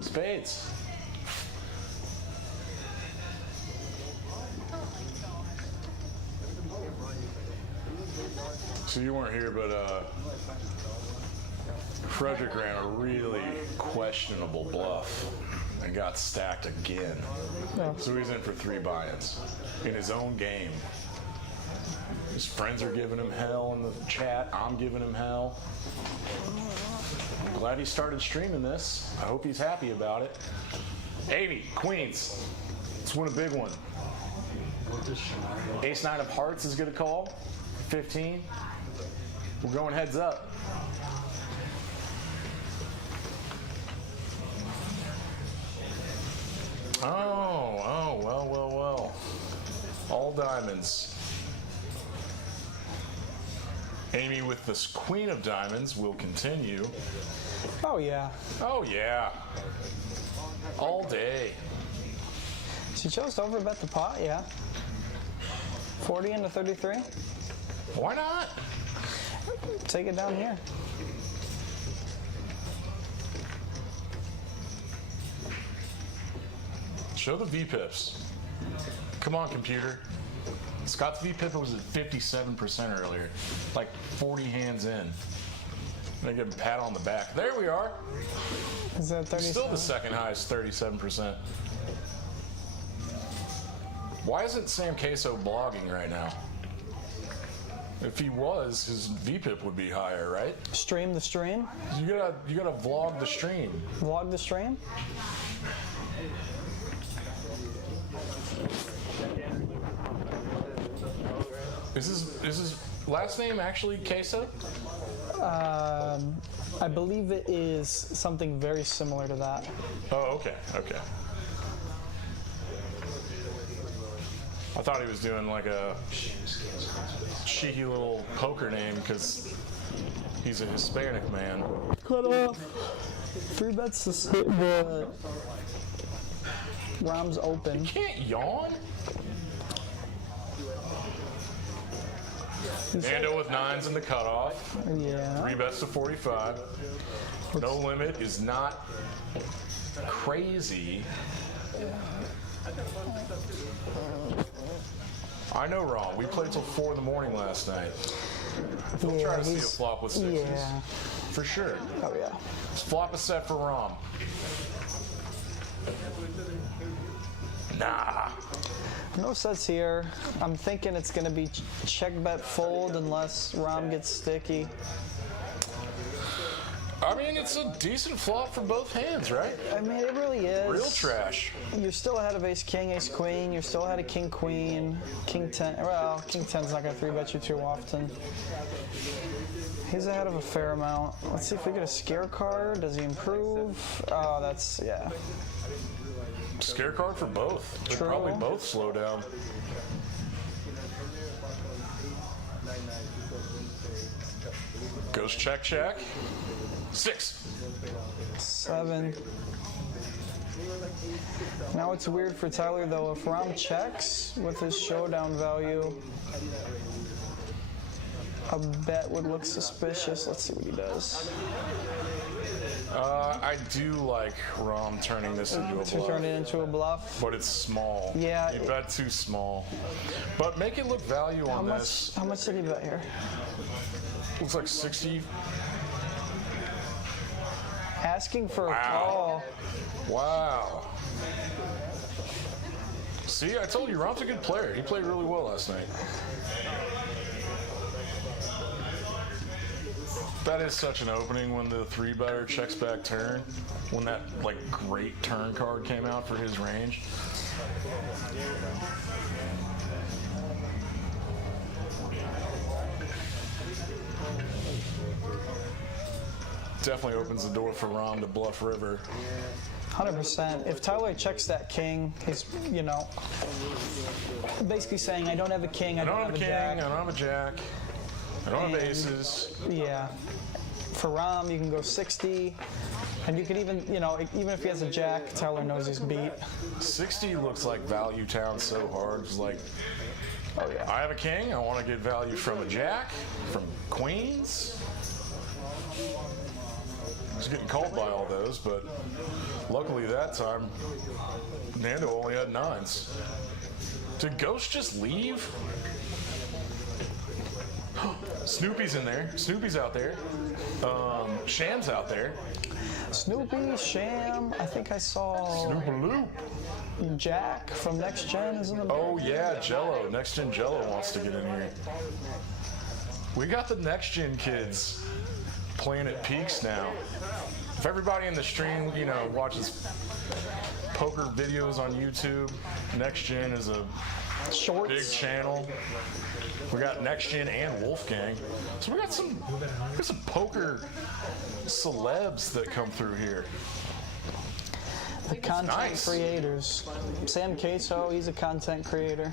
Spades. So you weren't here, but Frederic ran a really questionable bluff and got stacked again. Yeah. So he's in for 3 buy-ins in his own game. His friends are giving him hell in the chat. I'm giving him hell. I'm glad he started streaming this. I hope he's happy about it. 80, queens. Let's win a big one. Ace-9 of hearts is going to call. 15. We're going heads up. Oh, well. All diamonds. Amy with this queen of diamonds will continue. Oh, yeah. Oh, yeah. All day. She chose to overbet the pot, yeah. 40 into 33. Why not? Take it down here. Show the VPIPs. Come on, computer. Scott's VPIP was at 57% earlier, like 40 hands in. I give him a pat on the back. There we are. Is that 37? Still the second highest, 37%. Why isn't Sam Queso blogging right now? If he was, his VPIP would be higher, right? Stream the stream. You gotta vlog the stream. Vlog the stream. Is his last name actually Queso? I believe it is something very similar to that. Oh, okay. I thought he was doing like a cheeky little poker name because he's a Hispanic man. Cut off. 3 bets the Rom's open. You can't yawn? Nando with 9s in the cutoff. Yeah. 3 bets to 45. No limit is not crazy. I know, Ron. We played till 4 in the morning last night. We'll try to see a flop with 6s. Yeah. For sure. Oh, yeah. Let's flop a set for Rom. Nah. No sets here. I'm thinking it's going to be check bet fold unless Rom gets sticky. I mean, it's a decent flop for both hands, right? I mean, it really is. Real trash. You're still ahead of ace king, ace queen. You're still ahead of king queen, king 10. Well, king 10's not going to 3-bet you too often. He's ahead of a fair amount. Let's see if we get a scare card. Does he improve? Oh, that's, yeah. Scare card for both. They'd True. probably both slow down. Goes check, check. 6. 7. Now it's weird for Tyler though. If Rom checks with his showdown value, a bet would look suspicious. Let's see what he does. I do like Rom turning this into a To bluff, turn it into a bluff. but it's small. Yeah. You bet too small. But make it look value on this. How much did he bet here? Looks like 60. Asking for a Wow. call. Wow. See, I told you, Rom's a good player. He played really well last night. That is such an opening when the 3-better checks back turn. When that, like, great turn card came out for his range. Definitely opens the door for Rom to bluff river. 100%. If Tyler checks that king, he's, you know, basically saying, I don't have a king, I don't have a king, jack. I don't have a jack. I don't have And- aces. Yeah. For Rom, you can go 60. And you could even, you know, even if he has a jack, Tyler knows he's beat. 60 looks like value town so hard. It's like, Oh, yeah. I have a king. I want to get value from a jack, from queens. He's getting called by all those, but luckily that time, Nando only had 9s. Did Ghost just leave? Snoopy's in there. Snoopy's out there. Sham's out there. Snoopy, Sham, I think I saw Snoopaloop. Jack from Next Gen is in the Oh yeah, Jello. Next Gen Jello wants to get in here. We got the Next Gen kids playing at peaks now. If everybody in the stream, you know, watches poker videos on YouTube, Next Gen is a Shorts. big channel. We got Next Gen and Wolfgang. So we got some poker celebs that come through here. The content nice. creators. Sam Queso, he's a content creator.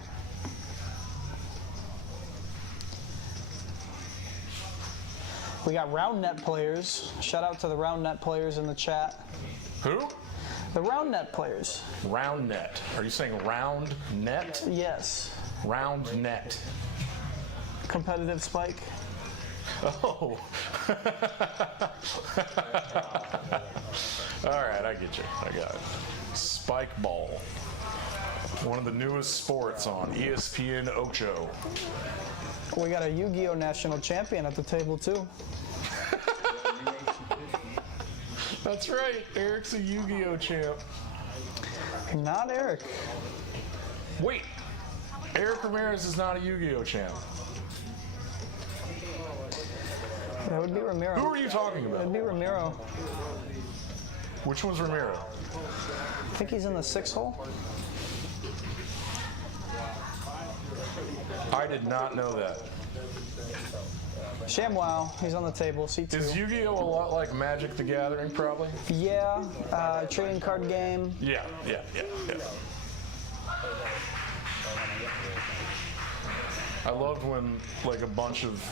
We got round net players. Shout out to the round net players in the chat. Who? The round net players. Round net. Are you saying round net? Yes. Round net. Competitive spike. Oh. All right, I get you. I got it. Spike ball. One of the newest sports on ESPN Ocho. We got a Yu-Gi-Oh! National champion at the table too. That's right. Eric's a Yu-Gi-Oh! Champ. Not Eric. Wait. Eric Ramirez is not a Yu-Gi-Oh! Champ. That would be Ramiro. Who are you talking That'd about? be Ramiro. Which one's Ramiro? I think he's in the 6 hole. I did not know that. ShamWow, he's on the table, C2. Is Yu-Gi-Oh! A lot like Magic the Gathering, probably? Yeah, trading card game. Yeah. I loved when like a bunch of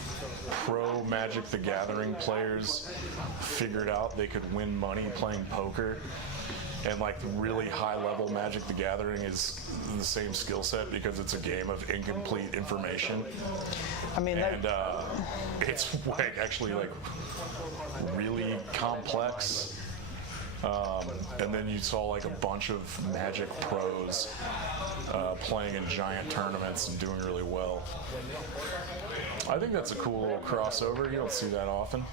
pro Magic the Gathering players figured out they could win money playing poker. And like really high level Magic the Gathering is the same skill set because it's a game of incomplete information. I mean, And it's like actually like really complex. And then you saw like a bunch of Magic pros playing in giant tournaments and doing really well. I think that's a cool little crossover. You don't see that often.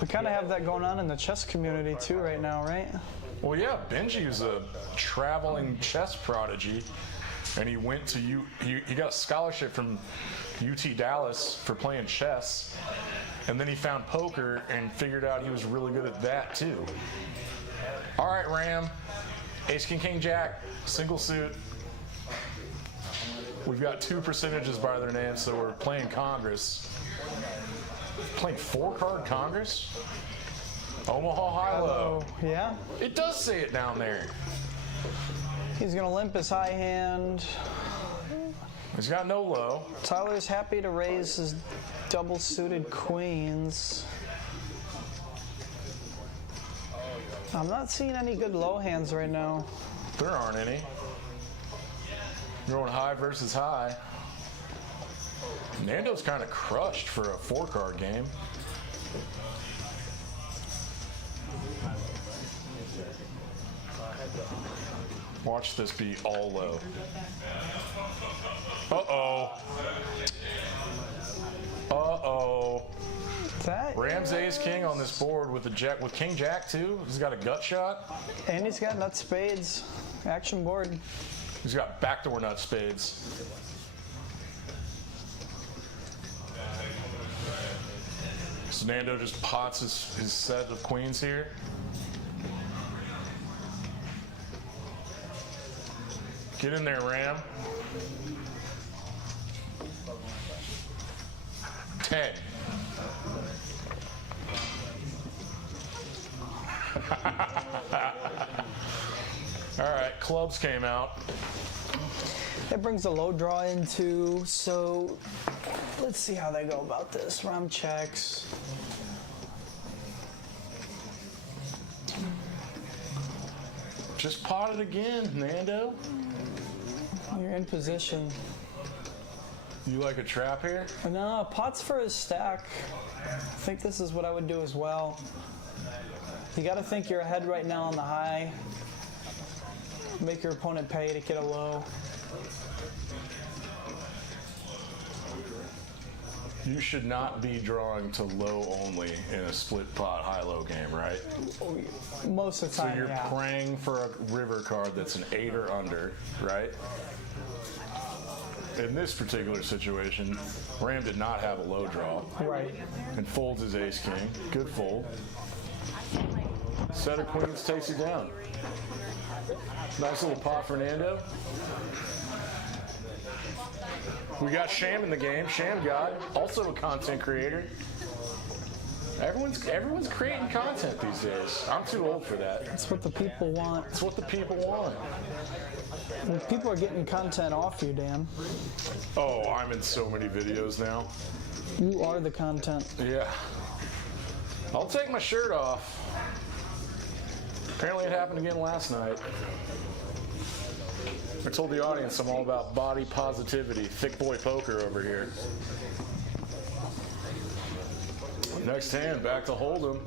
we kind of have that going on in the chess community too right now, right? Well, yeah, Benji's a traveling chess prodigy, and he went to he got a scholarship from UT Dallas for playing chess, and then he found poker and figured out he was really good at that too. All right, Ram, Ace King King Jack, single suit. We've got 2 percentages by their name, so we're playing Congress. Playing 4-card Congress? Omaha High-Low. Yeah. It does say it down there. He's gonna limp his high hand. He's got no low. Tyler's happy to raise his double suited queens. I'm not seeing any good low hands right now. There aren't any. You're going high versus high. Nando's kind of crushed for a 4-card game. Watch this be all low. Uh-oh. Uh-oh. That Rams Ace King on this board with the jack, with King Jack too. He's got a gut shot. and he's got nut spades. Action board. He's got backdoor nut spades. So Nando just pots his set of queens here. Get in there, Ram. 10. All right, clubs came out. That brings a low draw into, so let's see how they go about this. Ram checks. Just pot it again, Nando. You're in position. You like a trap here? No, pots for his stack. I think this is what I would do as well. You got to think you're ahead right now on the high. Make your opponent pay to get a low. You should not be drawing to low only in a split pot high-low game, right? Most of the So time, you're yeah. praying for a river card that's an 8 or under, right? In this particular situation, Ram did not have a low draw Right. and folds his ace king. Good fold. Set of queens takes it down. Nice little pot for Nando. We got Sham in the game. Sham God, also a content creator. Everyone's creating content these days. I'm too old for that. That's what the people want. It's what the people want. And people are getting content off you, Dan. Oh, I'm in so many videos now. You are the content. Yeah. I'll take my shirt off. Apparently it happened again last night. I told the audience I'm all about body positivity. Thick boy poker over here. Next hand, back to Hold'em.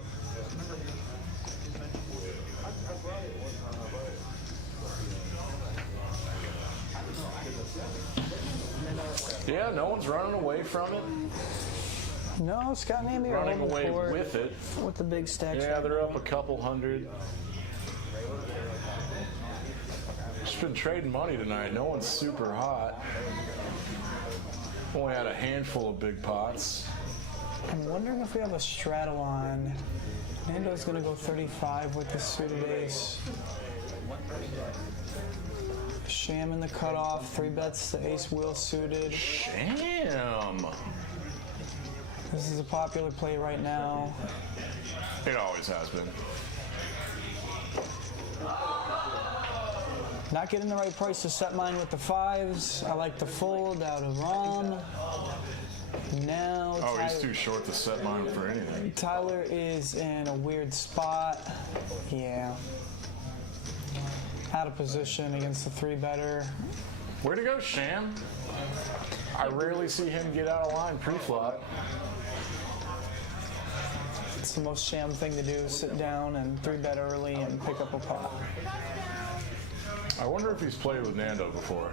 Yeah, no one's running away from it. No, Scott and Amy are Running holding away court with it. with the big stacks. Yeah, they're up a couple hundred. Just been trading money tonight. No one's super hot. Only had a handful of big pots. I'm wondering if we have a straddle on. Nando's gonna go 35 with the suited ace. Sham in the cutoff, 3 bets the ace wheel suited. Damn. This is a popular play right now. It always has been. Not getting the right price to set mine with the 5s. I like to fold out of ROM. Now Oh, he's too short to set mine for anything. Tyler is in a weird spot. Yeah. Out of position against the 3-better. Way to go, Sham. I rarely see him get out of line pre-flop. It's the most Sham thing to do, sit down and 3-bet early and pick up a pot. I wonder if he's played with Nando before.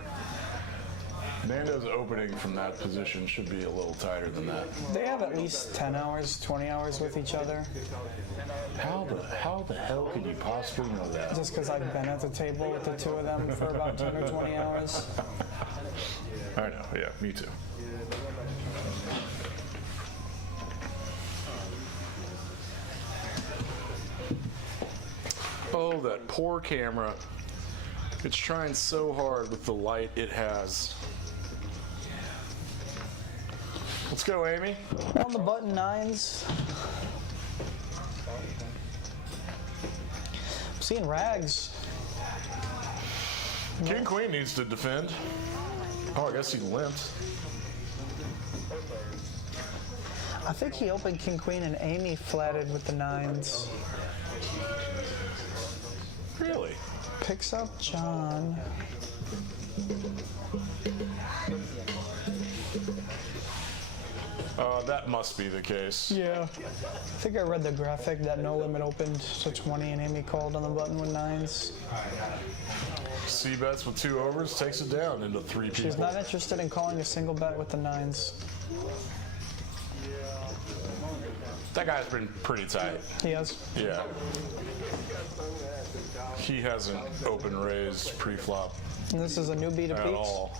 Nando's opening from that position should be a little tighter than that. They have at least 10 hours, 20 hours with each other. How the hell could you possibly know that? Just because I've been at the table with the 2 of them for about 10 or 20 hours. I know, yeah, me too. Oh, that poor camera. It's trying so hard with the light it has. Let's go, Amy. On the button 9s. I'm seeing rags. King Queen needs to defend. Oh, I guess he limped. I think he opened King Queen and Amy flatted with the 9s. Really? Picks up John. That must be the case. Yeah. I think I read the graphic that No Limit opened to 20 and Amy called on the button with 9s. C bets with 2 overs, takes it down into 3 people. She's not interested in calling a single bet with the 9s. That guy's been pretty tight. He has. Yeah. He hasn't open raised pre-flop And this is a newbie to at Peaks. all.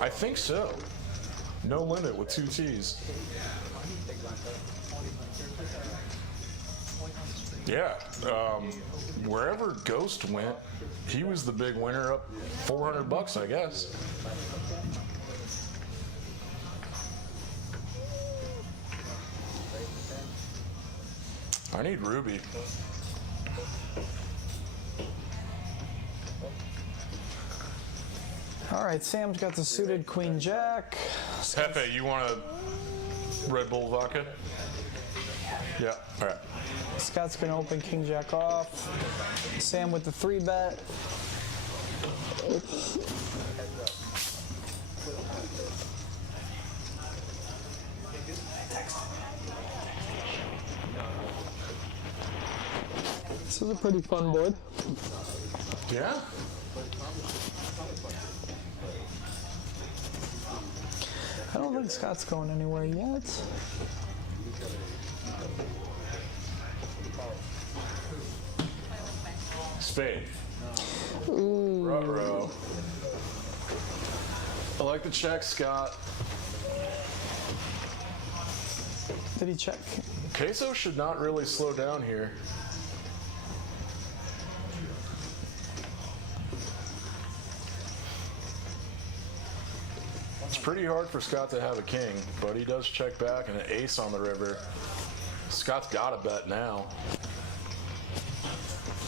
I think so. No Limit with 2 T's. Yeah. Wherever Ghost went, he was the big winner, up $400, I guess. I need Ruby. All right, Sam's got the suited Queen Jack. Pepe, you want a Red Bull vodka? Yeah, all right. Scott's gonna open King Jack off. Sam with the 3-bet. This is a pretty fun board. Yeah? I don't think Scott's going anywhere yet. Spade. Ooh. Ruh-roh. I like the check, Scott. Did he check? Queso should not really slow down here. It's pretty hard for Scott to have a king, but he does check back and an ace on the river. Scott's got a bet now.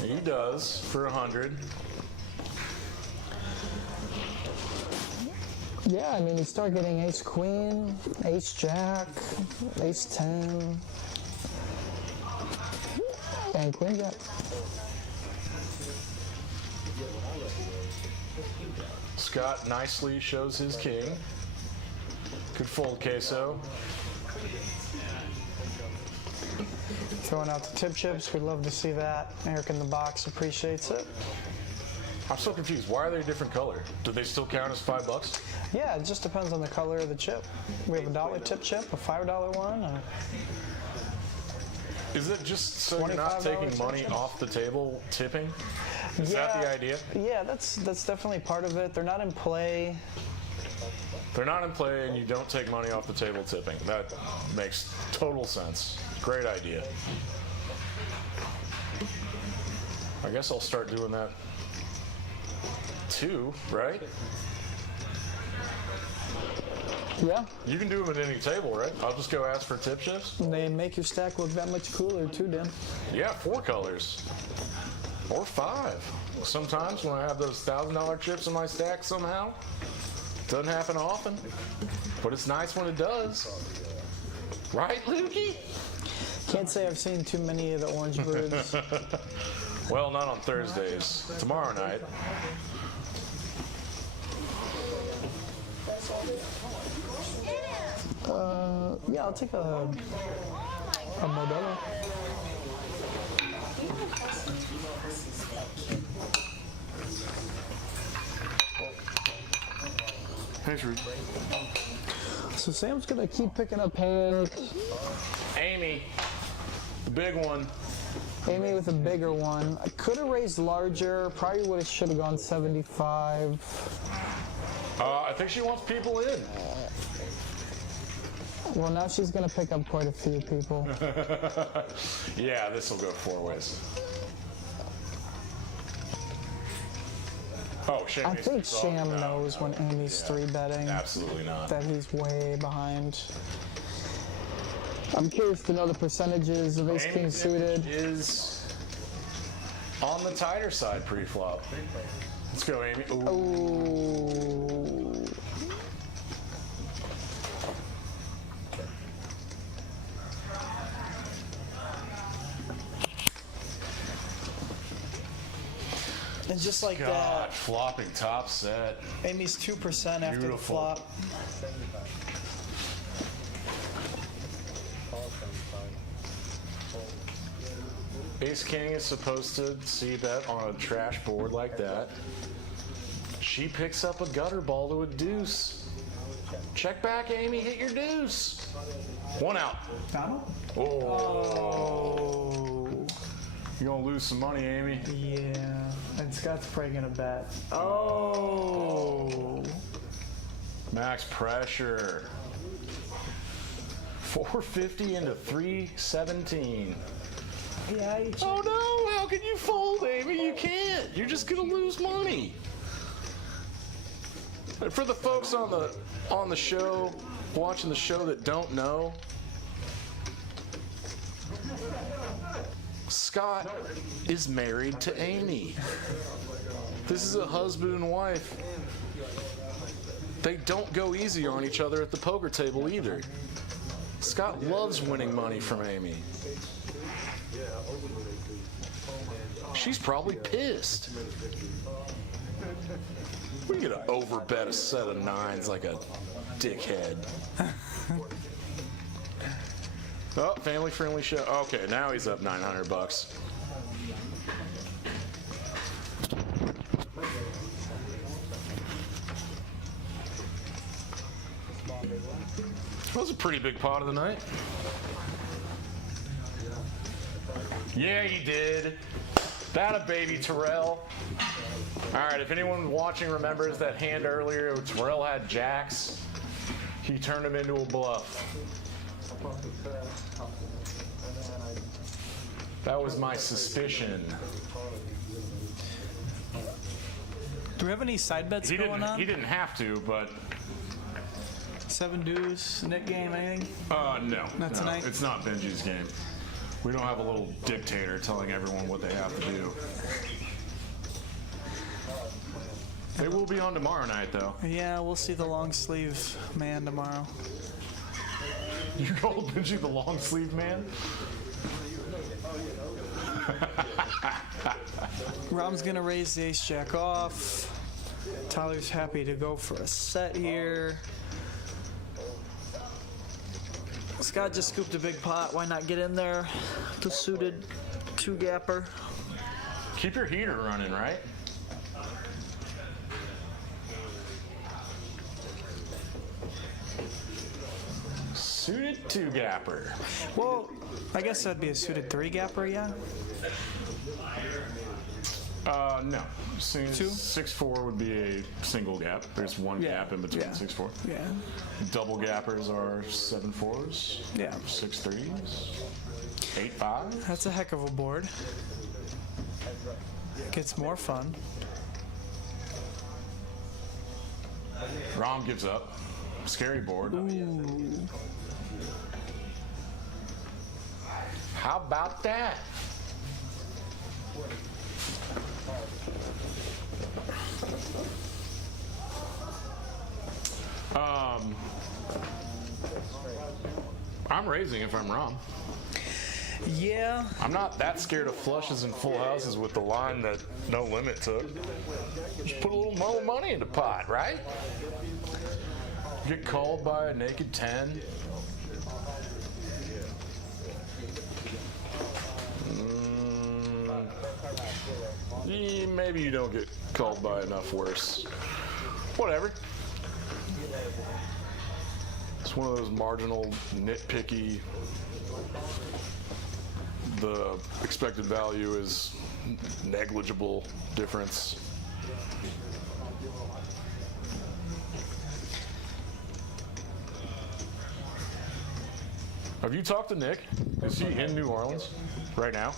He does for 100. Yeah, I mean, you start getting ace queen, ace jack, ace 10, and queen jack. Scott nicely shows his king. Could fold Queso. Throwing out the tip chips, we'd love to see that. Eric in the box appreciates it. I'm so confused. Why are they a different color? Do they still count as $5? Yeah, it just depends on the color of the chip. We have a $1 tip chip, a $5 one. Is it just so you're not $25 taking money chips? off the table tipping? Is that the idea? Yeah, that's definitely part of it. They're not in play. They're not in play and you don't take money off the table tipping. That makes total sense. Great idea. I guess I'll start doing that too, right? Yeah. You can do them at any table, right? I'll just go ask for tip shifts. And they make your stack look that much cooler too, Dan. Yeah, 4 colors. Or 5. Sometimes when I have those $1,000 chips in my stack somehow. Doesn't happen often, but it's nice when it does. Right, Lukey? Can't say I've seen too many of the orange broods. Well, not on Thursdays. Tomorrow night. Yeah, I'll take a Modelo. Thanks, Rude. So Sam's gonna keep picking up hands. Amy, the big one. Amy with a bigger one. I could have raised larger. Probably should have gone 75. I think she wants people in. Well, now she's gonna pick up quite a few people. Yeah, this will go 4 ways. Oh, Sham. I think Sham knows when Amy's 3-betting. Absolutely not. That he's way behind. I'm curious to know the percentages of Ace King suited. Is on the tighter side pre-flop. Let's go, Amy. Ooh. Ooh. And just like God, that, flopping top set. Amy's 2% after the Beautiful. flop. Ace King is supposed to see bet on a trash board like that. She picks up a gutter ball to a deuce. Check back, Amy. Hit your deuce. 1 out. Oh. You're gonna lose some money, Amy. Yeah, and Scott's probably gonna bet. Oh. Max pressure. 450 into 317. Yeah. Oh no, how can you fold, Amy? You can't. You're just gonna lose money. And for the folks on the show, watching the show that don't know, Scott is married to Amy. This is a husband and wife. They don't go easy on each other at the poker table either. Scott loves winning money from Amy. She's probably pissed. We get to overbet a set of 9s like a dickhead. Oh, family-friendly show. Okay, now he's up $900. That was a pretty big pot of the night. Yeah, you did. That a baby, Terrell. All right, if anyone watching remembers that hand earlier, Terrell had jacks. He turned him into a bluff. That was my suspicion. Do we have any side bets going on? He didn't have to, but 7 deuce, net game, anything? no. Not tonight? It's not Benji's game. We don't have a little dictator telling everyone what they have to do. They will be on tomorrow night, though. Yeah, we'll see the long sleeve man tomorrow. You called Benji the long sleeve man? Rom's gonna raise the ace jack off. Tyler's happy to go for a set here. Scott just scooped a big pot. Why not get in there? The suited 2-gapper. Keep your heater running, right? Suited 2-gapper. Well, I guess that'd be a suited 3-gapper, yeah? No. 6-4 would be a single gap. There's one gap in between 6-4. Yeah. Double gappers are 7-4s. Yeah. 6-3s. 8-5s. That's a heck of a board. Gets more fun. Rom gives up. Scary board. Ooh. How about that? I'm raising if I'm wrong. Yeah. I'm not that scared of flushes and full houses with the line that No Limit took. Just put a little more money in the pot, right? Get called by a naked 10. Maybe you don't get called by enough worse. Whatever. It's one of those marginal, nitpicky. The expected value is negligible difference. Have you talked to Nick? Is he in New Orleans right now?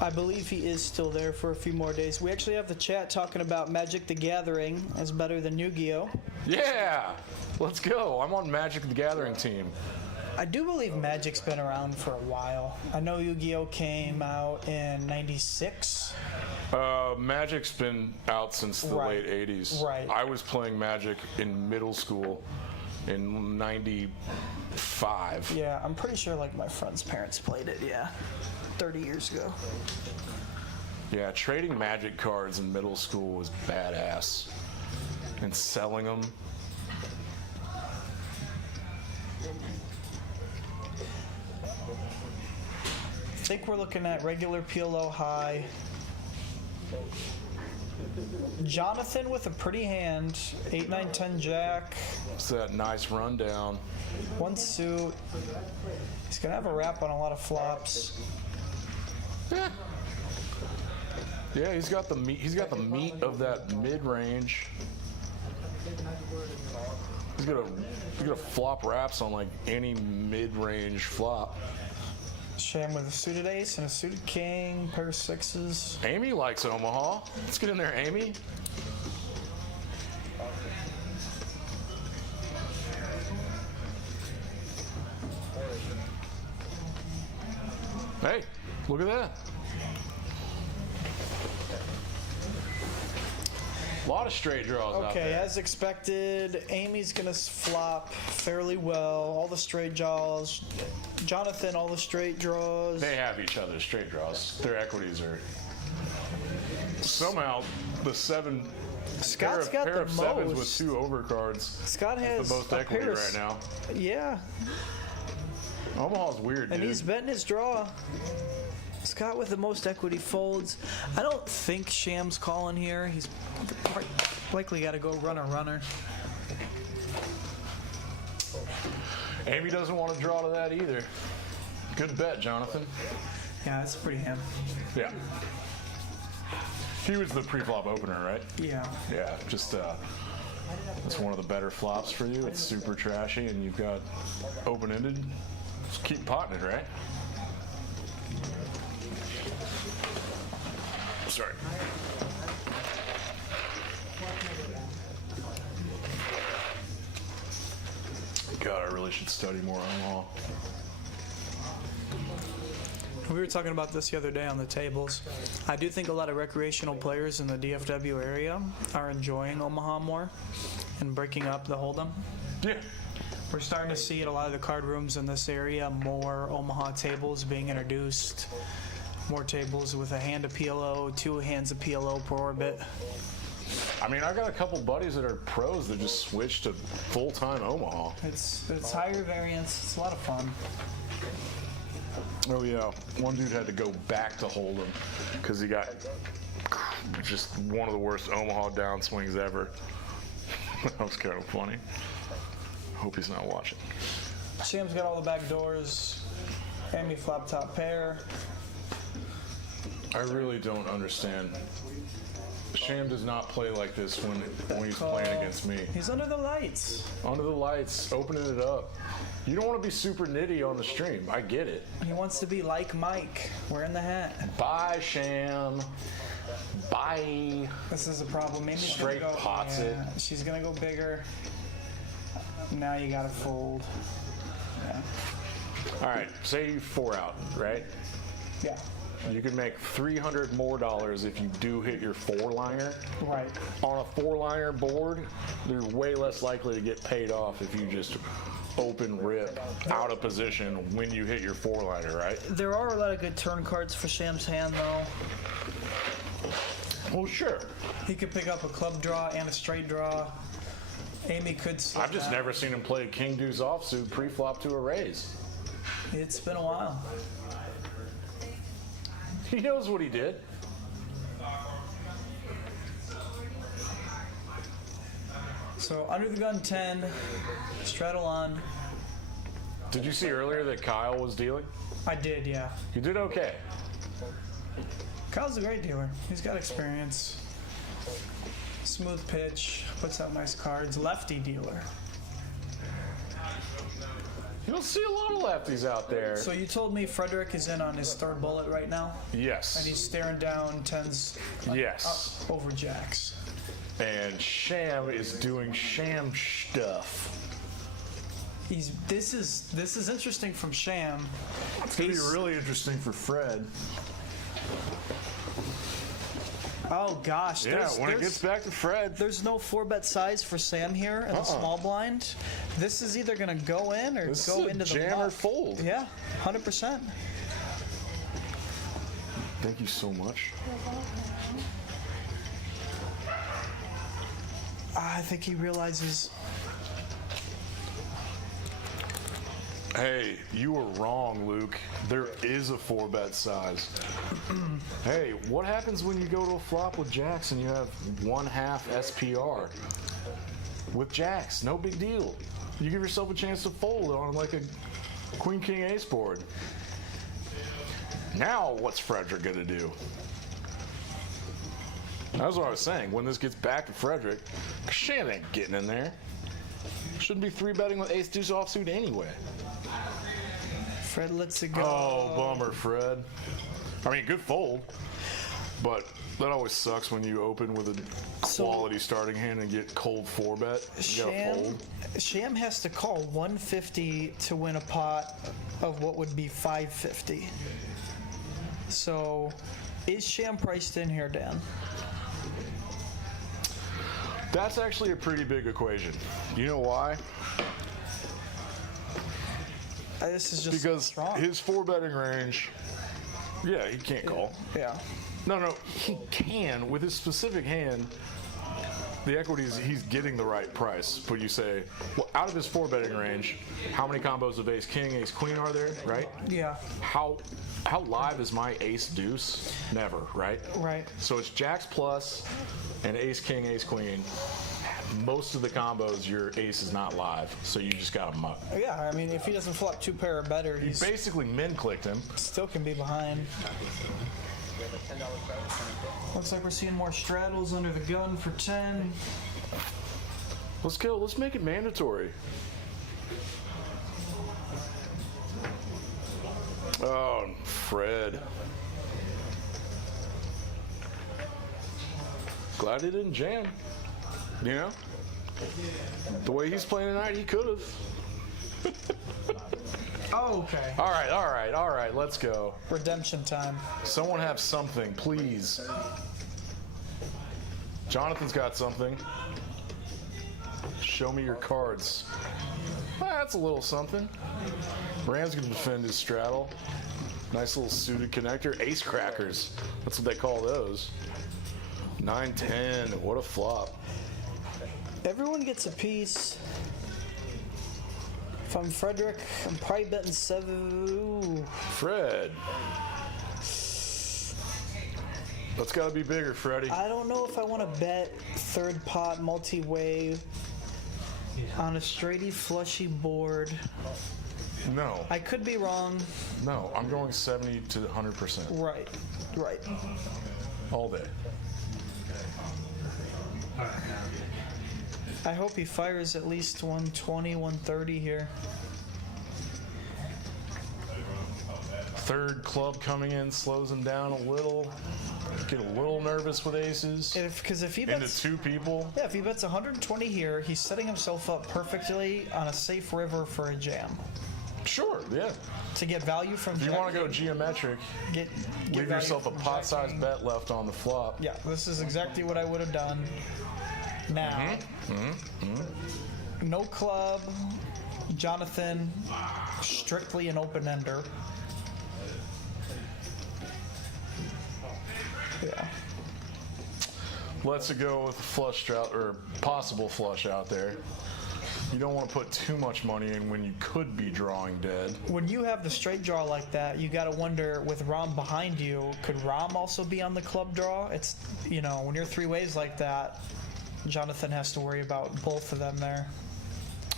I believe he is still there for a few more days. We actually have the chat talking about Magic the Gathering as better than Yu-Gi-Oh! Yeah! Let's go. I'm on Magic the Gathering team. I do believe Magic's been around for a while. I know Yu-Gi-Oh! Came out in '96. Magic's been out since the late 80s. Right. I was playing Magic in middle school in '95. Yeah, I'm pretty sure like my friend's parents played it, 30 years ago. Yeah, trading Magic cards in middle school was badass. And selling them. I think we're looking at regular PLO high. Jonathan with a pretty hand. 8, 9, 10 jack. It's that nice rundown. One suit. He's gonna have a wrap on a lot of flops. Yeah, he's got the meat. He's got the meat of that mid-range. He's gonna flop wraps on like any mid-range flop. Sham with a suited ace and a suited king, pair of sixes. Amy likes Omaha. Let's get in there, Amy. Hey, look at that. A lot of straight draws out Okay, there. as expected, Amy's gonna flop fairly well. All the straight draws. Jonathan, all the straight draws. They have each other's straight draws. Their equities are somehow the seven. Scott's got pair the of sevens with most. 2 overcards. Scott has The most a equity pair of right now. Yeah, Omaha's weird, and dude. he's betting his draw. Scott with the most equity folds. I don't think Sham's calling here. He's likely got to go runner. Amy doesn't want to draw to that either. Good bet, Jonathan. Yeah, that's pretty him. Yeah. He was the pre-flop opener, right? Yeah. Yeah, just it's one of the better flops for you. It's super trashy, and you've got open-ended. Just keep potting it, right? Sorry. God, I really should study more Omaha. We were talking about this the other day on the tables. I do think a lot of recreational players in the DFW area are enjoying Omaha more and breaking up the hold'em. Yeah. We're starting to see at a lot of the card rooms in this area more Omaha tables being introduced. More tables with a hand of PLO, 2 hands of PLO per orbit. I mean, I got a couple buddies that are pros that just switched to full-time Omaha. It's higher variance. It's a lot of fun. Oh yeah, one dude had to go back to Hold'em because he got just one of the worst Omaha downswings ever. That was kind of funny. Hope he's not watching. Sham's got all the back doors. Amy flop top pair. I really don't understand. Sham does not play like this when he's playing against me. He's under the lights. Under the lights, opening it up. You don't want to be super nitty on the stream. I get it. He wants to be like Mike, wearing the hat. Bye, Sham. Bye. This is a problem. Amy's Straight gonna go, pots it. She's gonna go bigger. Now you gotta fold. Yeah. All right, say 4 out, right? Yeah. You can make $300 more if you do hit your 4-liner. Right. On a 4-liner board, they're way less likely to get paid off if you just open rip out of position when you hit your 4-liner, right? There are a lot of good turn cards for Sham's hand, though. Well, sure. He could pick up a club draw and a straight draw. Amy could slip I've just that. never seen him play King Deuce offsuit pre-flop to a raise. It's been a while. He knows what he did. So under the gun 10, straddle on. Did you see earlier that Kyle was dealing? I did, yeah. You did okay. Kyle's a great dealer. He's got experience. Smooth pitch, puts out nice cards. Lefty dealer. You'll see a lot of lefties out there. So you told me Frederic is in on his third bullet right now, Yes. and he's staring down 10s Yes. over jacks. And Sham is doing Sham stuff. This is interesting from Sham. It's gonna be really interesting for Fred. Oh gosh, Yeah, when it gets back to Fred. there's no 4-bet size for Sam here in the small blind. This is either gonna go in or This go is a into the jam or bluff. fold. Yeah, 100%. Thank you so much. I think he realizes. Hey, you were wrong, Luke. There is a 4-bet size. Hey, what happens when you go to a flop with jacks and you have 1/2 SPR? With jacks, no big deal. You give yourself a chance to fold on like a Queen King Ace board. Now, what's Frederic gonna do? That's what I was saying. When this gets back to Frederic, Sham ain't getting in there. Shouldn't be 3-betting with Ace Deuce offsuit anyway. Fred lets it go. Oh, bummer, Fred. I mean, good fold, but that always sucks when you open with a quality starting hand and get cold 4-bet. You gotta fold. Sham has to call 150 to win a pot of what would be 550. So, is Sham priced in here, Dan? That's actually a pretty big equation. You know why? This is just Because strong. his 4-betting range, yeah, he can't call. Yeah. No, he can. With his specific hand, the equity is he's getting the right price. But you say, well, out of his 4-betting range, how many combos of Ace King, Ace Queen are there, right? Yeah. How live is my Ace Deuce? Never, right? Right. So it's Jacks plus and Ace King, Ace Queen. Most of the combos, your ace is not live, so you just got to muck. Yeah, I mean, if he doesn't flop 2 pair or better, You he basically min-clicked him. still can be behind. Looks like we're seeing more straddles under the gun for 10. Let's go. Let's make it mandatory. Oh, Fred. Glad he didn't jam. You know? The way he's playing tonight, he could have. Oh, okay. All right. Let's go. Redemption time. Someone have something, please. Jonathan's got something. Show me your cards. That's a little something. Rand's gonna defend his straddle. Nice little suited connector. Ace crackers. That's what they call those. 9-10. What a flop. Everyone gets a piece. If I'm Frederic, I'm probably betting 7. Ooh. Fred. That's gotta be bigger, Freddie. I don't know if I want to bet third pot multi-way on a straighty flushy board. No. I could be wrong. No, I'm going 70 to 100%. Right. All day. I hope he fires at least 120, 130 here. Third club coming in slows him down a little. Get a little nervous with aces. Because if he Into bets, 2 people. yeah, if he bets 120 here, he's setting himself up perfectly on a safe river for a jam. Sure, yeah. To get value from If you want to go geometric, get leave value yourself a from pot-sized Jack-King. bet left on the flop. Yeah, this is exactly what I would have done. Now, no club. Jonathan, strictly an open-ender. Yeah. Let's go with a flush out or possible flush out there. You don't want to put too much money in when you could be drawing dead. When you have the straight draw like that, you got to wonder with Rom behind you, could Rom also be on the club draw? It's, you know, when you're three ways like that, Jonathan has to worry about both of them there.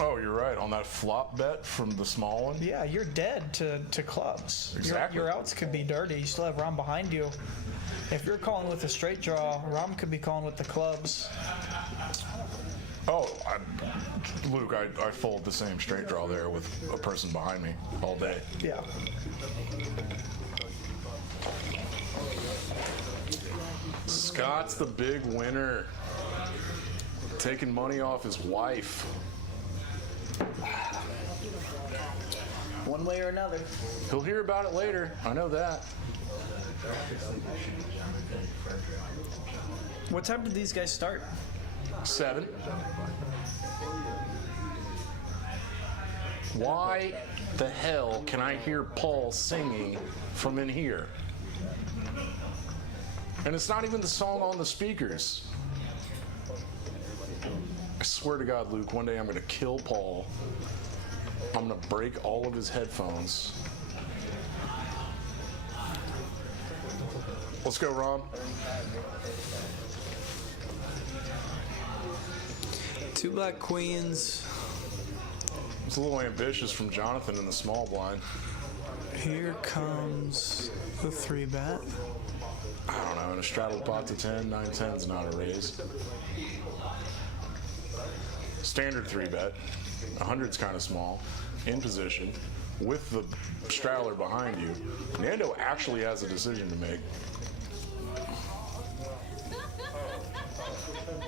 Oh, you're right. On that flop bet from the small one? Yeah, you're dead to clubs. Exactly. Your outs could be dirty. You still have Rom behind you. If you're calling with a straight draw, Rom could be calling with the clubs. Oh, Luke, I fold the same straight draw there with a person behind me all day. Yeah. Scott's the big winner. Taking money off his wife. One way or another. He'll hear about it later. I know that. What time did these guys start? 7. Why the hell can I hear Paul singing from in here? And it's not even the song on the speakers. I swear to God, Luke, one day I'm going to kill Paul. I'm going to break all of his headphones. Let's go, Ron. Two black queens. It's a little ambitious from Jonathan in the small blind. Here comes the 3-bet. I don't know, in a straddle pot to 10, 9-10's not a raise. Standard 3-bet. 100's kind of small. In position. With the straddler behind you. Nando actually has a decision to make.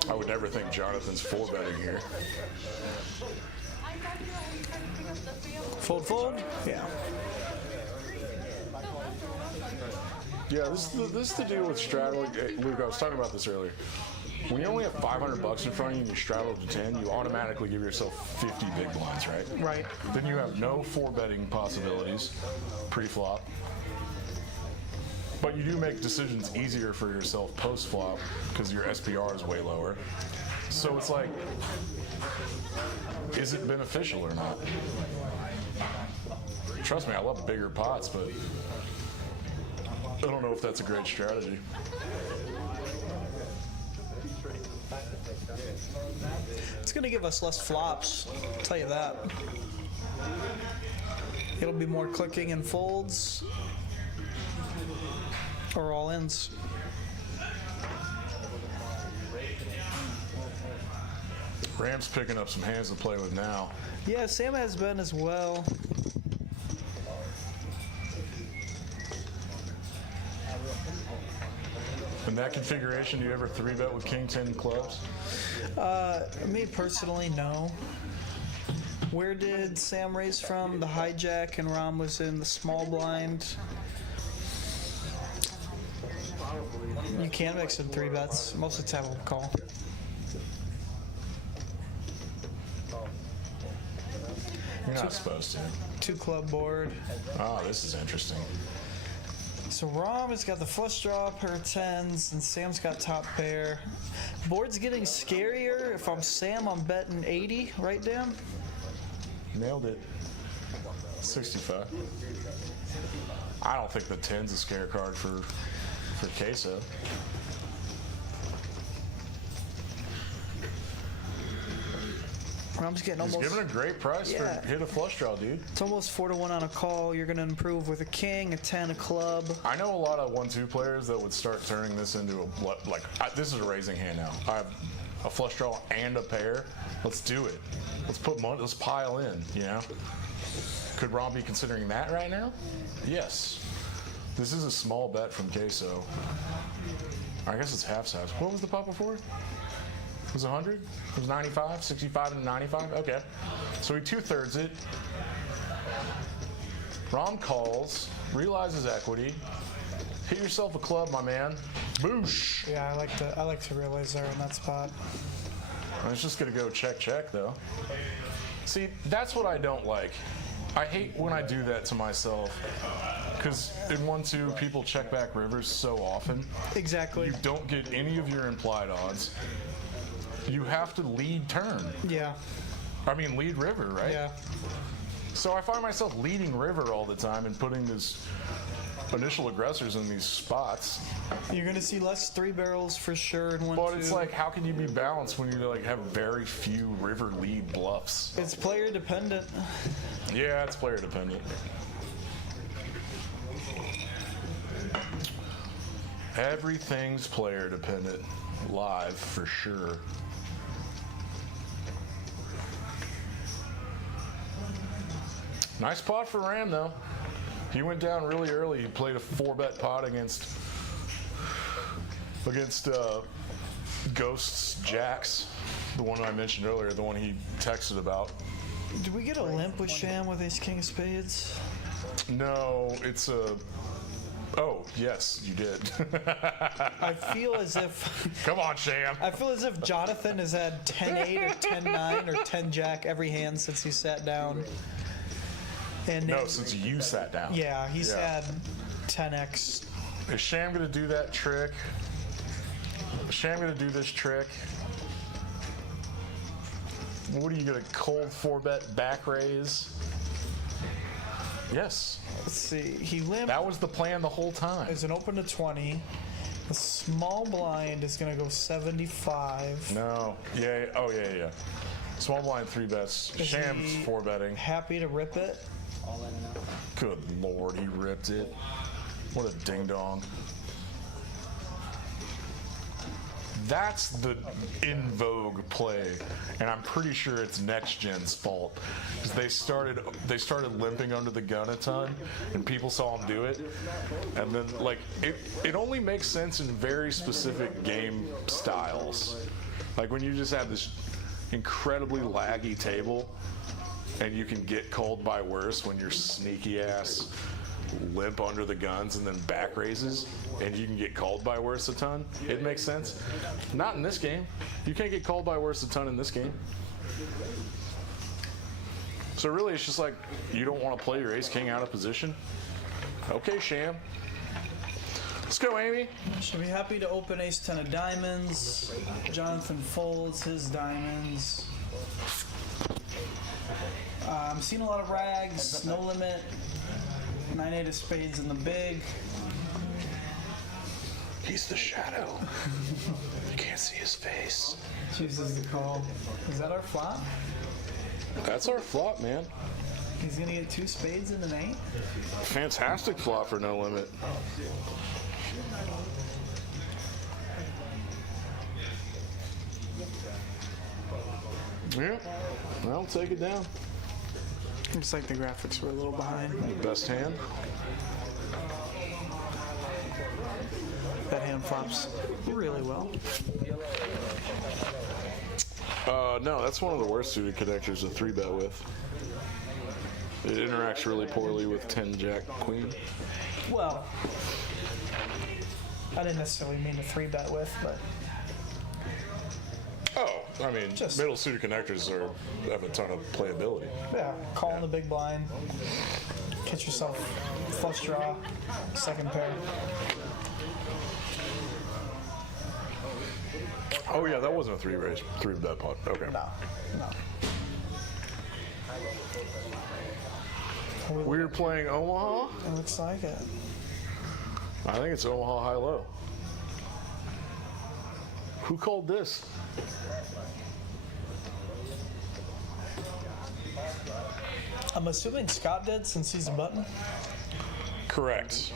I would never think Jonathan's 4-betting here. Fold, fold? Yeah. Yeah, this is the deal with straddling. Hey, Luke, I was talking about this earlier. When you only have $500 in front of you and you straddle to 10, you automatically give yourself 50 big blinds, right? Right. Then you have no 4-betting possibilities pre-flop. But you do make decisions easier for yourself post-flop because your SPR is way lower. So it's like, is it beneficial or not? Trust me, I love bigger pots, but I don't know if that's a great strategy. It's going to give us less flops, I'll tell you that. It'll be more clicking and folds. Or all ins. Ram's picking up some hands to play with now. Yeah, Sam has been as well. In that configuration, do you ever 3-bet with King 10 clubs? Me personally, no. Where did Sam raise from? The hijack, and Rom was in the small blind. You can mix in 3-bets. Most of the time we'll call. You're not supposed to. 2 club board. Oh, this is interesting. So Rom has got the flush draw, pair of 10s, and Sam's got top pair. Board's getting scarier. If I'm Sam, I'm betting 80, right, Dan? Nailed it. 65. I don't think the 10's a scare card for Queso. Rom's getting He's almost. giving a great price Yeah. for hit a flush draw, dude. It's almost 4-1 on a call. You're going to improve with a king, a 10, a club. I know a lot of 1-2 players that would start turning this into a this is a raising hand now. I have a flush draw and a pair. Let's do it. Let's put money. Let's pile in. You know. Could Ron be considering that right now? Yes. This is a small bet from Queso. I guess it's half size. What was the pot before? It was 100? It was 95? 65 and 95? Okay. So he 2/3 it. Rom calls, realizes equity. Hit yourself a club, my man. Boosh. Yeah, I like to realize there in that spot. It's just gonna go check, check, though. See, that's what I don't like. I hate when I do that to myself, because in 1-2, people check back rivers so often. Exactly. You don't get any of your implied odds. You have to lead turn. Yeah. I mean, lead river, right? Yeah. So I find myself leading river all the time and putting these initial aggressors in these spots. You're gonna see less 3 barrels for sure in 1-2. But it's like, how can you be balanced when you like have very few river lead bluffs? It's player dependent. Yeah, it's player dependent. Everything's player dependent. Live, for sure. Nice pot for Ram, though. He went down really early. He played a 4-bet pot against Ghost's Jacks, the one I mentioned earlier, the one he texted about. Did we get a limp with Sham with Ace King of Spades? No, it's a... Oh, yes, you did. I feel as if... Come on, Sham. I feel as if Jonathan has had 10-8 or 10-9 or 10-Jack every hand since he sat down. And No, since you sat down. yeah, he's had 10x. Is Sham gonna do that trick? Is Sham gonna do this trick? What are you gonna cold 4-bet back raise? Yes. Let's see. He limped. That was the plan the whole time. It's an open to 20. The small blind is going to go 75. No. Yeah. Oh, yeah. Small blind 3 bets. Is Sham's he 4-betting. Happy to rip it. Good Lord, he ripped it. What a ding dong. That's the in vogue play, and I'm pretty sure it's Next Gen's fault, because they started limping under the gun a ton, and people saw him do it, and then like it only makes sense in very specific game styles, like when you just have this incredibly laggy table, and you can get called by worse when you're sneaky ass limp under the guns and then back raises, and you can get called by worse a ton. It makes sense. Not in this game. You can't get called by worse a ton in this game. So really, it's just like, you don't want to play your ace king out of position. Okay, Sham. Let's go, Amy. Should be happy to open ace 10 of diamonds. Jonathan folds his diamonds. I'm seeing a lot of rags, no limit. 9-8 of spades in the big. He's the shadow. You can't see his face. Chooses the call. Is that our flop? That's our flop, man. He's gonna get 2 spades and an 8? Fantastic flop for no limit. Yeah, I'll take it down. Looks like the graphics were a little behind. Best hand. That hand flops really well. No, that's one of the worst suited connectors to 3-bet with. It interacts really poorly with 10 Jack Queen. Well, I didn't necessarily mean to 3-bet with, but Oh, I mean, Just- middle suited connectors have a ton of playability. yeah, calling the big blind. Catch yourself flush draw, second pair. Oh yeah, that wasn't a 3-bet pot. Okay. No. We were playing Omaha. It looks like it. I think it's Omaha high-low. Who called this? I'm assuming Scott did since he's a button. Correct.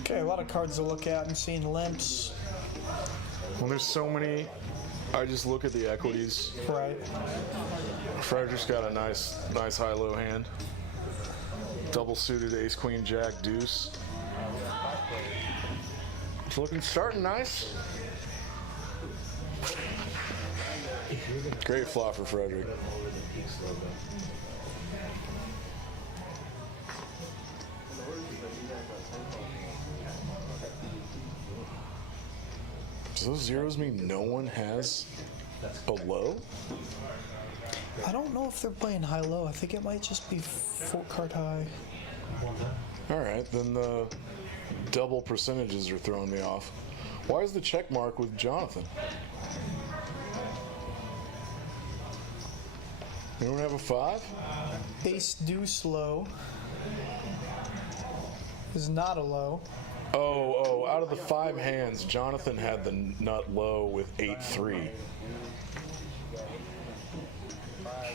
Okay, a lot of cards to look at. I'm seeing limps. When there's so many, I just look at the equities. Right. Frederick's got a nice high-low hand. Double suited ace, queen, jack, deuce. It's looking starting nice. Great flop for Frederic. Does those zeros mean no one has a low? I don't know if they're playing high-low. I think it might just be 4-card high. All right, then the double percentages are throwing me off. Why is the check mark with Jonathan? Anyone have a 5? Ace deuce low is not a low. Oh, out of the 5 hands, Jonathan had the nut low with 8-3.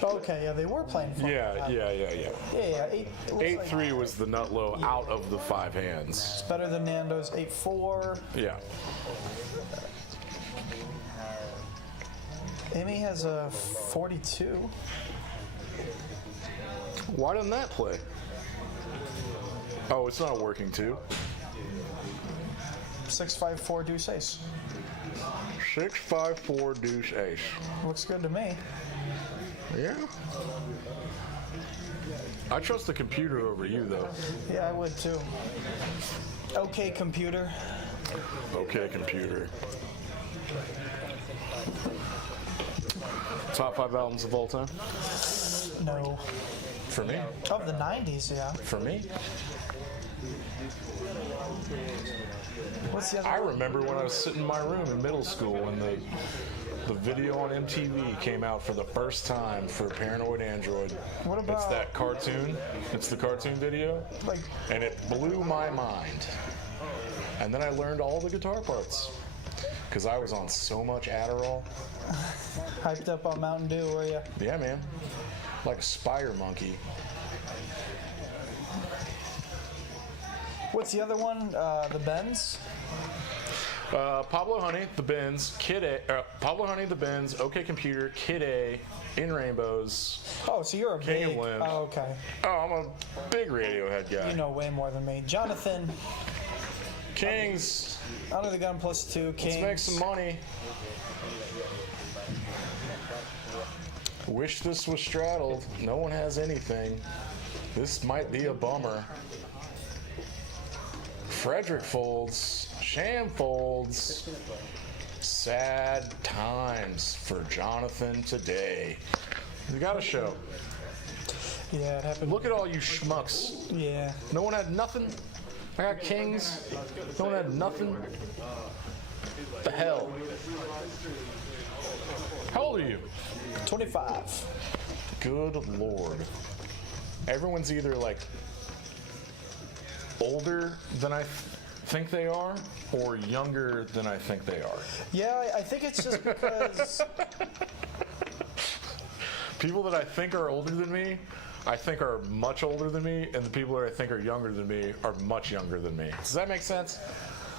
Okay, yeah, they were playing 4. Yeah. Yeah, 8-3 was the nut low out of the 5 hands. It's better than Nando's 8-4. Yeah. Amy has a 42. Why didn't that play? Oh, it's not working too. 6-5-4 deuce ace. 6-5-4 deuce ace. Looks good to me. Yeah. I trust the computer over you, though. Yeah, I would too. Okay, computer. Okay, computer. Top 5 albums of all time? No. For me? Of the 90s, yeah. For me? What's the other I one? remember when I was sitting in my room in middle school when the video on MTV came out for the first time for Paranoid Android. What about... It's that cartoon. It's the cartoon video. Like, And it blew my mind. And then I learned all the guitar parts. Because I was on so much Adderall. hyped up on Mountain Dew, were you? Yeah, man. Like a spider monkey. What's the other one? The Benz? Pablo Honey, The Benz, Kid A. Pablo Honey, The Benz, OK Computer, Kid A, In Rainbows. Oh, so you're a King of big... Limbs. Oh, okay. Oh, I'm a big Radiohead guy. You know way more than me. Jonathan, Kings. under the gun +2. Kings. Let's make some money. Wish this was straddled. No one has anything. This might be a bummer. Frederic folds. Sham folds. Sad times for Jonathan today. We got a show. Yeah, it happened. Look at all you schmucks. Yeah. No one had nothing. I got kings. No one had nothing. The hell? How old are you? 25. Good Lord. Everyone's either like older than I think they are or younger than I think they are. Yeah, I think it's just because... People that I think are older than me, I think are much older than me, and the people that I think are younger than me are much younger than me. Does that make sense?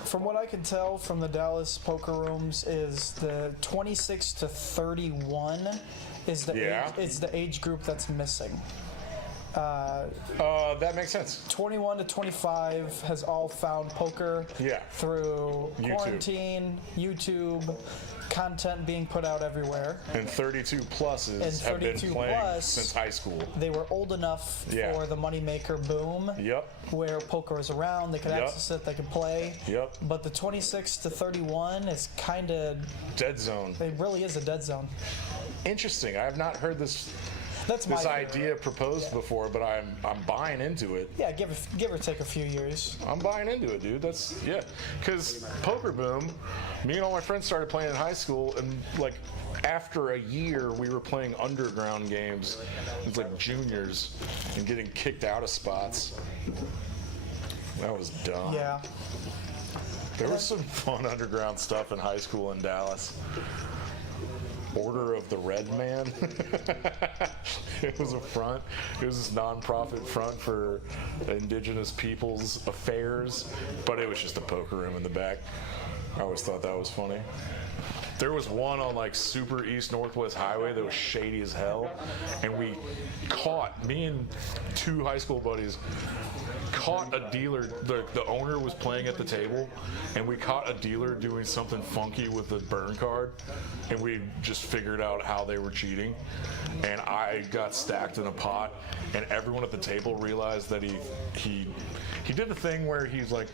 From what I can tell from the Dallas poker rooms, is the 26 to 31 is the age group that's missing. That makes sense. 21 to 25 has all found poker through quarantine, YouTube, content being put out everywhere. And 32 pluses have been playing since high school. They were old enough for the moneymaker boom. Yep. Where poker was around, they could access it, they could play. Yep. But the 26 to 31 is kind of dead zone. It really is a dead zone. Interesting. I have not heard this idea proposed before, but I'm buying into it. Yeah, give or take a few years. I'm buying into it, dude. Because poker boom, me and all my friends started playing in high school, and like after a year, we were playing underground games with like juniors and getting kicked out of spots. That was dumb. Yeah. There was some fun underground stuff in high school in Dallas. Order of the Red Man. It was a front. It was this non-profit front for indigenous people's affairs, but it was just a poker room in the back. I always thought that was funny. There was one on like super east northwest highway that was shady as hell, and we caught, me and 2 high school buddies caught a dealer. The owner was playing at the table, and we caught a dealer doing something funky with the burn card, and we just figured out how they were cheating. And I got stacked in a pot, and everyone at the table realized that he did the thing where he's like,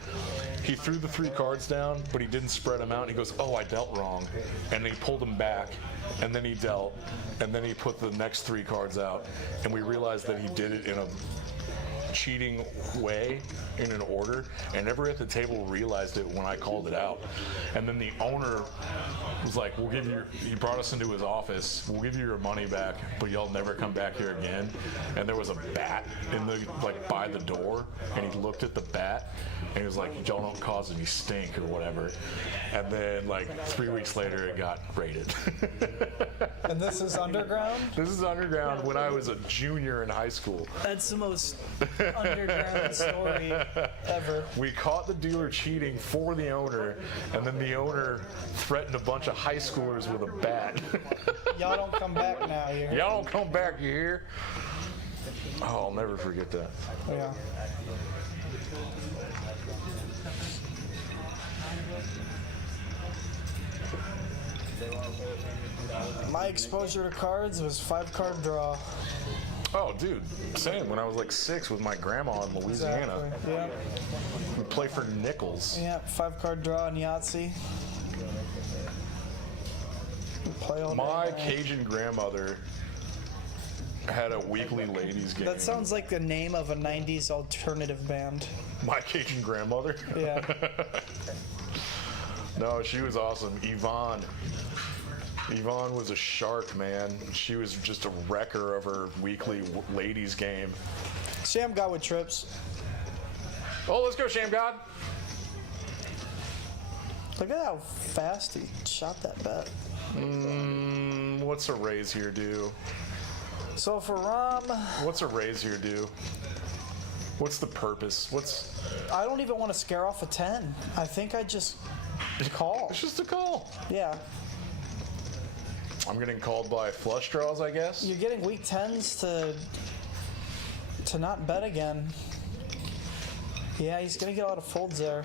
he threw the 3 cards down, but he didn't spread them out. And he goes, "Oh, I dealt wrong," and then he pulled them back, and then he dealt, and then he put the next 3 cards out, and we realized that he did it in a cheating way, in an order, and everyone at the table realized it when I called it out. And then the owner was like, "We'll give you," he brought us into his office, "We'll give you your money back, but y'all never come back here again." And there was a bat in the, like, by the door, and he looked at the bat, and he was like, "Y'all don't cause any stink," or whatever. And then, like, 3 weeks later, it got raided. And this is underground? This is underground when I was a junior in high school. That's the most underground story ever. We caught the dealer cheating for the owner, and then the owner threatened a bunch of high schoolers with a bat. Y'all don't come back now, you hear? Y'all don't come back here. Oh, I'll never forget that. Yeah. My exposure to cards was 5-card draw. Oh, dude, same. When I was like 6 with my grandma in Louisiana. Exactly. Yeah. We play for nickels. Yeah, 5-card draw and Yahtzee. We play all My day. Cajun grandmother had a weekly ladies game. That sounds like the name of a 90s alternative band. My Cajun grandmother? Yeah. No, she was awesome. Yvonne was a shark, man. She was just a wrecker of her weekly ladies game. Sham God with trips. Oh, let's go, Sham God. Look at how fast he shot that bet. What's a raise here do? So for Rom, What's a raise here do? What's the purpose? I don't even want to scare off a 10. I think I just call. It's just a call. Yeah. I'm getting called by flush draws, I guess. You're getting weak 10s to not bet again. Yeah, he's going to get a lot of folds there.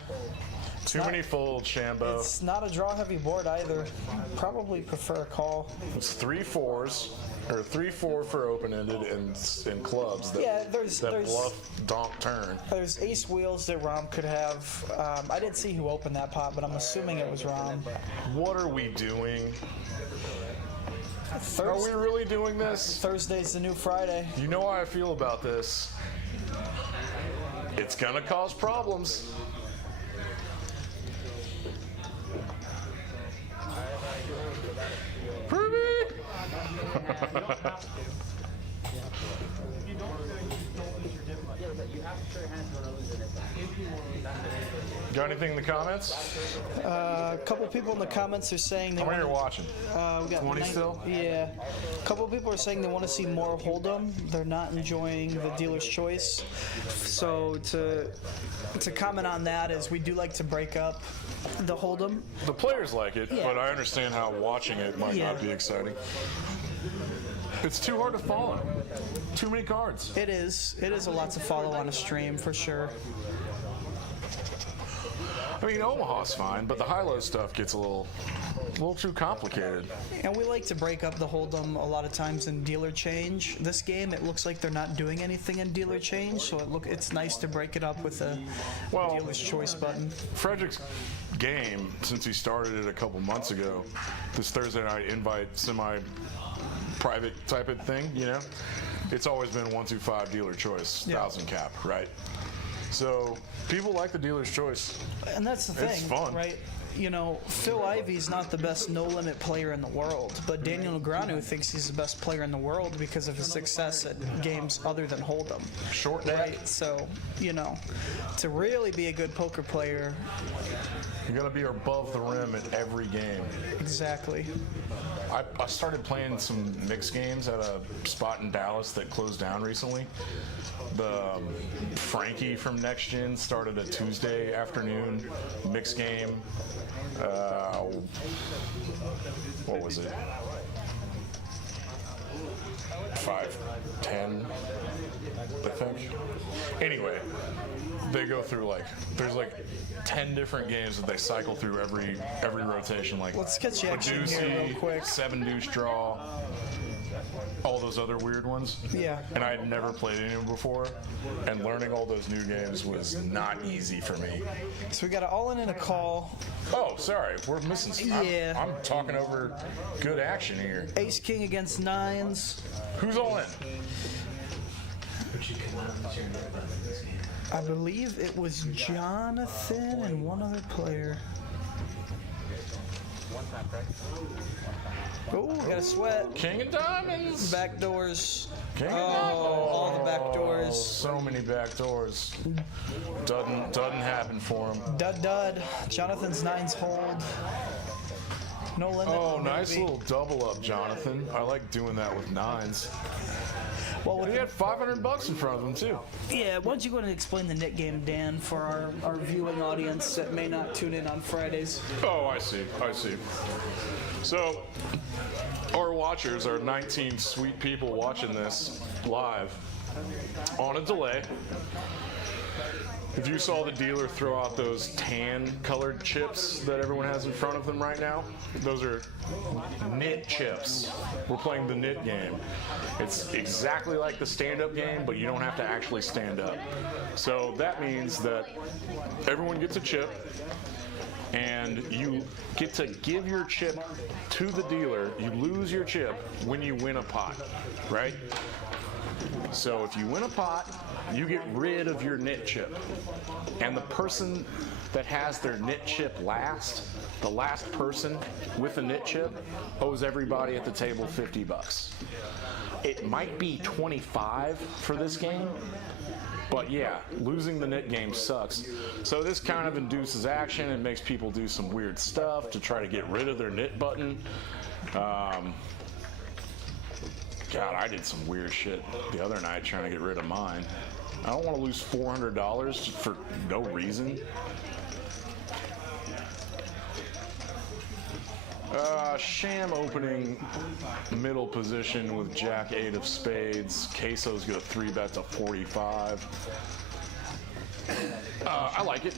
Too many folds, Shambo. It's not a draw-heavy board either. Probably prefer a call. It's 3 4s, or 3-4 for open-ended and clubs that, Yeah, there's bluff, donk, turn. There's ace wheels that Rom could have. I didn't see who opened that pot, but I'm assuming it was Rom. What are we doing? Are we really doing this? Thursday's the new Friday. You know how I feel about this. It's gonna cause problems. Prove Got anything in the comments? A couple people in the comments are saying they How many are want. watching? We got 20 still? Yeah. A couple people are saying they want to see more Hold'em. They're not enjoying the dealer's choice. So to comment on that is we do like to break up the Hold'em. The players like it, Yeah. but I understand how watching it might Yeah. not be exciting. It's too hard to follow. Too many cards. It is. It is a lot to follow on a stream for sure. I mean, Omaha's fine, but the high-low stuff gets a little too complicated. And we like to break up the Hold'em a lot of times in dealer change. This game, it looks like they're not doing anything in dealer change, so it's nice to break it up with a dealer's choice button. Frederick's game, since he started it a couple months ago, this Thursday night invite semi-private type of thing, you know? It's always been 1-2-5 dealer choice, 1,000 cap, right? So people like the dealer's choice. And that's the thing, It's fun. right? You know, Phil Ivey's not the best no-limit player in the world, but Daniel Negreanu thinks he's the best player in the world because of his success at games other than Hold'em. Short deck. Right, so, you know, to really be a good poker player. You gotta be above the rim at every game. Exactly. I started playing some mixed games at a spot in Dallas that closed down recently. The Frankie from Next Gen started a Tuesday afternoon mixed game What was it? 5-10, I think. Anyway, they go through like there's like 10 different games that they cycle through every rotation. Like Let's get you action here real quick. 7 deuce draw, all those other weird ones. Yeah. And I had never played any of them before, and learning all those new games was not easy for me. So we got an all-in and a call. Oh, sorry, we're missing some. Yeah. I'm talking over good action here. Ace king against nines. Who's all in? I believe it was Jonathan and one other player. Oh, got a sweat. King of diamonds. Back doors. King of Oh, diamonds. all the back doors. So many back doors. Doesn't happen for him. Dud. Jonathan's nines hold. No limit. Oh, nice maybe. little double up, Jonathan. I like doing that with nines. Well, He had $500 in front of him too. yeah, why don't you go ahead and explain the knit game, Dan, for our viewing audience that may not tune in on Fridays. Oh, I see. So, our watchers are 19 sweet people watching this live on a delay. If you saw the dealer throw out those tan-colored chips that everyone has in front of them right now, those are knit chips. We're playing the knit game. It's exactly like the stand-up game, but you don't have to actually stand up. So that means that everyone gets a chip, and you get to give your chip to the dealer. You lose your chip when you win a pot, right? So if you win a pot, you get rid of your knit chip. And the person that has their knit chip last, the last person with a knit chip, owes everybody at the table $50. It might be 25 for this game, but yeah, losing the knit game sucks. So this kind of induces action and makes people do some weird stuff to try to get rid of their knit button. God, I did some weird shit the other night trying to get rid of mine. I don't want to lose $400 for no reason. Sham opening middle position with Jack 8 of spades. Queso's gonna 3-bet to 45. I like it.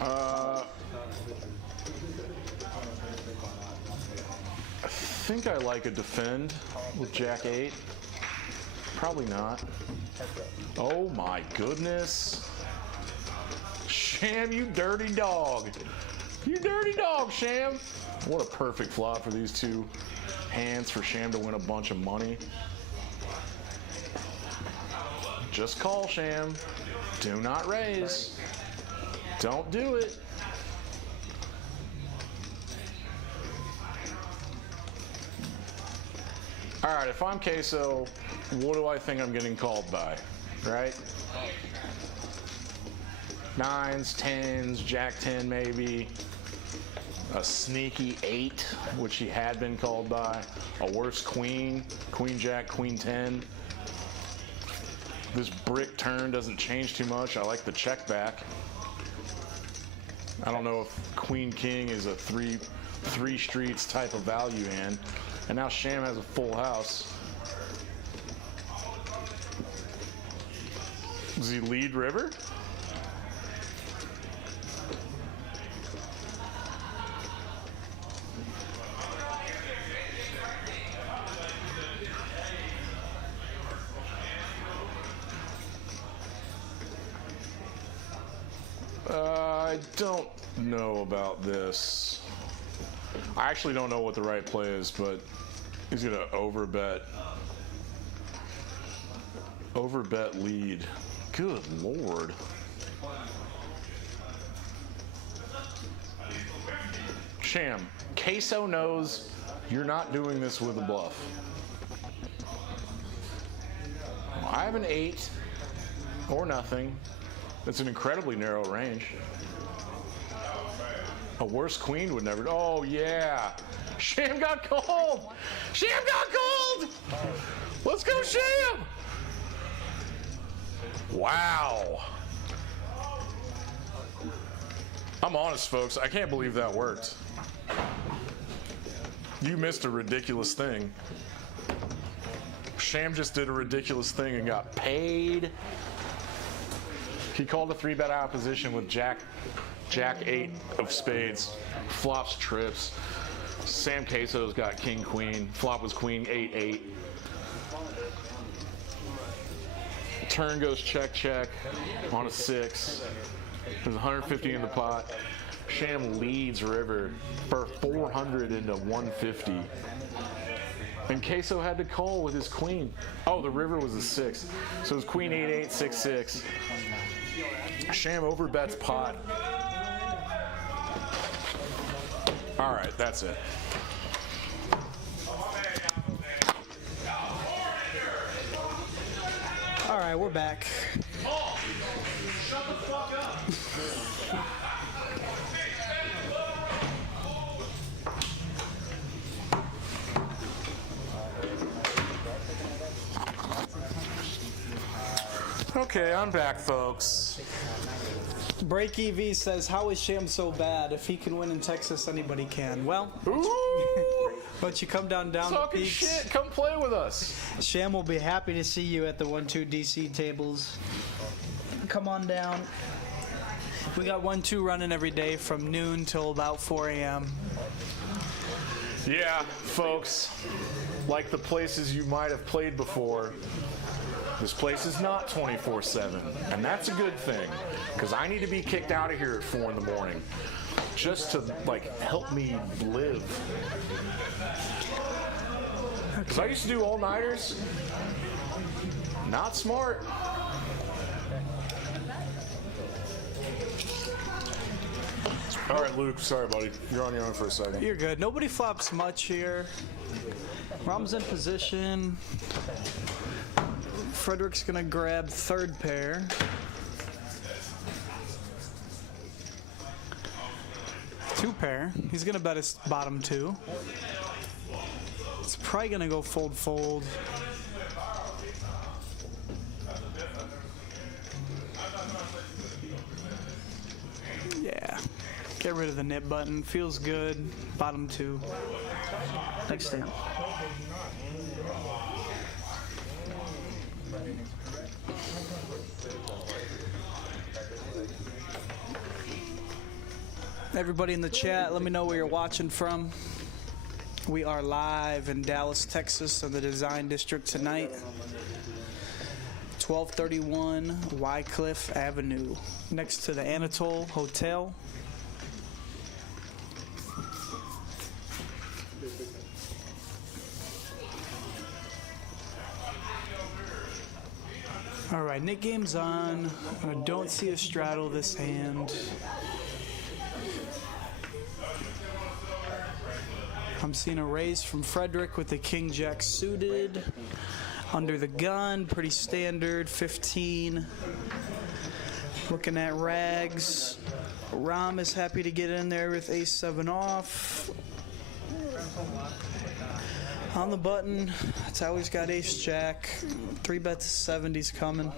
I think I like a defend with Jack 8. Probably not. Oh my goodness. Sham, you dirty dog. You dirty dog, Sham. What a perfect flop for these two hands for Sham to win a bunch of money. Just call, Sham. Do not raise. Don't do it. All right, if I'm Queso, what do I think I'm getting called by, right? Nines, tens, Jack 10 maybe, a sneaky 8, which he had been called by, a worse queen, queen jack, queen 10. This brick turn doesn't change too much. I like the check back. I don't know if queen king is a three streets type of value hand. And now Sham has a full house. Does he lead river? I don't know about this. I actually don't know what the right play is, but he's gonna overbet lead. Good Lord. Sham, Queso knows you're not doing this with a bluff. I have an 8 or nothing. That's an incredibly narrow range. A worse queen would never. Oh yeah, Sham got cold. Sham got cold. Let's go, Sham. Wow. I'm honest, folks. I can't believe that worked. You missed a ridiculous thing. Sham just did a ridiculous thing and got paid. He called a 3-bet out of position with Jack 8 of spades. Flops trips. Sam Queso's got king queen. Flop was queen 8-8. Turn goes check check on a 6. There's 150 in the pot. Sham leads river for 400 into 150. And Queso had to call with his queen. Oh, the river was a 6. So it was queen 8-8, 6-6. Sham overbets pot. All right, that's it. All right, we're back. Oh, shut the fuck up. Okay, I'm back, folks. Break EV says, how is Sham so bad? If he can win in Texas, anybody can. Well, Ooh, but you come down the talking peaks. shit. Come play with us. Sham will be happy to see you at the 1-2 DC tables. Come on down. We got 1-2 running every day from noon till about 4 a.m. Yeah, folks, like the places you might have played before, this place is not 24/7, and that's a good thing, because I need to be kicked out of here at 4 in the morning, just to, like, help me live. Because I used to do all-nighters. Not smart. All right, Luke, sorry, buddy. You're on your own for a second. You're good. Nobody flops much here. Rom's in position. Frederick's gonna grab third pair. Two pair. He's gonna bet his bottom 2. It's probably gonna go fold. Yeah. Get rid of the nip button. Feels good. Bottom 2. Next stand. Everybody in the chat, let me know where you're watching from. We are live in Dallas, Texas, in the Design District tonight. 1231 Wycliffe Avenue, next to the Anatole Hotel. All right, Nick game's on. I don't see a straddle this hand. I'm seeing a raise from Frederick with the king-jack suited. Under the gun, pretty standard, 15. Looking at rags. Rom is happy to get in there with ace-7 off. On the button, it's always got ace-jack. 3 bets 70's coming.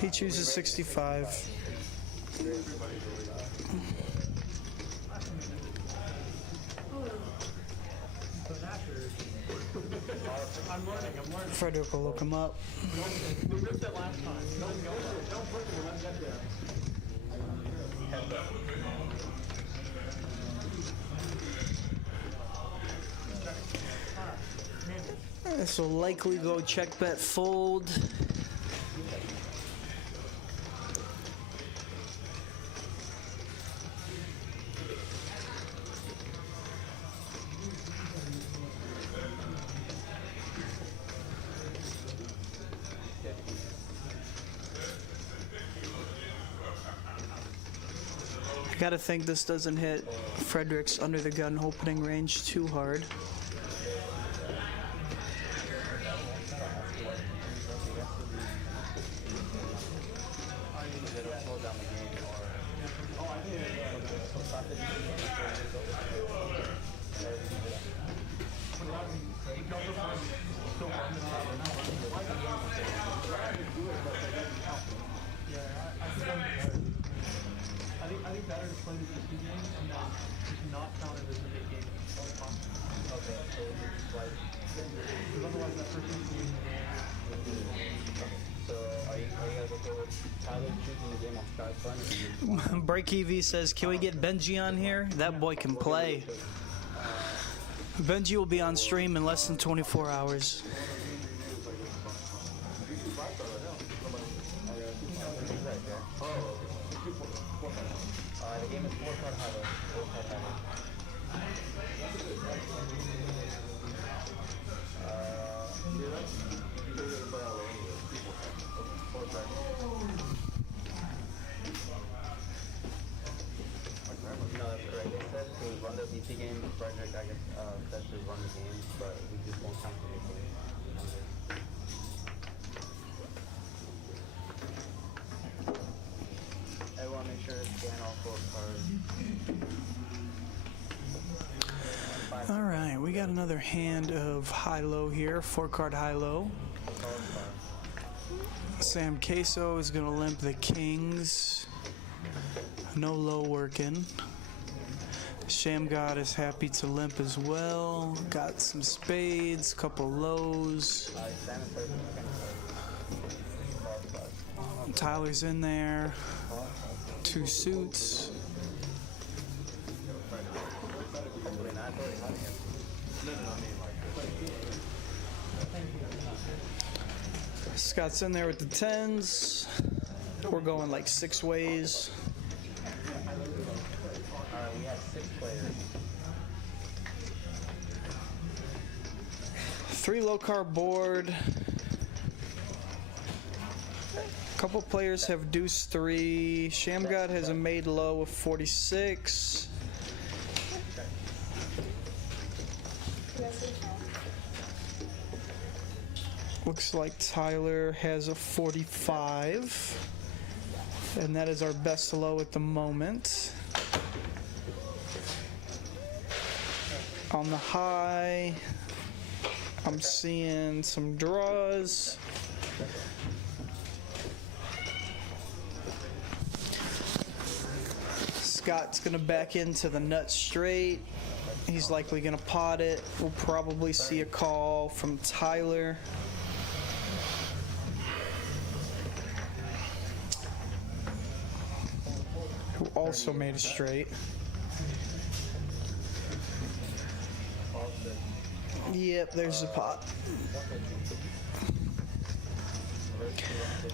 He chooses 65. Frederick will look him up. This will likely go check bet fold. I gotta think this doesn't hit Frederick's under the gun opening range too hard. better to play the 2 games and then just not count it as a big game. Okay, so it's like. Because otherwise that person is losing the game. So are you guys okay with Tyler choosing the game on Sky Fun? Break EV says, can we get Benji on here? That boy can play. Benji will be on stream in less than 24 hours. The game is 4-card high-low. 4-card high-low. No, that's correct. They said to run the VC game. Frederick, I guess, said to run the game, but we just won't count the game. Everyone make sure to scan all 4 cards. All right, we got another hand of high-low here, 4-card high-low. Sam Queso is going to limp the kings. No low working. Sham God is happy to limp as well. Got some spades, couple lows. Tyler's in there. 2 suits. Scott's in there with the 10s. We're going like 6 ways. We have 6 players. 3 low card board. Couple players have deuce 3. Shamgod has a made low of 46. Looks like Tyler has a 45. And that is our best low at the moment. On the high, I'm seeing some draws. Scott's gonna back into the nut straight. He's likely gonna pot it. We'll probably see a call from Tyler. Who also made a straight. Yep, there's the pot.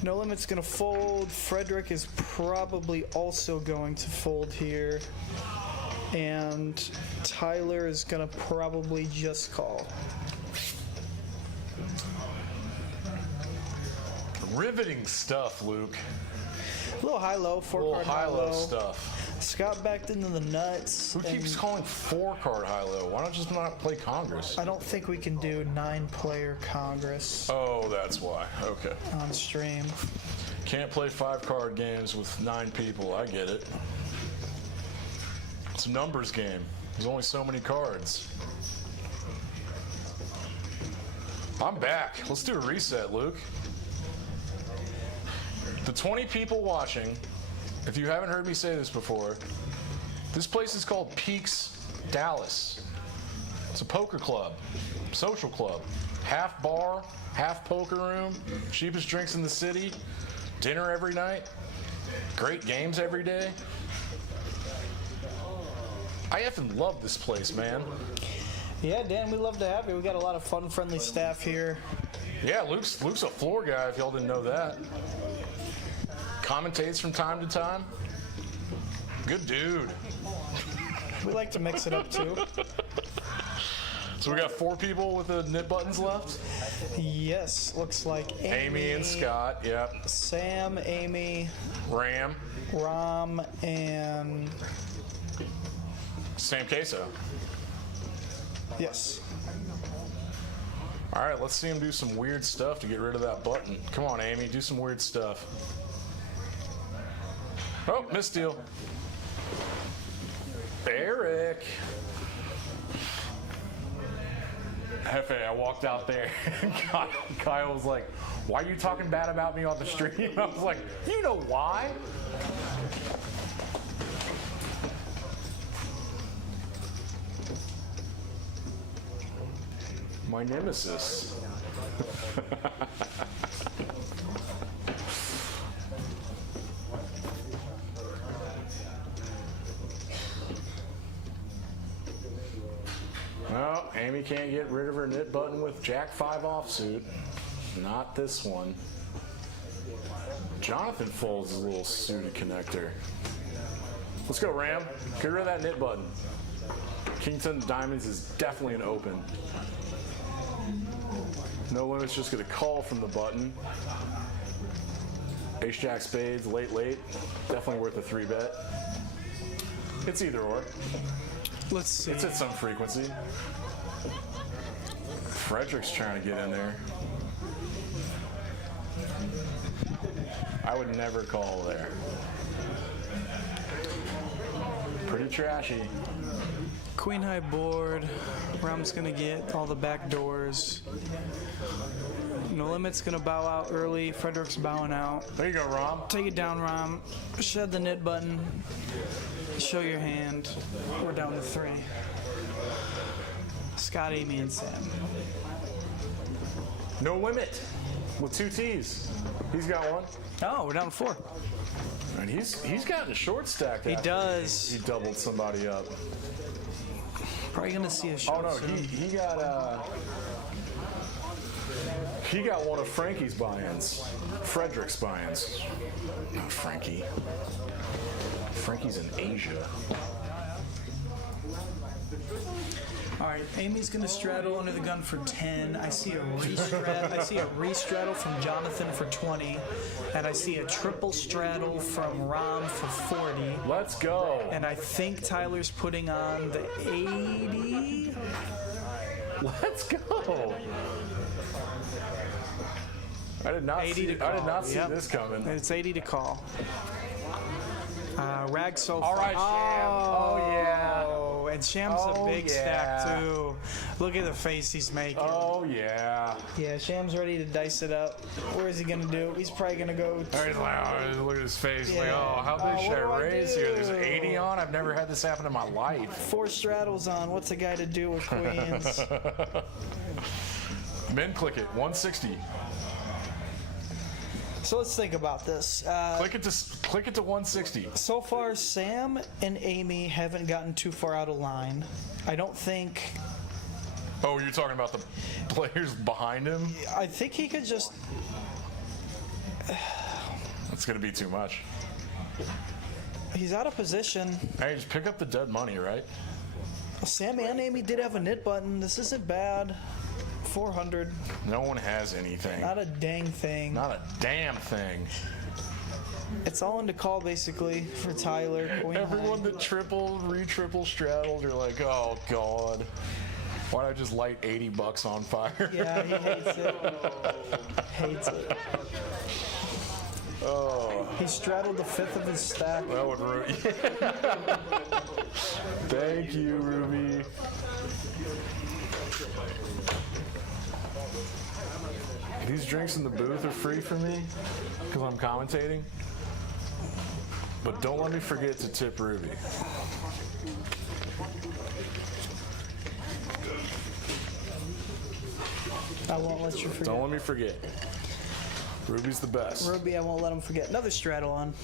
No Limit's gonna fold. Frederic is probably also going to fold here. And Tyler is gonna probably just call. Riveting stuff, Luke. A little high-low, 4-card Little high-low high-low. stuff. Scott backed into the nuts. Who keeps and calling 4-card high-low? Why not just not play Congress? I don't think we can do 9-player Congress Oh, that's why. Okay. on stream. Can't play 5-card games with 9 people. I get it. It's a numbers game. There's only so many cards. I'm back. Let's do a reset, Luke. The 20 people watching, if you haven't heard me say this before, this place is called Peaks Dallas. It's a poker club, social club, half bar, half poker room, cheapest drinks in the city, dinner every night, great games every day. I effing love this place, man. Yeah, Dan, we love to have you. We got a lot of fun, friendly staff here. Yeah, Luke's a floor guy, if y'all didn't know that. Commentates from time to time. Good dude. We like to mix it up too. So we got 4 people with the knit buttons left. Yes, looks like Amy and Scott, yep. Sam, Amy, Ram, Ram, and Sam Queso. yes. All right, let's see him do some weird stuff to get rid of that button. Come on, Amy, do some weird stuff. Oh, misdeal. Eric. Hefe, I walked out there and Kyle was like, why are you talking bad about me on the stream? I was like, you know why? my nemesis. No, Amy can't get rid of her knit button with Jack 5 offsuit. Not this one. Jonathan folds his little suited connector. Let's go, Ram. Get rid of that knit button. King 10 diamonds is definitely an open. No limit's just gonna call from the button. Ace Jack spades, late. Definitely worth a 3-bet. It's either or. Let's see. It's at some frequency. Frederick's trying to get in there. I would never call there. Pretty trashy. Queen high board. Ram's gonna get all the back doors. No limit's gonna bow out early. Frederick's bowing out. There you go, Rom. Take it down, Rom. Shed the knit button. Show your hand. We're down to 3. Scott, Amy, and Sam. No limit with 2 T's. He's got one. Oh, we're down to 4. And he's gotten short stacked. He does. He doubled somebody up. Probably gonna see a show Oh no, soon. he got one of Frankie's buy-ins. Frederick's buy-ins. Not Frankie. Frankie's in Asia. All right, Amy's gonna straddle under the gun for 10. I see a re-straddle from Jonathan for 20, and I see a triple straddle from Rom for 40. Let's go. And I think Tyler's putting on the 80. Let's go. I did not 80 see, to call. I did not see Yep. this coming. It's 80 to call. Rag so All right, Sham. Oh, yeah. Oh, and Sham's a big stack too. Look at the face he's making. Oh, yeah. Yeah, Sham's ready to dice it up. Where is he gonna do? He's probably gonna go. He's like, oh, look at his face. Like, Yeah. oh, how big should What do I I raise here? There's do? 80 on. I've never had this happen in my life. 4 straddles on. What's a guy to do with queens? Men click it. 160. So let's think about this. Click it to 160. So far, Sam and Amy haven't gotten too far out of line. I don't think. Oh, you're talking about the players behind him? I think he could just. That's gonna be too much. He's out of position. Hey, just pick up the dead money, right? Sam and Amy did have a knit button. This isn't bad. 400. No one has anything. Not a dang thing. Not a damn thing. It's all into call basically for Tyler. Queen Everyone high. that triple straddled, you're like, oh god. Why don't I just light $80 on fire? Yeah, he hates it. Hates it. Oh, He straddled the 5th of his stack. that would ruin. Thank you, Ruby. These drinks in the booth are free for me because I'm commentating. But don't let me forget to tip Ruby. I won't let you forget. Don't let me forget. Ruby's the best. Ruby, I won't let him forget. Another straddle on.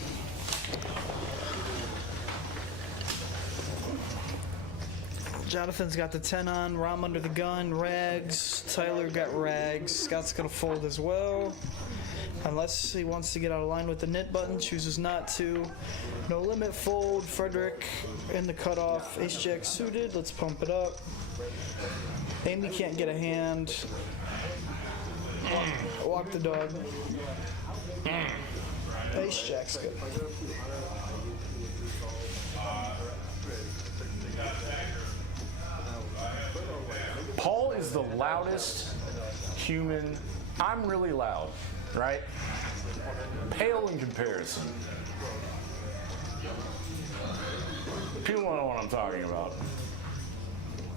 Jonathan's got the 10 on, Rom under the gun, rags. Tyler got rags. Scott's gonna fold as well. Unless he wants to get out of line with the knit button, chooses not to. No limit fold, Frederick in the cutoff. Ace Jack suited, let's pump it up. Amy can't get a hand. Walk the dog. Ace Jack's good. Paul is the loudest human. I'm really loud, right? Pale in comparison. People don't know what I'm talking about.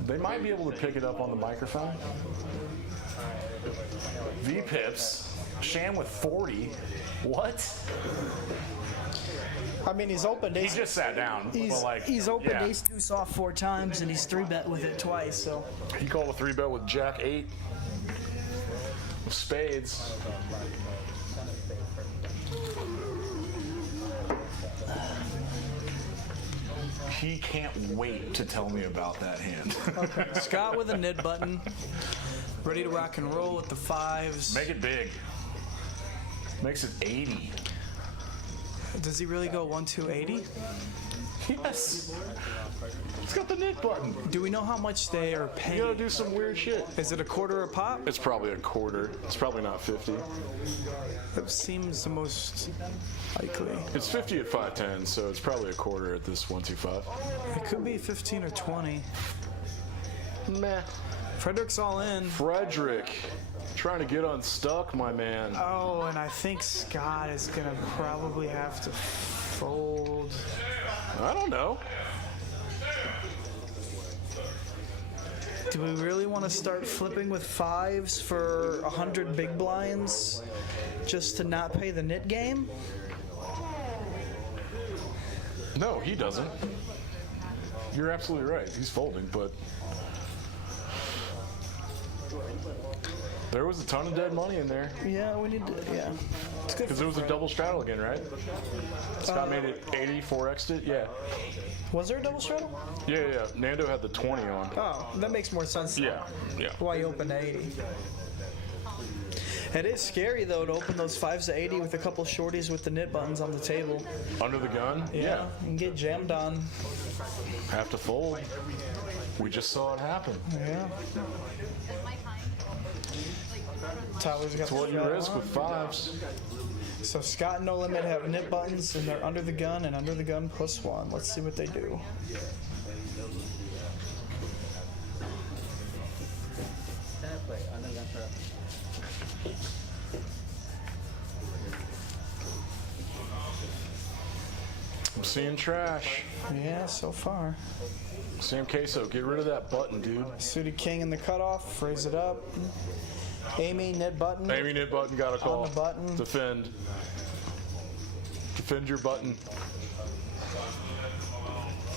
They might be able to pick it up on the microphone. VPIPs. Sham with 40. What? I mean, he's opened He ace. just sat down. He's opened yeah. ace deuce off 4 times and he's 3-bet with it twice. So He called a 3-bet with Jack 8. Spades. He can't wait to tell me about that hand. Okay. Scott with a nid button. Ready to rock and roll with the 5s. Make it big. Makes it 80. Does he really go 1, 2, 80? Yes. It's got the knit button. Do we know how much they are You paying? gotta do some weird shit. Is it a quarter a pop? It's probably a quarter. It's probably not 50. That seems the most likely. It's 50 at 510, so it's probably a quarter at this 125. It could be 15 or 20. Meh. Frederick's all in. Frederic, trying to get unstuck, my man. Oh, and I think Scott is gonna probably have to fold. I don't know. Do we really want to start flipping with 5s for 100 big blinds just to not pay the nit game? No, he doesn't. You're absolutely right. He's folding, but there was a ton of dead money in there. Yeah, we need to, yeah. It's good Because for it was a Fred. double straddle again, right? Scott made it 80, 4x'd it? Yeah. Was there a double straddle? Yeah. Nando had the 20 on. Oh, that makes more sense. Yeah. Why you opened to 80. It is scary, though, to open those 5s to 80 with a couple shorties with the nit buttons on the table. Under the gun? Yeah. And get jammed on. Have to fold. We just saw it happen. Yeah. My time. Tyler's got It's what you risk with 5s. So Scott and No Limit have nit buttons, and they're under the gun and under the gun +1. Let's see what they do. I'm seeing trash. Yeah, so far. Sam Queso, get rid of that button, dude. Suited king in the cutoff, raise it up. Amy, nit button. Amy knit button got a call. On the button. Defend. Defend your button.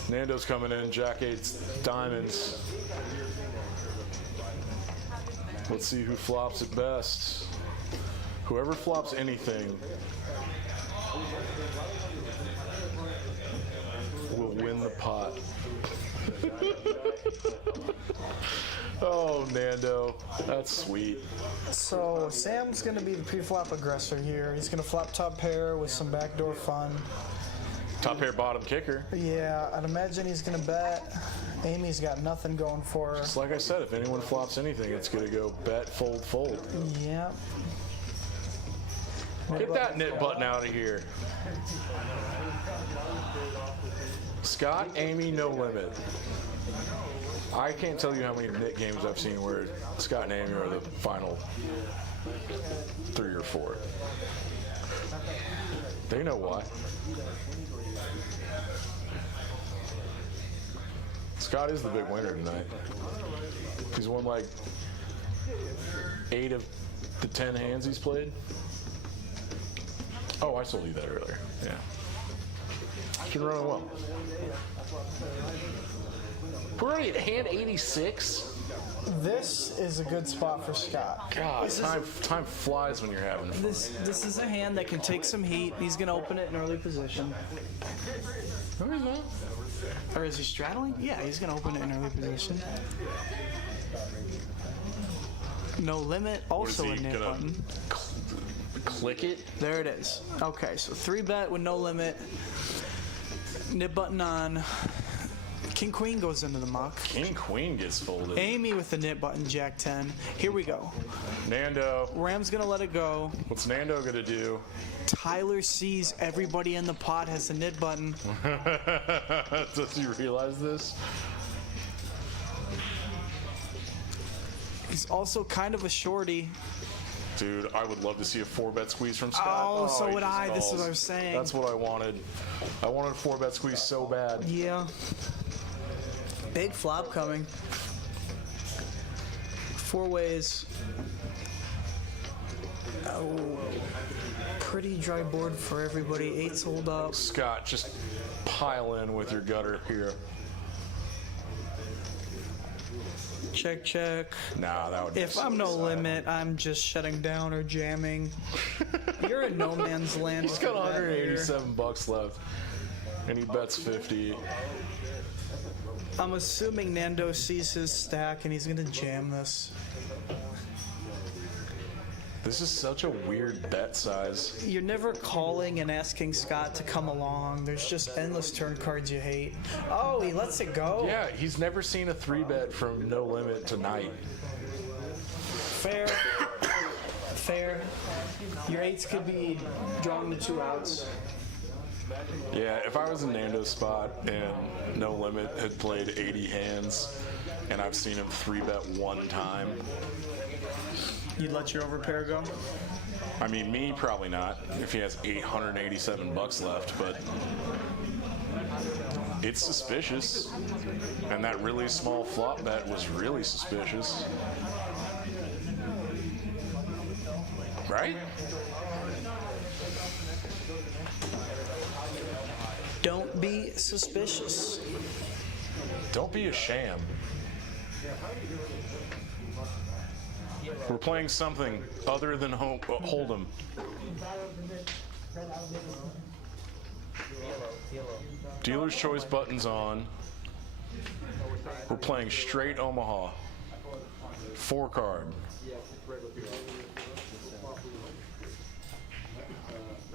Nando's coming in, Jack 8's diamonds. Let's see who flops it best. Whoever flops anything will win the pot. Oh, Nando, that's sweet. So Sam's going to be the pre-flop aggressor here. He's going to flop top pair with some backdoor fun. Top pair, bottom kicker. Yeah, I'd imagine he's going to bet. Amy's got nothing going for her. Just like I said, if anyone flops anything, it's going to go bet, fold, fold. Yep. Get that knit button out of here. Scott, Amy, No Limit. I can't tell you how many knit games I've seen where Scott and Amy are the final 3 or 4. They know why. Scott is the big winner tonight. He's won like 8 of the 10 hands he's played. Oh, I told you that earlier. Yeah. He's been running well. We're already at hand 86. This is a good spot for Scott. God, time flies when you're having fun. This is a hand that can take some heat. He's going to open it in early position. No, he's not. Or is he straddling? Yeah, he's going to open it in early position. No Limit, also a nit button. Click it? There it is. Okay, so 3-bet with No Limit. Nit button on. King Queen goes into the muck. King Queen gets folded. Amy with the nit button, Jack 10. Here we go. Nando. Ram's gonna let it go. What's Nando gonna do? Tyler sees everybody in the pot has the nit button. Does he realize this? He's also kind of a shorty. Dude, I would love to see a 4-bet squeeze from Scott. Oh, so he would just I. This is calls. what I was saying. That's what I wanted. I wanted a 4-bet squeeze so bad. Yeah. Big flop coming. 4 ways. Oh. Pretty dry board for everybody. 8's hold up. Scott, just pile in with your gutter here. Check, check. Nah, that would be If I'm no suicide. limit, I'm just shutting down or jamming. You're in no man's land. He's got 187 bucks left, and he bets 50. I'm assuming Nando sees his stack and he's gonna jam this. This is such a weird bet size. You're never calling and asking Scott to come along. There's just endless turn cards you hate. Oh, he lets it go? Yeah, he's never seen a 3-bet from no limit tonight. Fair. Fair. Your 8s could be drawing the 2 outs. Yeah, if I was in Nando's spot and no limit had played 80 hands, and I've seen him 3-bet 1 time, You'd let your overpair go? I mean, me, probably not, if he has 887 bucks left, but it's suspicious. And that really small flop bet was really suspicious. Right? Don't be suspicious. Don't be a sham. We're playing something other than Hold'em. Dealer's choice buttons on. We're playing straight Omaha. 4 card.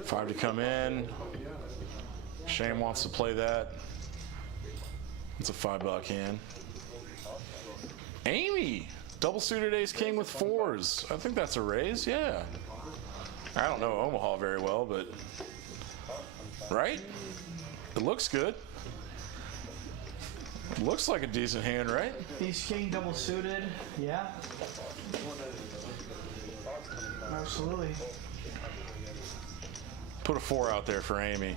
5 to come in. Sham wants to play that. It's a $5 hand. Amy! Double suited ace king with 4s. I think that's a raise, yeah. I don't know Omaha very well, but right? It looks good. Looks like a decent hand, right? Ace king double suited, yeah. Absolutely. Put a 4 out there for Amy.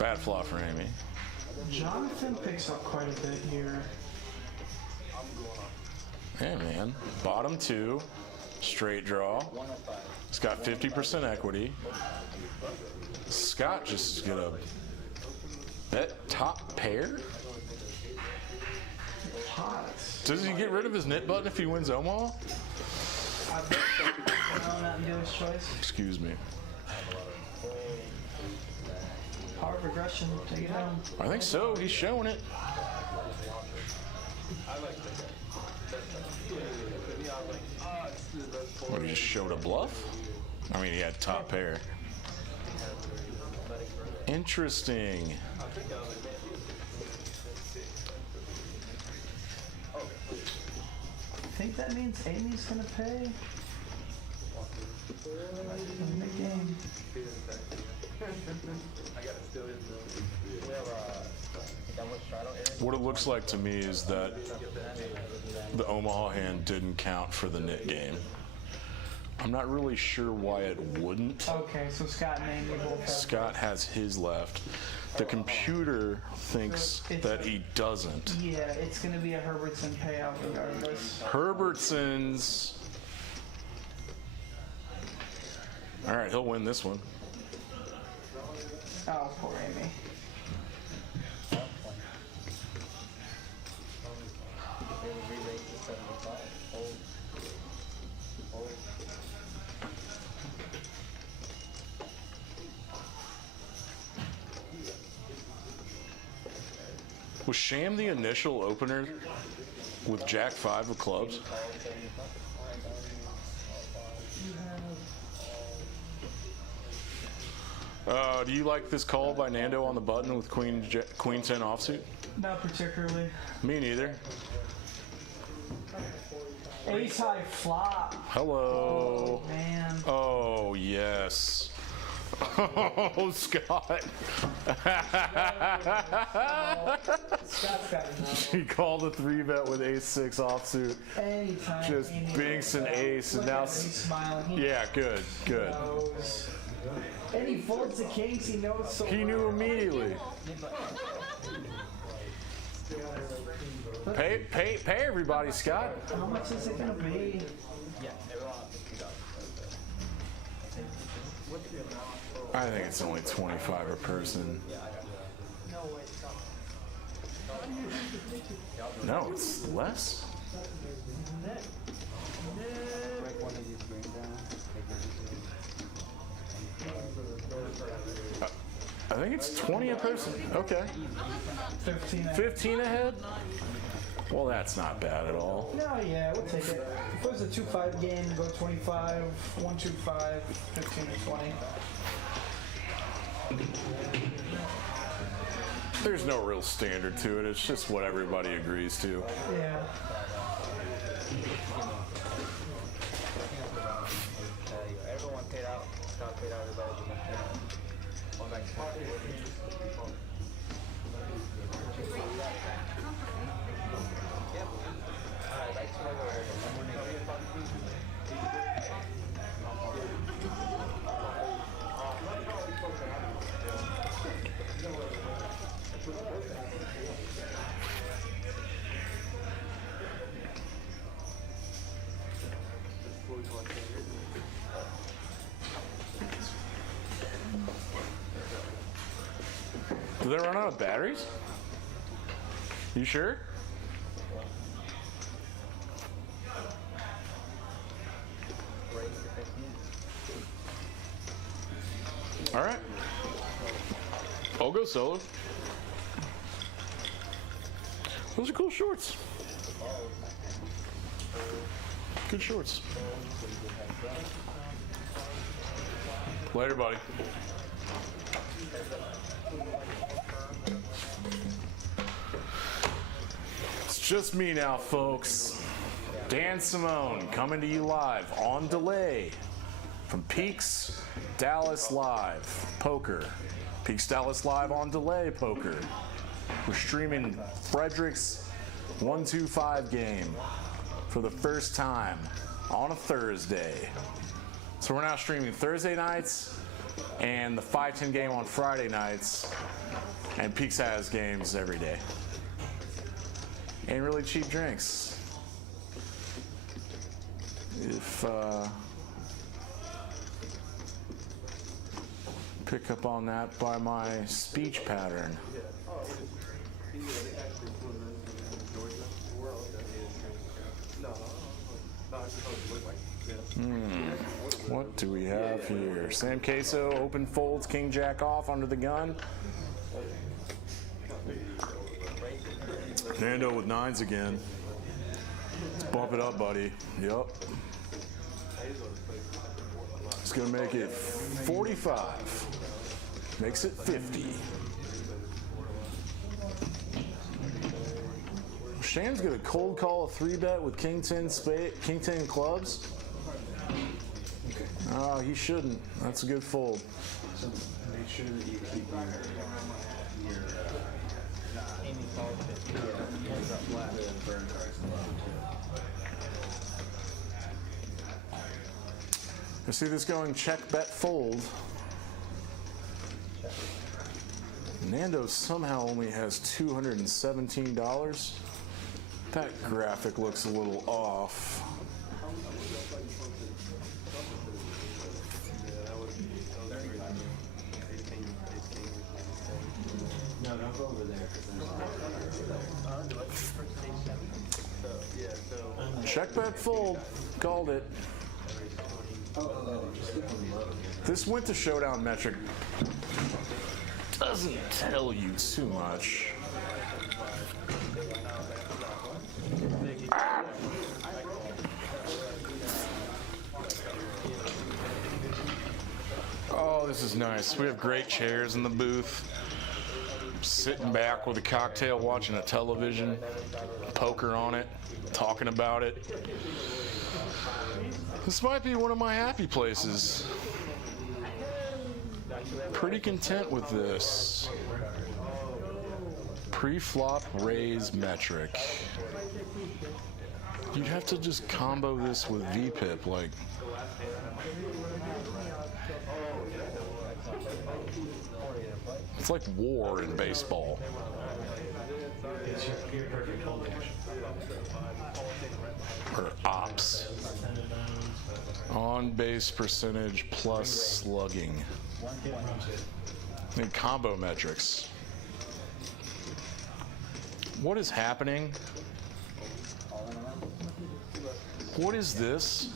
Bad flop for Amy. Jonathan picks up quite a bit here. Hey man, bottom 2, straight draw. It's got 50% equity. Scott just is gonna bet top pair? Does he get rid of his knit button if he wins Omaha? No, not in dealer's choice. Excuse me. Power progression, take it home. I think so, he's showing it. What, he just showed a bluff? I mean, he had top pair. Interesting. I think that means Amy's gonna pay. In the game. What it looks like to me is that the Omaha hand didn't count for the knit game. I'm not really sure why it wouldn't. Okay, so Scott and Amy both have. Scott has his left. The computer thinks that he doesn't. Yeah, it's gonna be a Herbertson payout regardless. Herbertson's. All right, he'll win this one. Oh, poor Amy. Was Sham the initial opener with Jack 5 of clubs? Do you like this call by Nando on the button with Queen 10 offsuit? Not particularly. Me neither. Ace high flop. Hello. Man. Oh, yes. Oh, Scott. Scott's got it now. He called a 3-bet with ace-6 offsuit. Anytime. Just Amy binks does an that. ace, and Look now at him, he's smiling. He yeah, good. knows. And he folds the kings. He knows so He knew immediately. Pay everybody, Scott. How much is it gonna be? I think it's only 25 a person. No, it's less. Break one of these green down. I think it's 20 a person. Okay. 15 ahead? Well, that's not bad at all. No, yeah, we'll take it. If it was a 2-5 game, go 25, 1-2-5, 15 to 20. There's no real standard to it. It's just what everybody agrees to. Yeah. Everyone paid out. Scott paid out everybody. On that spot. Yep. Alright, back to regular. Do they run out of batteries? You sure? All right. I'll go solo. Those are cool shorts. Good shorts. Later, buddy. It's just me now, folks. Dan Simone coming to you live on delay from Peaks Dallas Live Poker. Peaks Dallas Live on delay poker. We're streaming Frederick's 1-2-5 game for the first time on a Thursday. So we're now streaming Thursday nights and the 5-10 game on Friday nights, and Peaks has games every day. And really cheap drinks. If pick up on that by my speech pattern. What do we have here? Sam Queso, open folds, king jack off under the gun. Nando with nines again. Let's bump it up, buddy. Yup. It's gonna make it 45. Makes it 50. Shan's gonna cold call a 3-bet with king 10 spade, king 10 clubs. Oh, he shouldn't. That's a good fold. Make sure that you keep your I see this going check, bet, fold. Nando somehow only has $217. That graphic looks a little off. No, don't go over there. Check, bet, fold. Called it. This went to showdown metric. Doesn't tell you too much. Ah! Oh, this is nice. We have great chairs in the booth. Sitting back with a cocktail, watching a television, poker on it, talking about it. This might be one of my happy places. Pretty content with this. Pre-flop raise metric. You'd have to just combo this with VPIP, like. It's like war in baseball. Or ops. On base percentage plus slugging. And combo metrics. What is happening? What is this?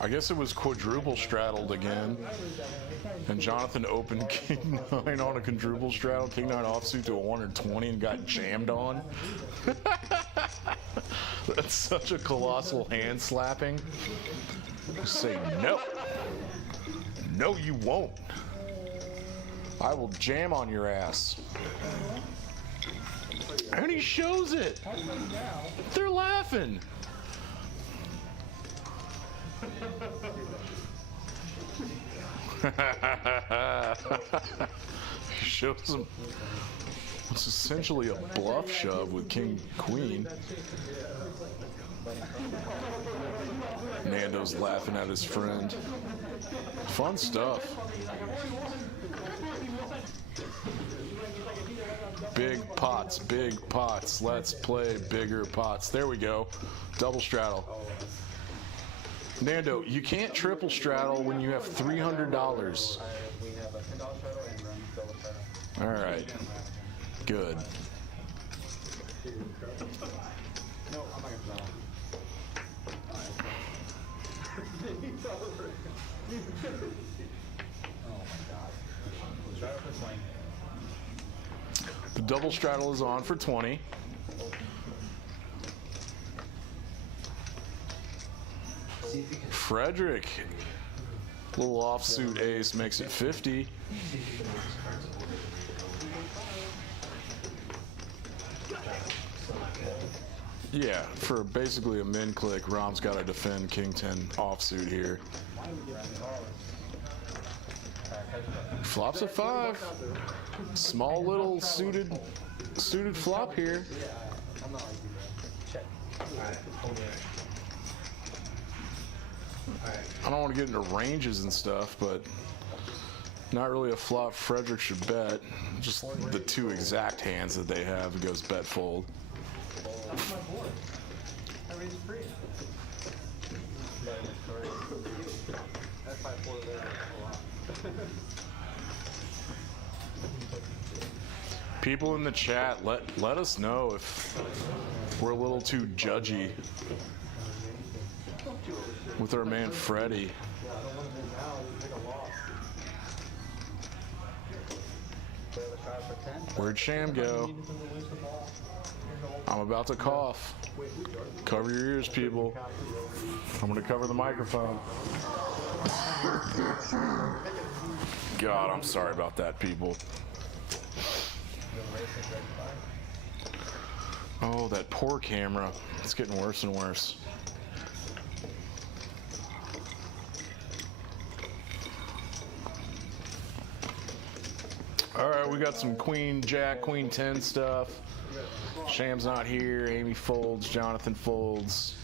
I guess it was quadruple straddled again. And Jonathan opened King 9 on a quadruple straddle, King 9 offsuit to a 120 and got jammed on. That's such a colossal hand slapping. Just say no. No, you won't. I will jam on your ass. And he shows it. They're laughing. Shows him. It's essentially a bluff shove with King Queen. Nando's laughing at his friend. Fun stuff. Big pots, big pots. Let's play bigger pots. There we go. Double straddle. Nando, you can't triple straddle when you have $300. All right. Good. The double straddle is on for 20. Frederic, little offsuit ace makes it 50. Yeah, for basically a min click, Rom's got to defend King 10 offsuit here. Flops at 5. Small little suited flop here. I don't want to get into ranges and stuff, but not really a flop Frederic should bet. Just the two exact hands that they have, it goes bet fold. People in the chat, let us know if we're a little too judgy with our man Freddie. Where'd Sham go? I'm about to cough. Cover your ears, people. I'm gonna cover the microphone. God, I'm sorry about that, people. Oh, that poor camera. It's getting worse and worse. All right, we got some Queen Jack, Queen 10 stuff. Sham's not here. Amy folds. Jonathan folds.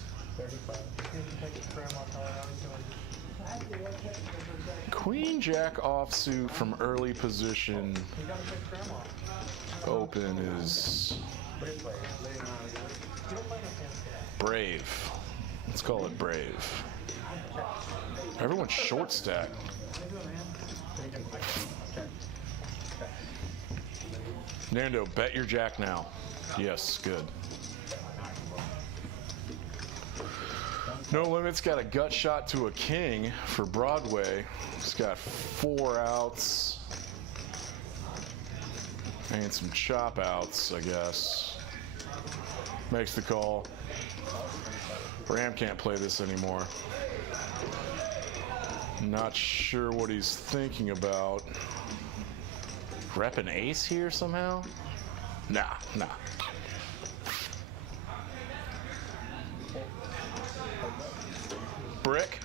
Queen Jack offsuit from early position. Open is brave. Let's call it brave. Everyone's short stack. Nando, bet your jack now. Yes, good. No Limit's got a gut shot to a king for Broadway. He's got 4 outs. And some chop outs, I guess. Makes the call. Ram can't play this anymore. Not sure what he's thinking about. Rep an ace here somehow? Nah. Brick.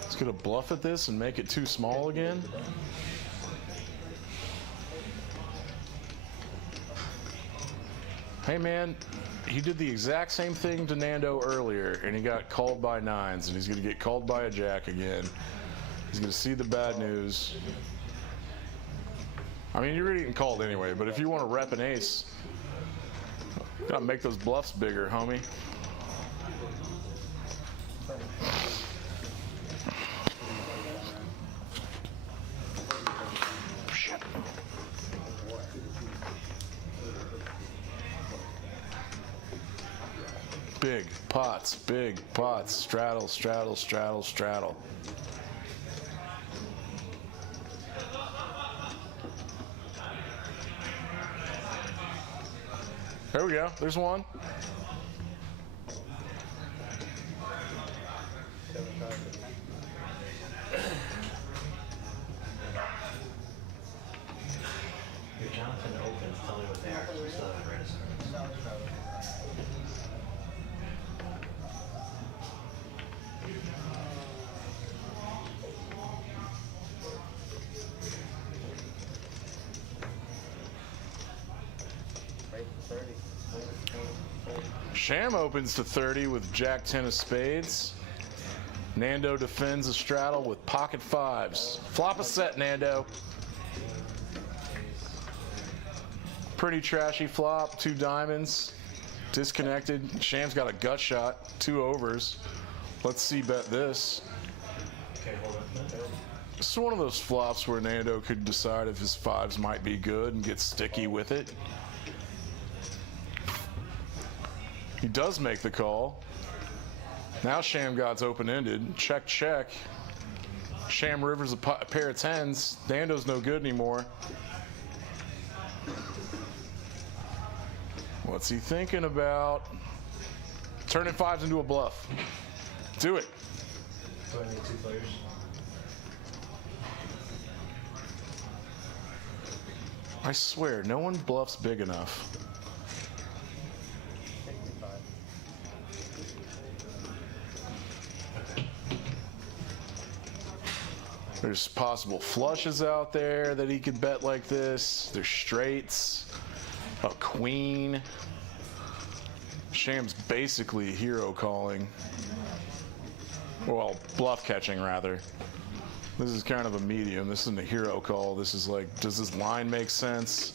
Let's get a bluff at this and make it too small again. Hey man, he did the exact same thing to Nando earlier, and he got called by nines, and he's gonna get called by a jack again. He's gonna see the bad news. I mean, you're getting called anyway, but if you want to rep an ace, gotta make those bluffs bigger, homie. Shit. Big pots, straddle, straddle, straddle, straddle. There we go, there's one. Your Jonathan opens, tell me what they actually said. Sham opens to 30 with Jack 10 of spades. Nando defends a straddle with pocket fives. Flop a set, Nando. Pretty trashy flop, 2 diamonds. Disconnected. Sham's got a gut shot, 2 overs. Let's see bet this. This is one of those flops where Nando could decide if his fives might be good and get sticky with it. He does make the call. Now Sham God's open-ended. Check, check. Sham River's a pair of 10s. Nando's no good anymore. What's he thinking about? Turning 5s into a bluff. Do it. So I need 2 players. I swear, no one bluffs big enough. There's possible flushes out there that he could bet like this. There's straights, a queen. Sham's basically hero calling. Well, bluff catching rather. This is kind of a medium. This isn't a hero call. This is like, does this line make sense?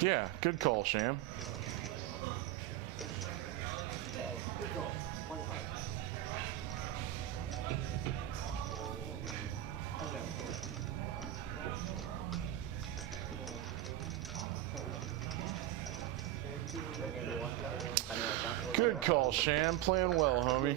Yeah, good call, Sham. Good call, Sham. Playing well, homie.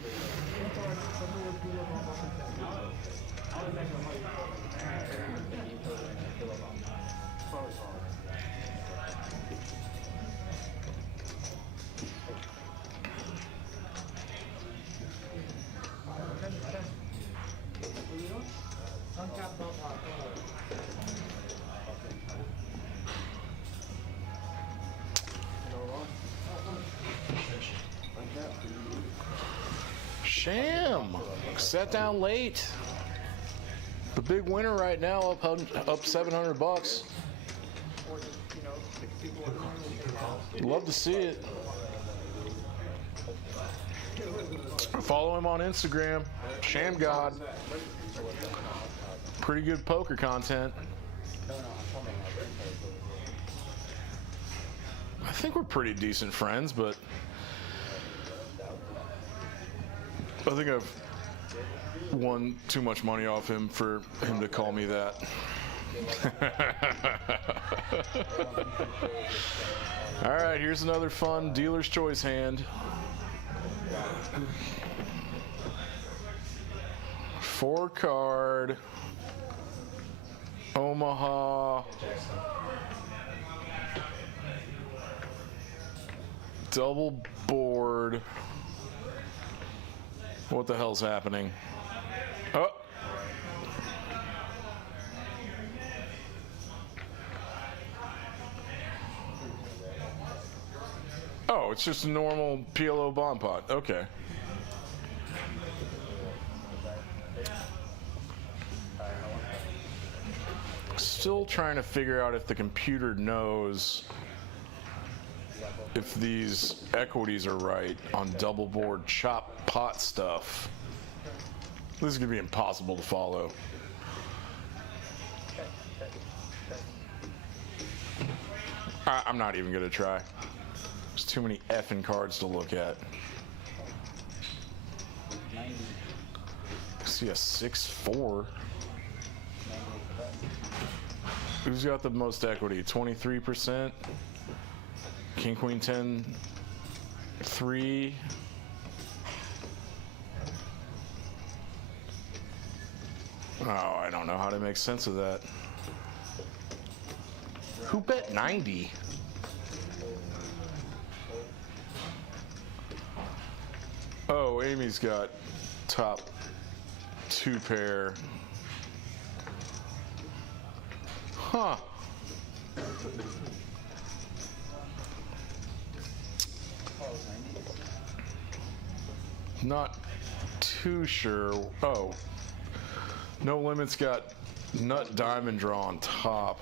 Sham sat down late. The big winner right now, up 700 bucks. Love to see it. Follow him on Instagram, Sham God. Pretty good poker content. I think we're pretty decent friends, but I think I've won too much money off him for him to call me that. All right, here's another fun dealer's choice hand. 4-card, Omaha, double board. What the hell's happening? Oh. Oh, it's just a normal PLO bomb pot. Okay. still trying to figure out if the computer knows if these equities are right on double board chop pot stuff. This is gonna be impossible to follow. I'm not even gonna try. There's too many effing cards to look at. I see a 6-4. Who's got the most equity? 23%. King, Queen, 10, 3. Oh, I don't know how to make sense of that. Who bet 90? Oh, Amy's got top 2 pair. Huh. Not too sure. Oh. No Limit's got nut diamond draw on top,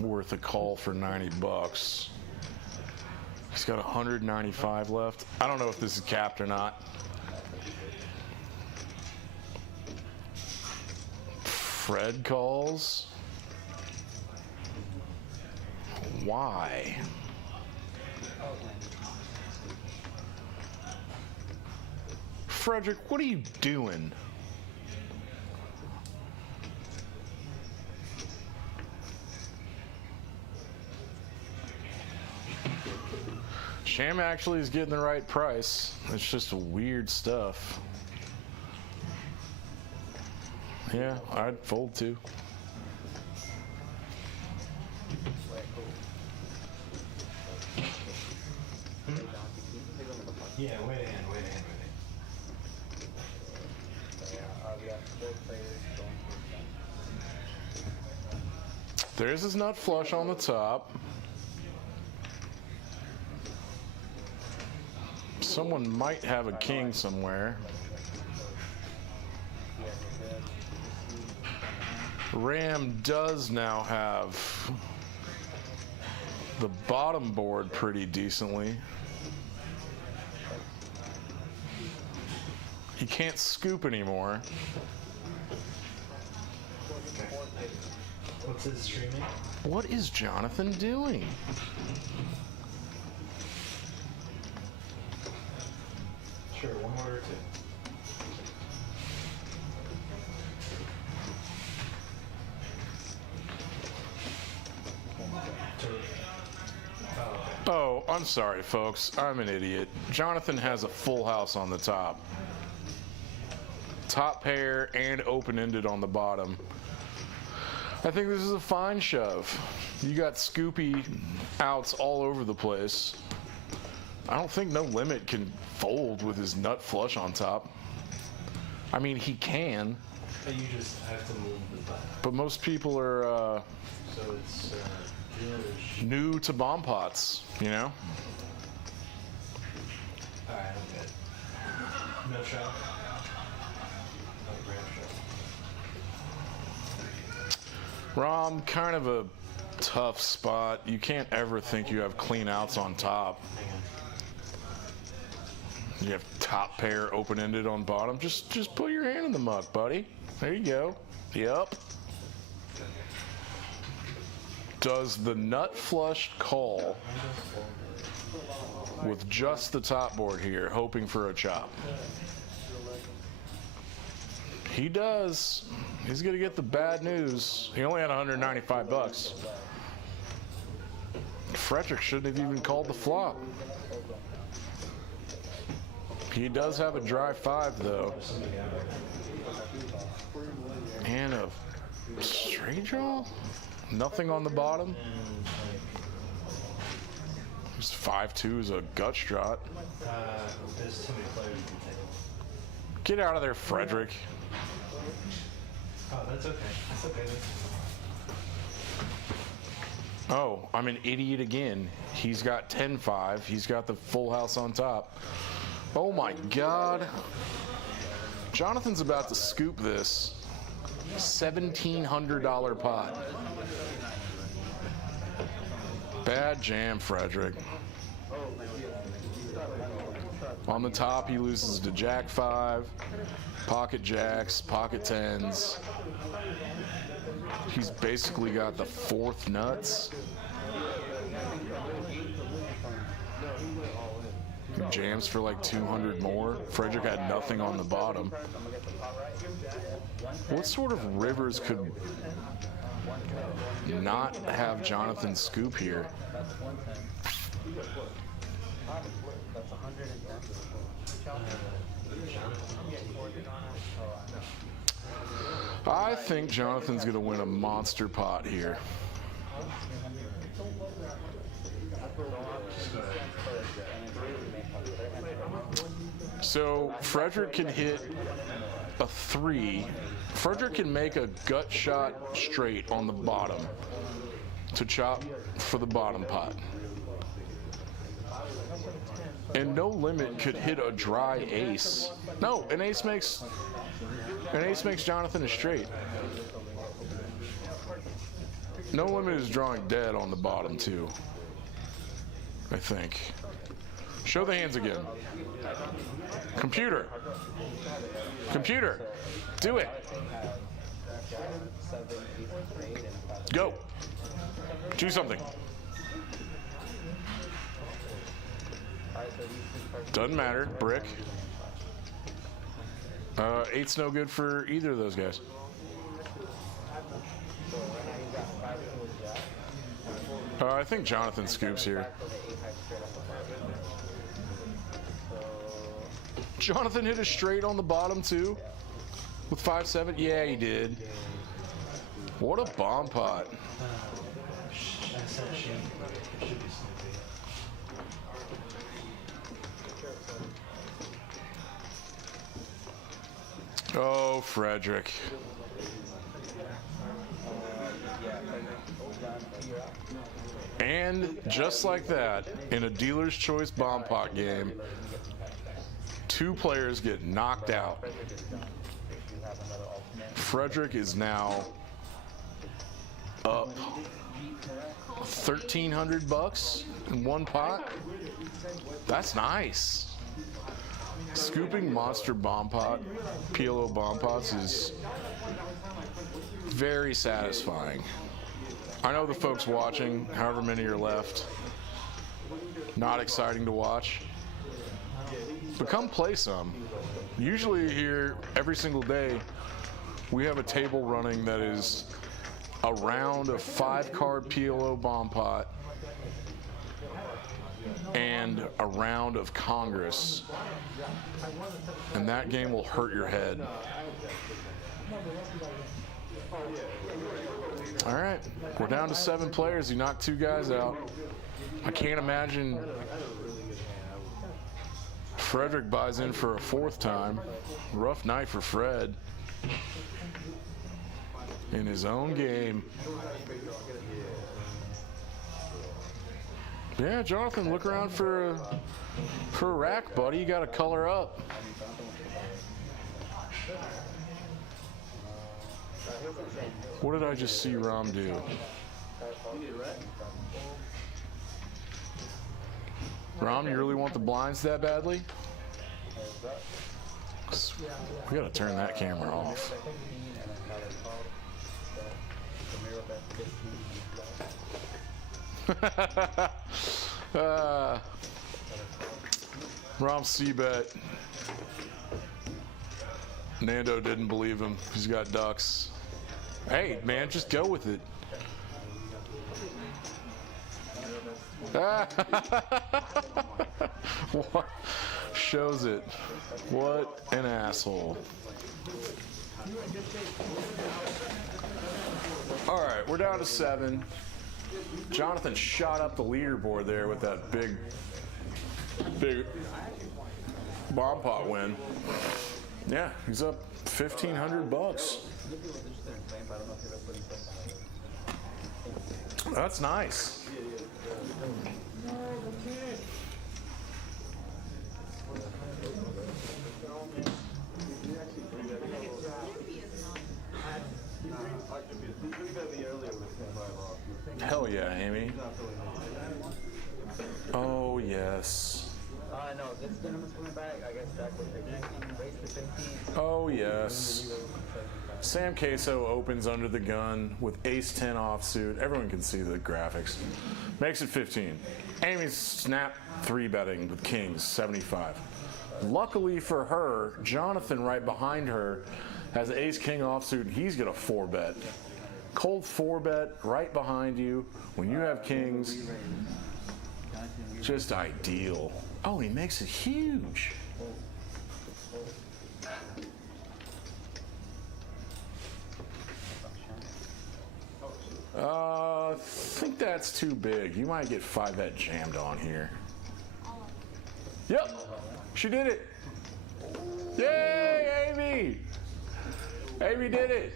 worth a call for 90 bucks. He's got 195 left. I don't know if this is capped or not. Fred calls. Why? Frederick, what are you doing? Sham actually is getting the right price. It's just weird stuff. Yeah, I'd fold too. Yeah, wait in. There's his nut flush on the top. Someone might have a king somewhere. Ram does now have the bottom board pretty decently. He can't scoop anymore. What's his streaming? What is Jonathan doing? Sure, one more or two. Oh, I'm sorry, folks. I'm an idiot. Jonathan has a full house on the top. Top pair and open-ended on the bottom. I think this is a fine shove. You got scoopy outs all over the place. I don't think No Limit can fold with his nut flush on top. I mean, he can. You just have to move the button. But most people are So it's new to bomb pots, you know? Alright, I'm good. No shot. No grand shot. Rom, kind of a tough spot. You can't ever think you have clean outs on top. Hang on. You have top pair open-ended on bottom. Just put your hand in the muck, buddy. There you go. Yep. Does the nut flush call with just the top board here, hoping for a chop? He does. He's gonna get the bad news. He only had 195 bucks. Frederick shouldn't have even called the flop. He does have a dry 5 though. And a straight draw? Nothing on the bottom. This 5-2 is a gut shot. There's too many players you can take. Get out of there, Frederick. Oh, that's okay. That's okay. Oh, I'm an idiot again. He's got 10-5. He's got the full house on top. Oh my God. Jonathan's about to scoop this $1,700 pot. Bad jam, Frederic. On the top, he loses to Jack 5, pocket jacks, pocket 10s. He's basically got the 4th nuts. He jams for like 200 more. Frederic had nothing on the bottom. What sort of rivers could not have Jonathan scoop here? I think Jonathan's going to win a monster pot here. So Frederic can hit a 3. Frederic can make a gut shot straight on the bottom to chop for the bottom pot. And No Limit could hit a dry ace. No, an ace makes Jonathan a straight. No Limit is drawing dead on the bottom too, I think. Show the hands again. Computer, do it. Go. Do something. Doesn't matter. Brick. 8's no good for either of those guys. I think Jonathan scoops here. Jonathan hit a straight on the bottom too with 5-7. Yeah, he did. What a bomb pot. Oh, Frederic. And just like that, in a dealer's choice bomb pot game, 2 players get knocked out. Frederic is now up $1,300 in one pot. That's nice. Scooping monster bomb pot, PLO bomb pots is very satisfying. I know the folks watching, however many are left, not exciting to watch. But come play some. Usually here, every single day, we have a table running that is a round of 5-card PLO bomb pot and a round of Congress. And that game will hurt your head. All right, we're down to 7 players. You knocked 2 guys out. I can't imagine Frederic buys in for a 4th time. Rough night for Fred in his own game. Yeah, Jonathan, look around for a rack, buddy. You got to color up. What did I just see Rom do? Rom, you really want the blinds that badly? We gotta turn that camera off. Rom C-bet. Nando didn't believe him. He's got ducks. Hey, man, just go with it. What? Shows it. What an asshole. All right, we're down to 7. Jonathan shot up the leaderboard there with that big bomb pot win. Yeah, he's up $1,500. That's nice. He's gonna be earlier with 10-5 off. Hell yeah, Amy. Oh, yes. I know, this gentleman's coming back. I guess back with the 19, race to 15. Oh, yes. Sam Queso opens under the gun with ace-10 offsuit. Everyone can see the graphics. Makes it 15. Amy's snap 3-betting with kings, 75. Luckily for her, Jonathan right behind her has ace-king offsuit. He's going to 4-bet. Cold 4-bet right behind you when you have kings. Just ideal. Oh, he makes it huge. I think that's too big. You might get 5-bet jammed on here. Yep, she did it. Yay, Amy! Amy did it.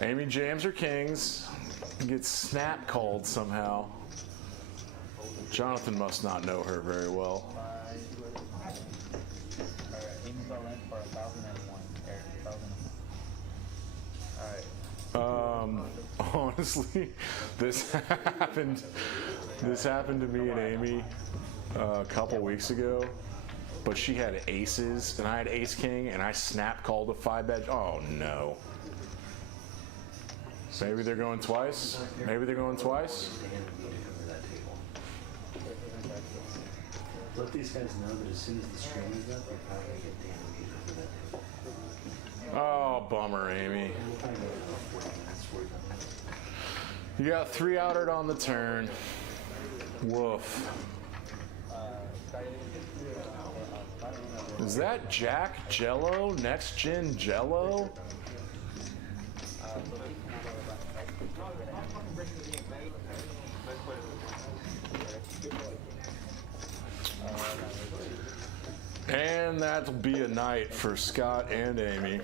Amy jams her kings, gets snap called somehow. Jonathan must not know her very well. Honestly, this happened to me and Amy a couple weeks ago, but she had aces and I had ace king and I snap called a 5-bet. Oh no. Maybe they're going twice. Maybe they're going twice. Let these guys know that as soon as the stream is up, they're probably going to get damn for that table. Oh, bummer, Amy. You got 3 outed on the turn. Woof. Is that Jack Jello? Next Gen Jello? And that'll be a night for Scott and Amy.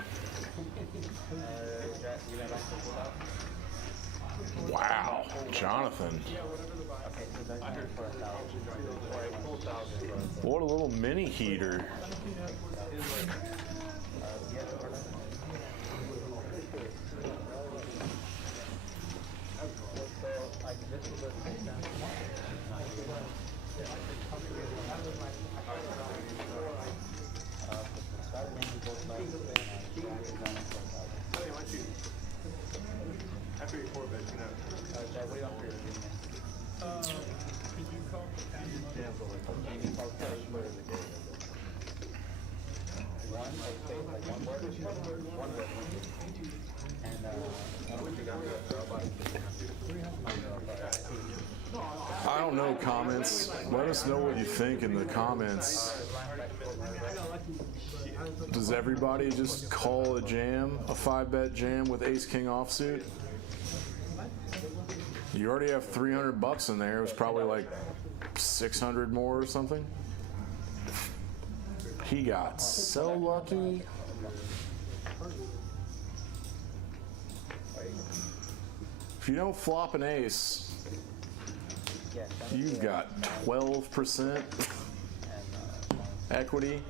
Wow, Jonathan. What a little mini heater. After your 4-bet, you know. I don't know, comments. Let us know what you think in the comments. Does everybody just call a jam, a 5-bet jam with ace-king offsuit? You already have $300 in there. It was probably like 600 more or something. He got so lucky. If you don't flop an ace, you've got 12% equity,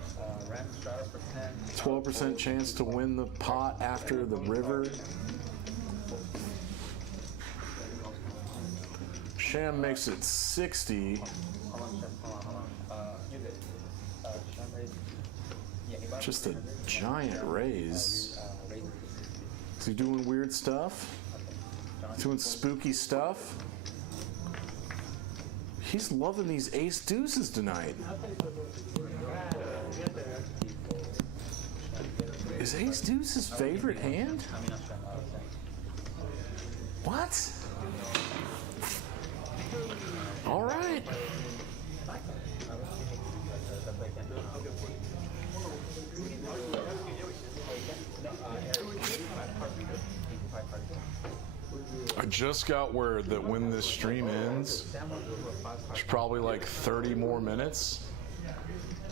12% chance to win the pot after the river. Sham makes it 60. Just a giant raise. Is he doing weird stuff? Doing spooky stuff? He's loving these ace deuces tonight. Is ace deuce his favorite hand? What? All right. I just got word that when this stream ends, there's probably like 30 more minutes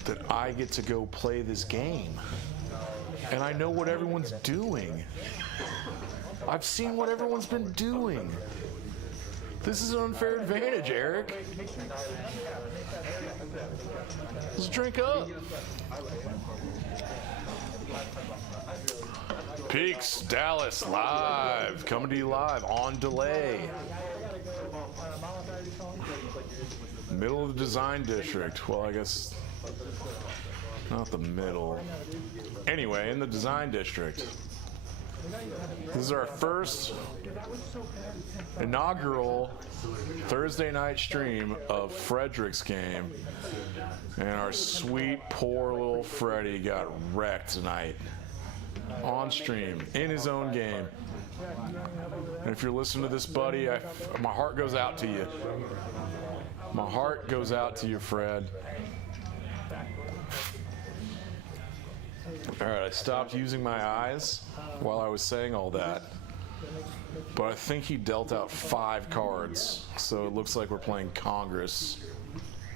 that I get to go play this game. And I know what everyone's doing. I've seen what everyone's been doing. This is an unfair advantage, Eric. Let's drink up. Peaks, Dallas, live. Coming to you live on delay. Middle of the design district. Well, I guess not the middle. Anyway, in the design district. This is our first inaugural Thursday night stream of Frederick's game. And our sweet, poor little Freddy got wrecked tonight. On stream, in his own game. And if you're listening to this, buddy, my heart goes out to you. My heart goes out to you, Fred. All right, I stopped using my eyes while I was saying all that. But I think he dealt out 5 cards, so it looks like we're playing Congress.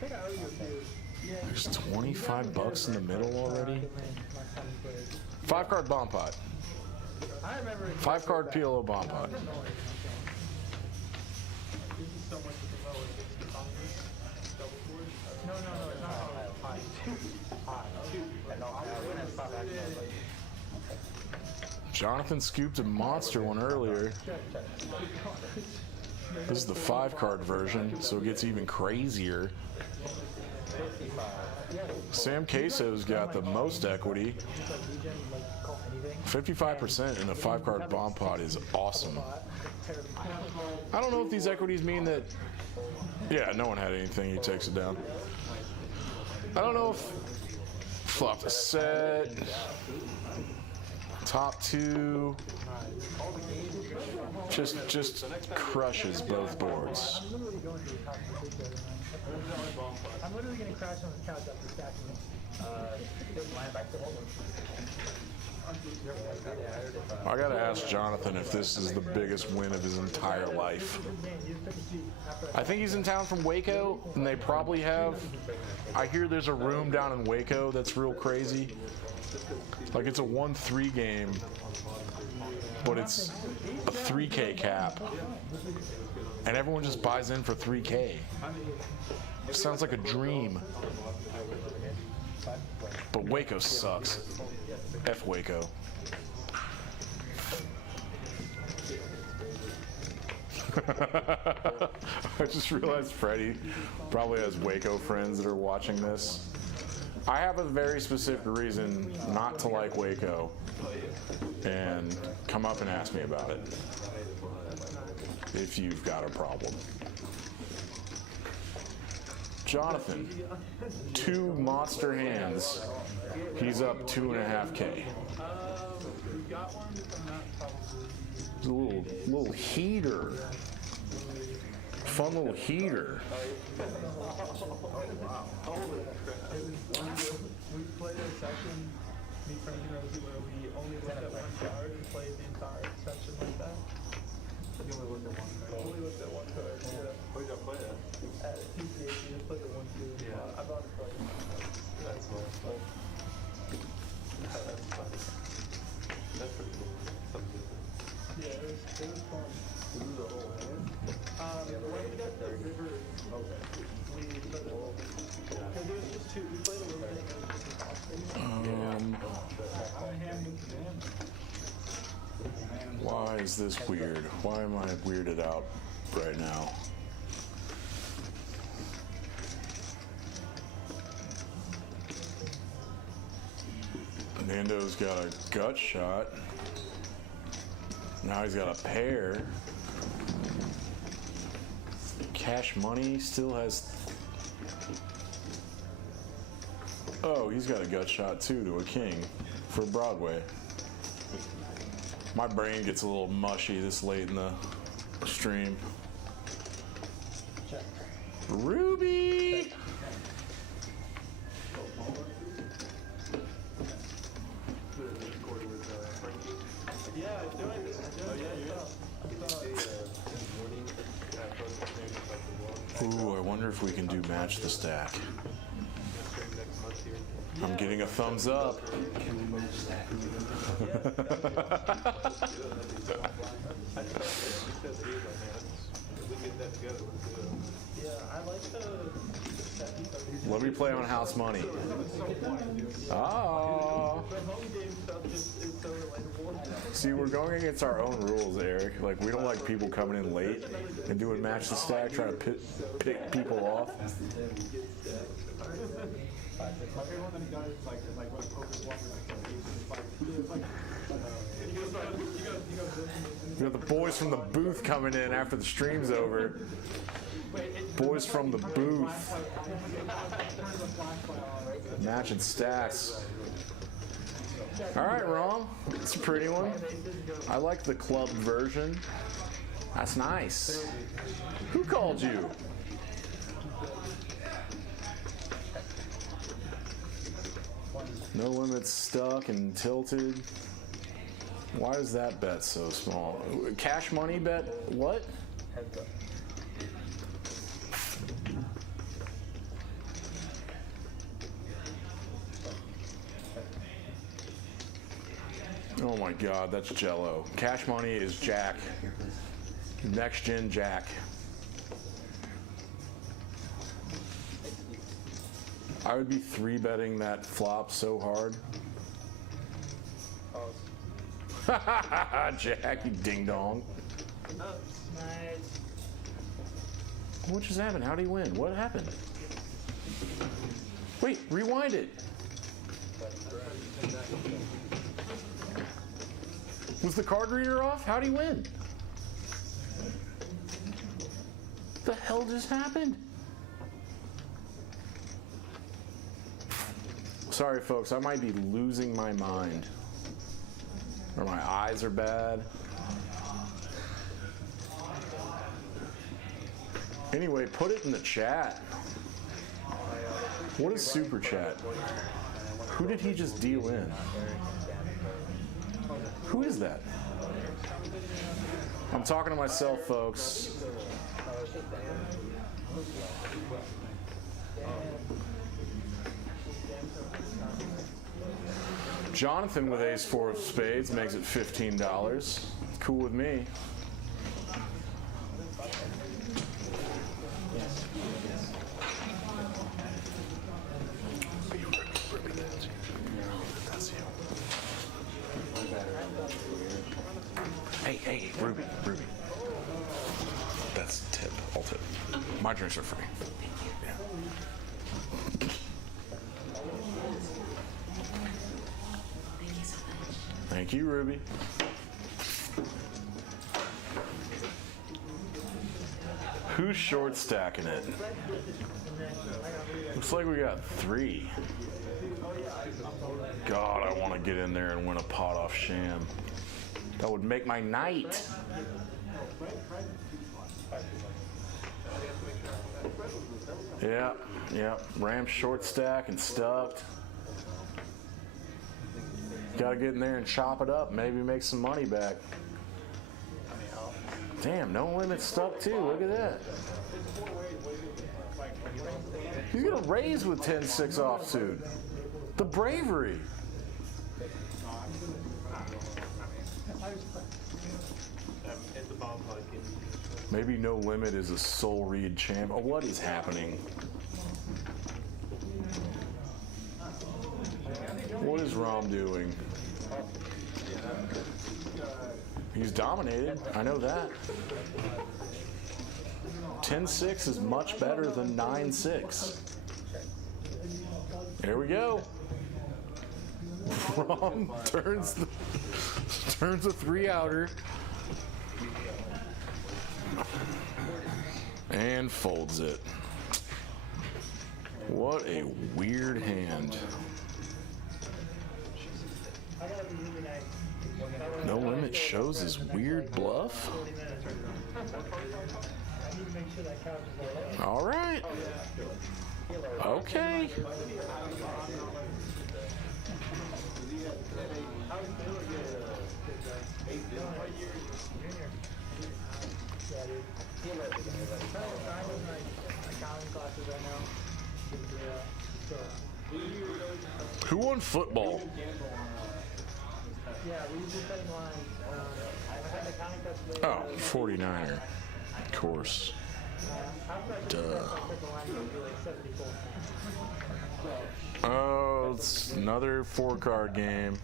There's 25 bucks in the middle already. 5-card bomb pot. 5-card PLO bomb pot. Jonathan scooped a monster one earlier. This is the 5-card version, so it gets even crazier. Sam Queso's got the most equity. 55% in a 5-card bomb pot is awesome. I don't know if these equities mean that... Yeah, no one had anything. He takes it down. I don't know if... Flopped a set. Top 2. Just crushes both boards. I'm literally going to crash on the couch after stacking I gotta ask Jonathan if this is the biggest win of his entire life. I think he's in town from Waco, and they probably have... I hear there's a room down in Waco that's real crazy. Like, it's a 1-3 game, but it's a 3K cap. And everyone just buys in for 3K. It sounds like a dream. But Waco sucks. F Waco. I just realized Freddie probably has Waco friends that are watching this. I have a very specific reason not to like Waco, and come up and ask me about it if you've got a problem. Jonathan, 2 monster hands. He's up 2.5K. A little heater. Fun little heater. We played a session, me, Frank, and Rosie, where we only looked at one card and played the entire session like that. You only looked at one card? Only looked at one card, yeah. Where'd y'all play at? At TCH, we just played the 1-2. Yeah. I bought it for like that's fun. That's fun. That's pretty cool. Yeah, it was fun. This is a whole hand? When we got the river, we played it all. Because there was just 2, we played a little bit. Why is this weird? Why am I weirded out right now? Nando's got a gut shot. Now he's got a pair. Cash Money still has... Oh, he's got a gut shot too to a king for Broadway. My brain gets a little mushy this late in the stream. Ruby! Ooh, I wonder if we can do match the stack. I'm getting a thumbs up. get it. Let's do it. Yeah, I like the Let me play on house money. Oh. the home game stuff is so relatable. See, we're going against our own rules, Eric. Like, we don't like people coming in late and doing match the stack, trying to pick people off. You got the boys from the booth coming in after the stream's over. Boys from the booth. Matching stacks. All right, Rom. It's a pretty one. I like the club version. That's nice. Who called you? No limits stuck and tilted. Why is that bet so small? Cash money bet what? Oh my God, that's Jello. Cash money is Jack. Next gen Jack. I would be 3-betting that flop so hard. Jack, you ding dong. What just happened? How did he win? What happened? Wait, rewind it. Was the card reader off? How'd he win? The hell just happened? Sorry, folks, I might be losing my mind. Or my eyes are bad. Anyway, put it in the chat. What is super chat? Who did he just deal in? Who is that? I'm talking to myself, folks. Jonathan with ace-4 of spades makes it $15. Cool with me. Hey, Ruby. That's tip. I'll tip. My drinks are free. Yeah. Thank you, Ruby. Who's short stacking it? Looks like we got 3. God, I want to get in there and win a pot off Sham. That would make my night. Yeah. Ram short stack and stuffed. Gotta get in there and chop it up. Maybe make some money back. Damn, no limit stuck too. Look at that. He's gonna raise with 10-6 offsuit. The bravery. Maybe no limit is a soul read champ. Oh, what is happening? What is Rom doing? He's dominated. I know that. 10-6 is much better than 9-6. There we go. Rom turns a 3-outer. And folds it. What a weird hand. No limit shows his weird bluff. All right. Okay. Who won football? Oh, 49er. Of course. Duh. Oh, it's another 4-card game.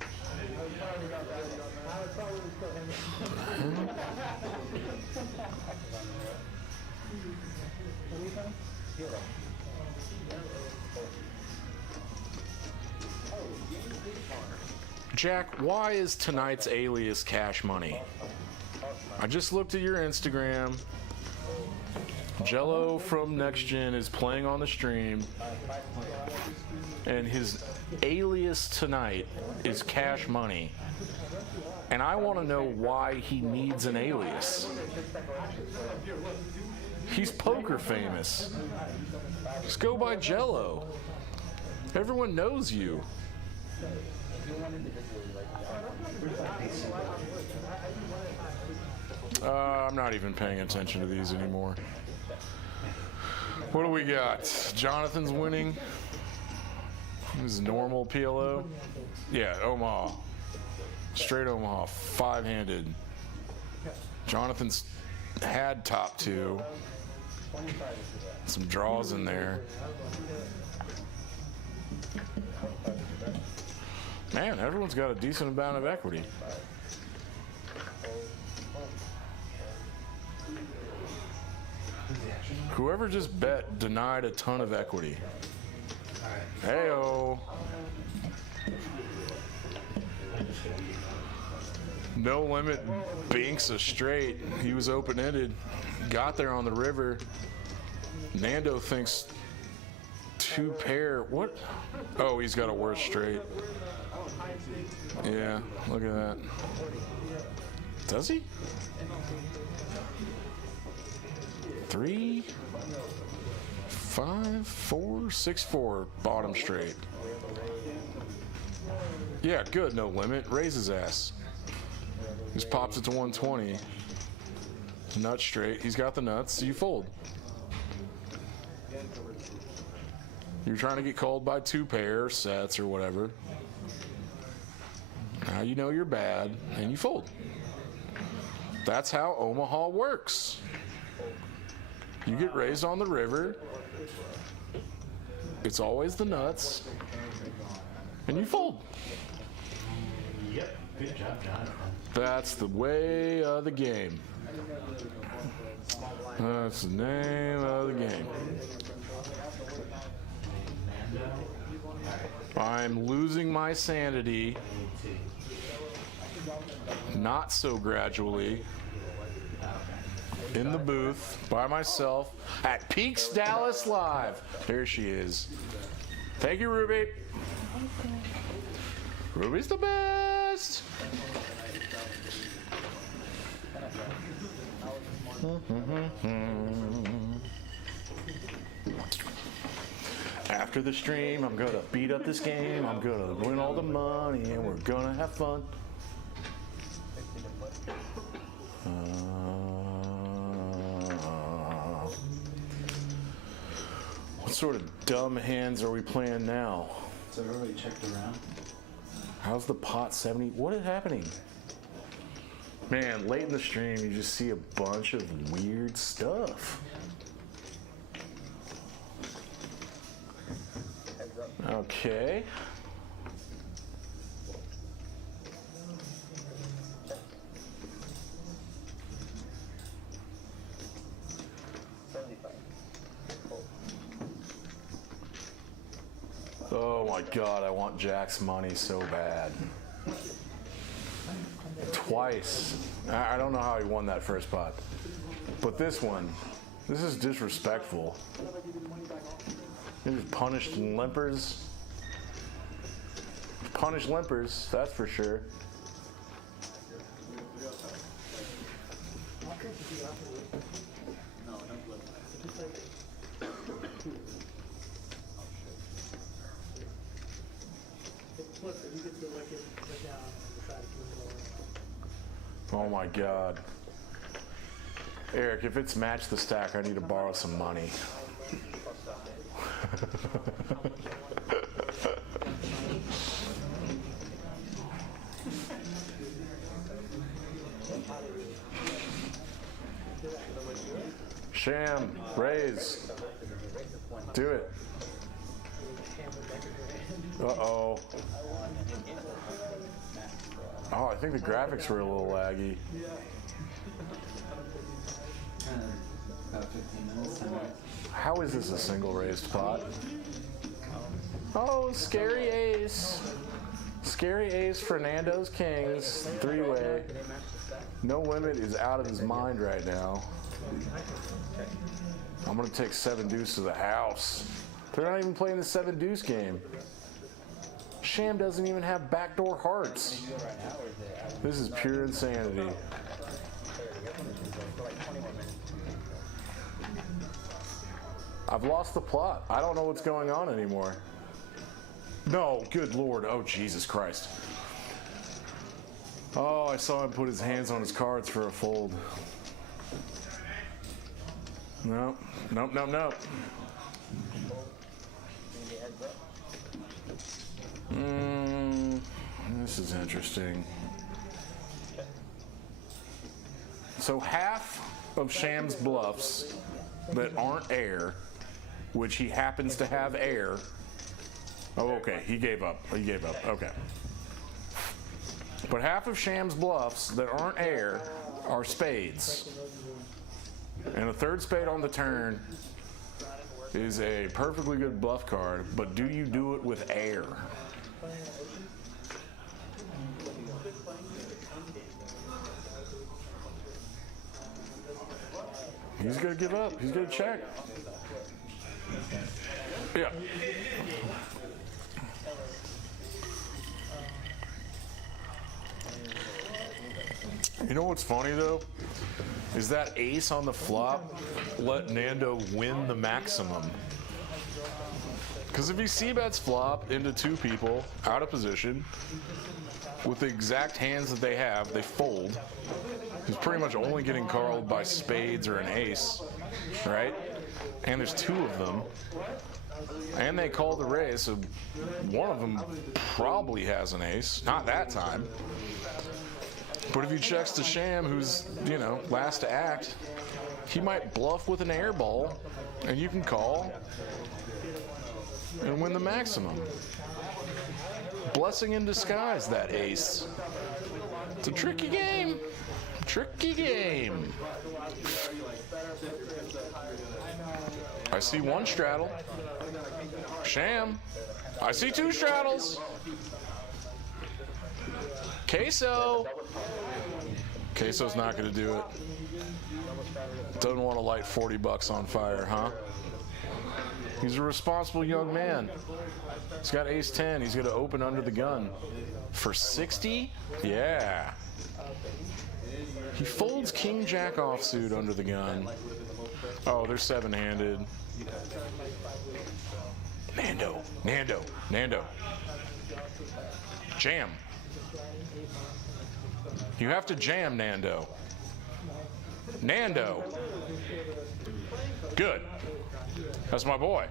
Jack, why is tonight's alias Cash Money? I just looked at your Instagram. Jello from Next Gen is playing on the stream, and his alias tonight is Cash Money. And I want to know why he needs an alias. He's poker famous. Just go by Jello. Everyone knows you. I'm not even paying attention to these anymore. What do we got? Jonathan's winning. This is normal PLO. Yeah, Omaha. Straight Omaha, 5-handed. Jonathan's had top 2. Some draws in there. Man, everyone's got a decent amount of equity. Whoever just bet denied a ton of equity. Hey-o. No limit binks a straight. He was open-ended. Got there on the river. Nando thinks 2 pair. What? Oh, he's got a worse straight. Yeah, look at that. Does he? 3, 5, 4, 6, 4, bottom straight. Yeah, good, no limit. Raise his ass. Just pops it to 120. Nut straight. He's got the nuts, so you fold. You're trying to get called by 2 pair sets or whatever. Now you know you're bad, and you fold. That's how Omaha works. You get raised on the river. It's always the nuts, and you fold. Yep, good job, Jonathan. That's the way of the game. That's the name of the game. I'm losing my sanity. Not so gradually. In the booth, by myself, at Peaks Dallas Live. There she is. Thank you, Ruby. Ruby's the best. After the stream, I'm gonna beat up this game. I'm gonna win all the money, and we're gonna have fun. What sort of dumb hands are we playing now? So everybody checked around? How's the pot 70? What is happening? Man, late in the stream, you just see a bunch of weird stuff. Okay. Oh my God, I want Jack's money so bad. Twice. I don't know how he won that first pot. But this one, this is disrespectful. He just punished limpers. Punish limpers, that's for sure. Oh my God. Eric, if it's match the stack, I need to borrow some money. Sham, raise. Do it. Uh-oh. Oh, I think the graphics were a little laggy. About 15 minutes, 10 minutes. How is this a single raised pot? Oh, scary ace. Scary ace, Fernando's Kings, three-way. No Limit is out of his mind right now. I'm gonna take 7 deuce to the house. They're not even playing the 7 deuce game. Sham doesn't even have backdoor hearts. This is pure insanity. I've lost the plot. I don't know what's going on anymore. No, good Lord. Oh, Jesus Christ. Oh, I saw him put his hands on his cards for a fold. No, nope, nope, nope. This is interesting. So half of Sham's bluffs that aren't air, which he happens to have air. Oh, okay, he gave up. He gave up, okay. But half of Sham's bluffs that aren't air are spades. And a third spade on the turn is a perfectly good bluff card, but do you do it with air? He's gonna give up. He's gonna check. Yeah. You know what's funny though? Is that ace on the flop let Nando win the maximum. Because if he c-bets flop into 2 people out of position with the exact hands that they have, they fold. He's pretty much only getting called by spades or an ace, right? And there's 2 of them. And they call the raise, so one of them probably has an ace. Not that time. But if he checks to Sham, who's, you know, last to act, he might bluff with an air ball, and you can call and win the maximum. Blessing in disguise, that ace. It's a tricky game. Tricky game. I see 1 straddle. Sham. I see 2 straddles. Queso. Queso's not going to do it. Doesn't want to light $40 on fire, huh? He's a responsible young man. He's got ace 10. He's going to open under the gun. For 60? Yeah. He folds king jack offsuit under the gun. Oh, they're 7-handed. Nando, Nando, Nando. Jam. You have to jam, Nando. Nando. Good. That's my boy.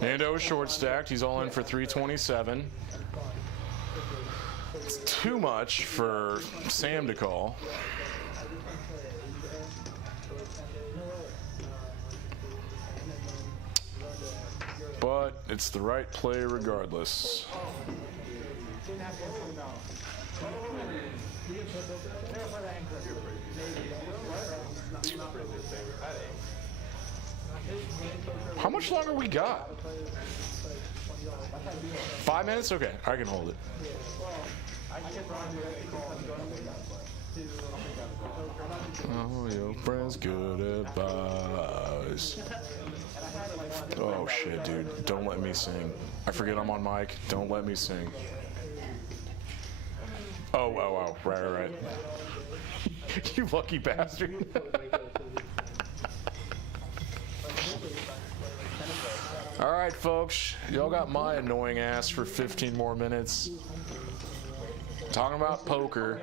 Nando is short stacked. He's all in for 327. It's too much for Sam to call. But it's the right play regardless. How much longer we got? 5 minutes? Okay, I can hold it. Oh, your friend's good advice. Oh shit, dude. Don't let me sing. I forget I'm on mic. Don't let me sing. Oh, right. You lucky bastard. All right, folks. Y'all got my annoying ass for 15 more minutes. Talking about poker.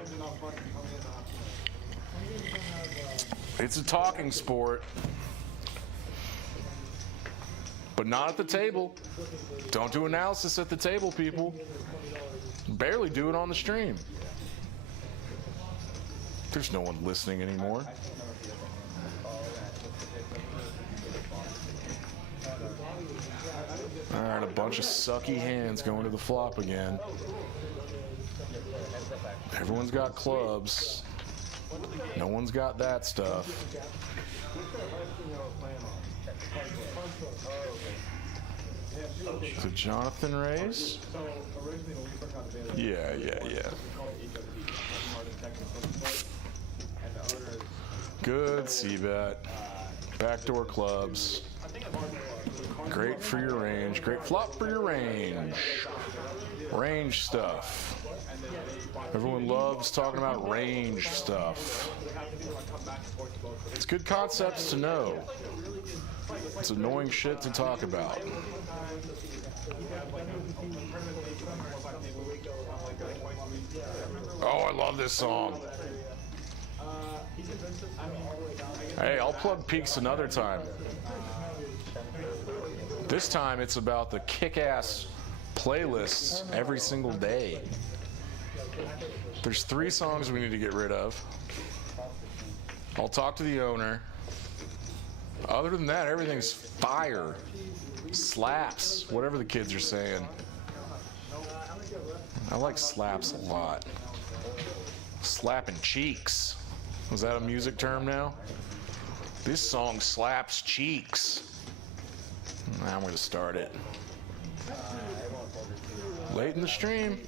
It's a talking sport. But not at the table. Don't do analysis at the table, people. Barely do it on the stream. There's no one listening anymore. All right, a bunch of sucky hands going to the flop again. Everyone's got clubs. No one's got that stuff. Is it Jonathan raise? Yeah. Good C-bet. Backdoor clubs. Great for your range. Great flop for your range. Range stuff. Everyone loves talking about range stuff. It's good concepts to know. It's annoying shit to talk about. Oh, I love this song. Hey, I'll plug peaks another time. This time it's about the kick-ass playlists every single day. There's 3 songs we need to get rid of. I'll talk to the owner. Other than that, everything's fire. Slaps, whatever the kids are saying. I like slaps a lot. Slapping cheeks. Is that a music term now? This song slaps cheeks. I'm going to start it. Late in the stream.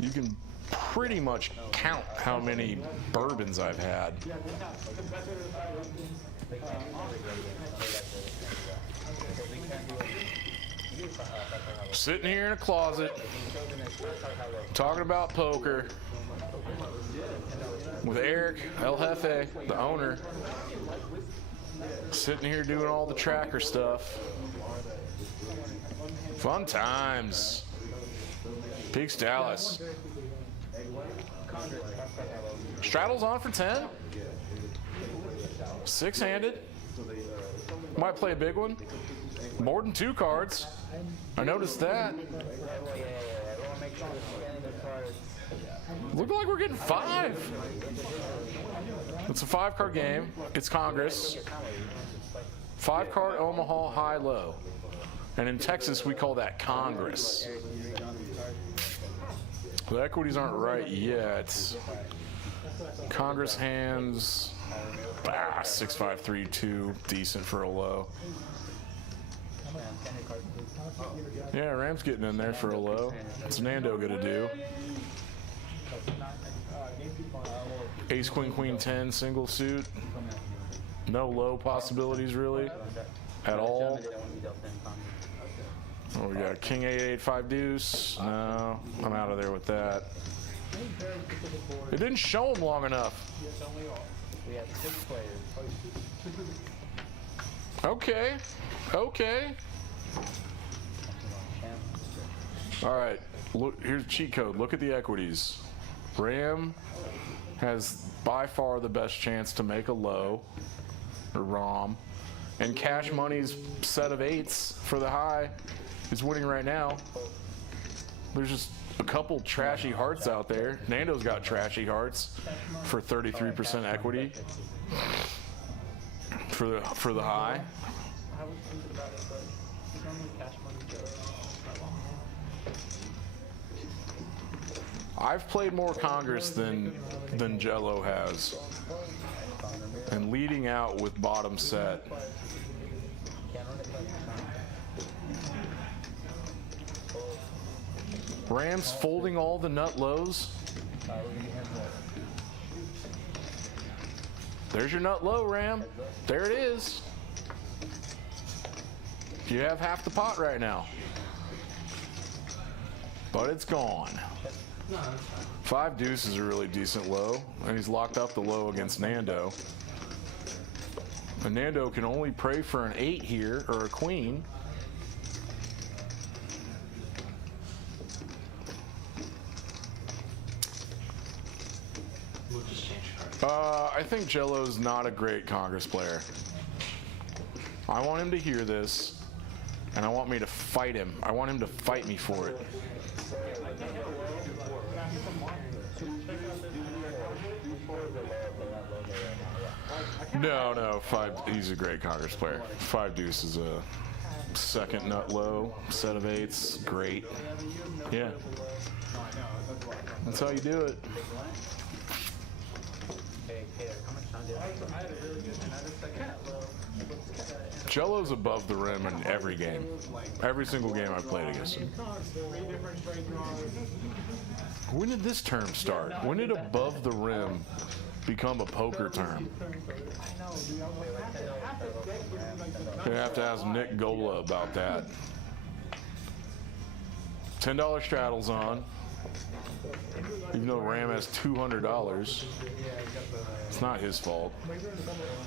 You can pretty much count how many bourbons I've had. Sitting here in a closet, talking about poker with Eric, El Jefe, the owner, sitting here doing all the tracker stuff. Fun times. Peaks Dallas. Straddles on for 10. 6-handed. Might play a big one. More than 2 cards. I noticed that. Looking like we're getting 5. It's a 5-card game. It's Congress. 5-card Omaha high-low. And in Texas, we call that Congress. The equities aren't right yet. Congress hands, 6-5-3-2, decent for a low. Yeah, Ram's getting in there for a low. What's Nando gonna do? Ace, Queen, Queen, 10, single suit. No low possibilities really, at all. Oh, we got King 8, 5 deuce. No, I'm out of there with that. It didn't show him long enough. Okay. All right, look, here's cheat code. Look at the equities. Ram has by far the best chance to make a low, or ROM, and Cash Money's set of 8s for the high is winning right now. There's just a couple trashy hearts out there. Nando's got trashy hearts for 33% equity for the high. I was thinking about it, but he's normally Cash Money Joe. I've played more Congress than Jello has, and leading out with bottom set. Rams folding all the nut lows. There's your nut low, Ram. There it is. You have half the pot right now, but it's gone. 5 deuce is a really decent low, and he's locked up the low against Nando. And Nando can only pray for an 8 here, or a queen. I think Jello's not a great Congress player. I want him to hear this, and I want me to fight him. I want him to fight me for it. No, five. He's a great Congress player. 5 deuce is a second nut low, set of 8s, great. Yeah, that's how you do it. Jello's above the rim in every game. Every single game I've played against him. When did this term start? When did above the rim become a poker term? You have to ask Nick Gola about that. $10 straddles on. Even though Ram has $200. It's not his fault.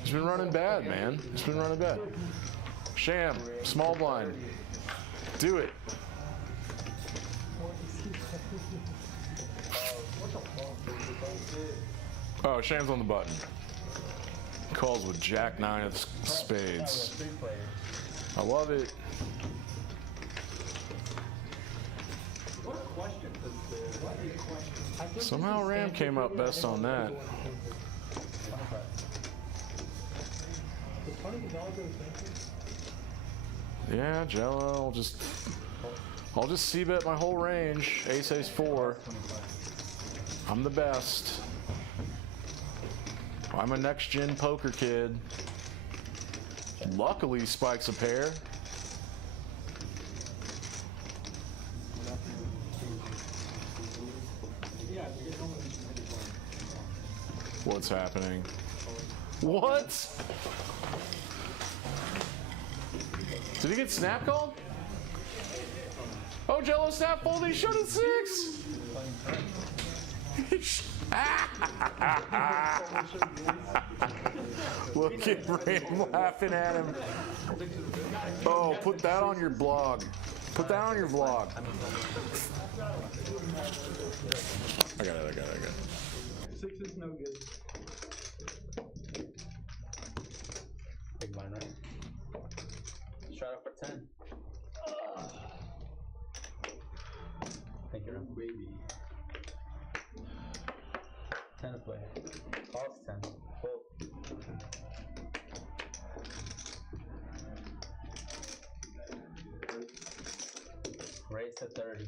He's been running bad, man. He's been running bad. Sham, small blind. Do it. Oh, Sham's on the button. Calls with Jack 9 of spades. I love it. Somehow Ram came up best on that. Yeah, Jello, I'll just c-bet my whole range. Ace, ace, 4. I'm the best. I'm a next-gen poker kid. Luckily, spikes a pair. What's happening? What? Did he get snap called? Oh, Jello snap fold, he showed a 6! Look at Ram laughing at him. Oh, put that on your blog. Put that on your vlog. I got it. 6 is no good. Big blind, right? Straddle for 10. Thank you, baby. 10 to play. Calls 10. Fold. Raise to 30.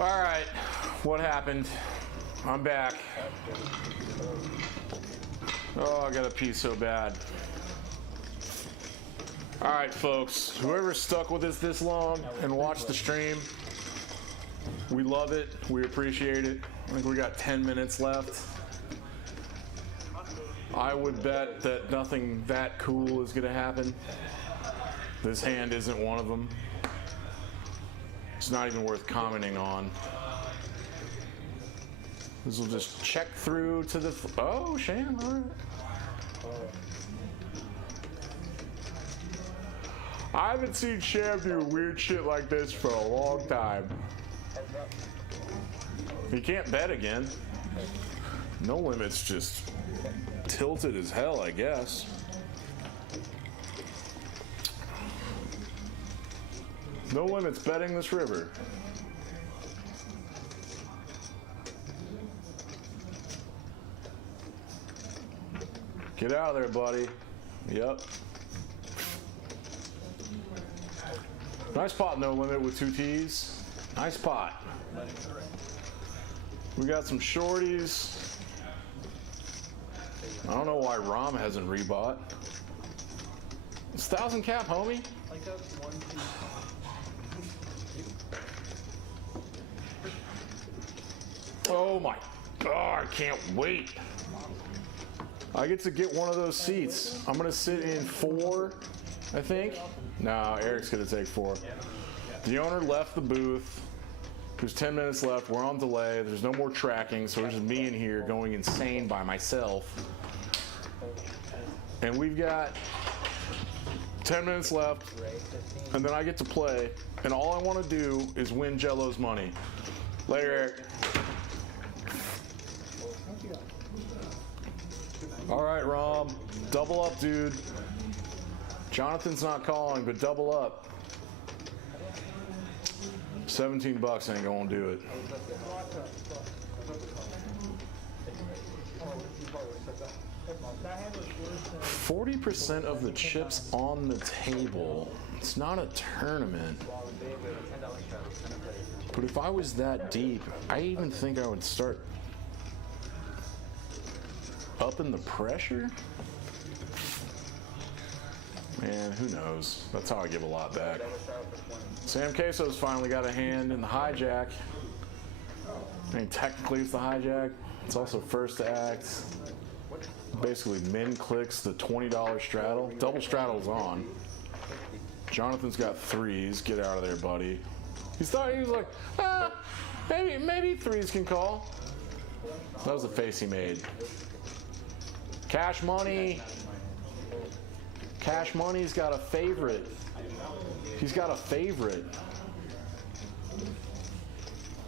All right, what happened? I'm back. Oh, I got to pee so bad. All right, folks, whoever stuck with us this long and watched the stream, we love it. We appreciate it. I think we got 10 minutes left. I would bet that nothing that cool is going to happen. This hand isn't one of them. It's not even worth commenting on. This will just check through to the... Oh, Sham, all right. I haven't seen Sham do weird shit like this for a long time. He can't bet again. No Limit's just tilted as hell, I guess. No Limit's betting this river. Get out of there, buddy. Yep. Nice pot, No Limit with 2 T's. Nice pot. We got some shorties. I don't know why Rom hasn't rebought. It's 1,000 cap, homie. Like that's 1 piece. Oh my God, I can't wait. I get to get one of those seats. I'm gonna sit in 4, I think. No, Eric's gonna take 4. The owner left the booth. There's 10 minutes left. We're on delay. There's no more tracking, so there's just me in here going insane by myself. And we've got 10 minutes left, and then I get to play, and all I want to do is win Jello's money. Later, Eric. All right, Rom. Double up, dude. Jonathan's not calling, but double up. 17 bucks ain't gonna do it. 40% of the chips on the table. It's not a tournament. But if I was that deep, I even think I would start upping the pressure. Man, who knows? That's how I give a lot back. Sam Queso's finally got a hand in the hijack. I mean, technically it's the hijack. It's also first to act. Basically, min clicks the $20 straddle. Double straddle's on. Jonathan's got threes. Get out of there, buddy. He was like, maybe threes can call. That was the face he made. Cash Money. Cash Money's got a favorite. He's got a favorite.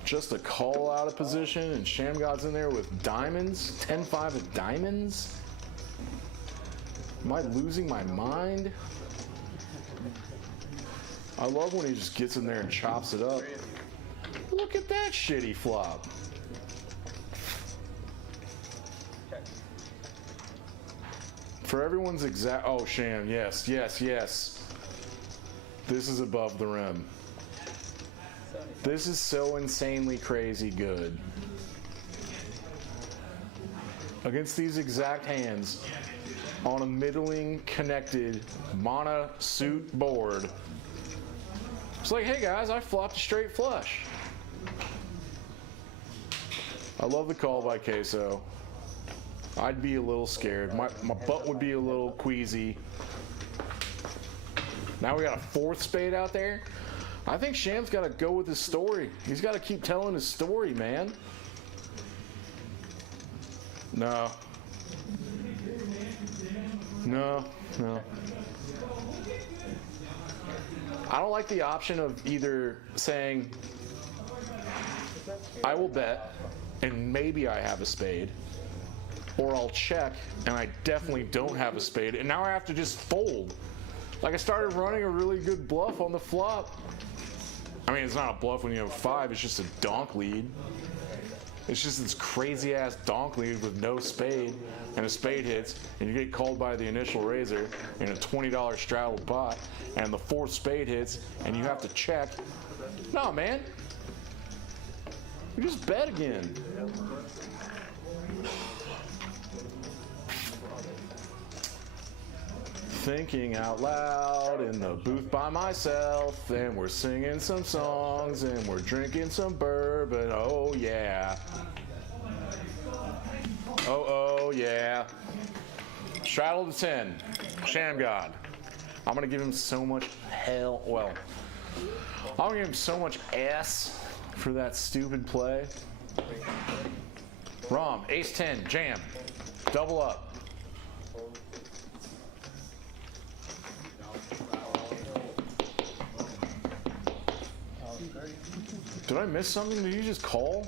Just a call out of position, and Shamgod's in there with diamonds. 10-5 of diamonds. Am I losing my mind? I love when he just gets in there and chops it up. Look at that shitty flop. For everyone's exact, oh, Sham, yes, yes, yes. This is above the rim. This is so insanely crazy good. Against these exact hands, on a middling connected mana suit board. It's like, hey guys, I flopped a straight flush. I love the call by Queso. I'd be a little scared. My butt would be a little queasy. Now we got a fourth spade out there. I think Sham's got to go with his story. He's got to keep telling his story, man. No. No, no. I don't like the option of either saying, I will bet, and maybe I have a spade, or I'll check, and I definitely don't have a spade, and now I have to just fold. Like I started running a really good bluff on the flop. I mean, it's not a bluff when you have a 5, it's just a donk lead. It's just this crazy ass donk lead with no spade, and a spade hits, and you get called by the initial raiser in a $20 straddle pot, and the fourth spade hits, and you have to check. No, man. We just bet again. Thinking out loud in the booth by myself, and we're singing some songs, and we're drinking some bourbon. Oh yeah. Oh yeah. Straddle to 10. Shamgod. I'm gonna give him so much hell. Well, I'm gonna give him so much ass for that stupid play. Rom, ace 10, jam, double up. Did I miss something? Did you just call?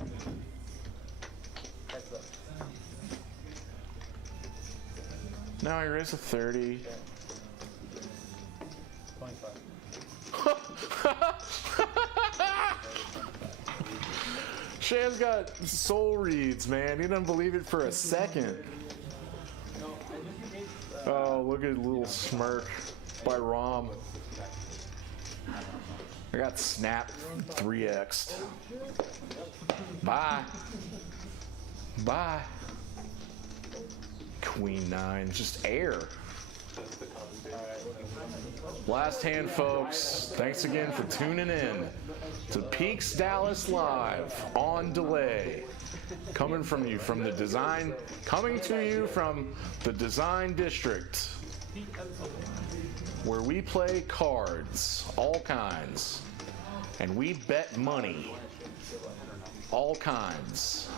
No, I raised a 30. 25. Sham's got soul reads, man. He doesn't believe it for a second. Oh, look at a little smirk by Rom. I got snapped 3x'd. Bye. Bye. Queen 9, just air. Last hand, folks. Thanks again for tuning in to Peaks Dallas Live on delay. Coming to you from the Design District, where we play cards, all kinds, and we bet money, all kinds,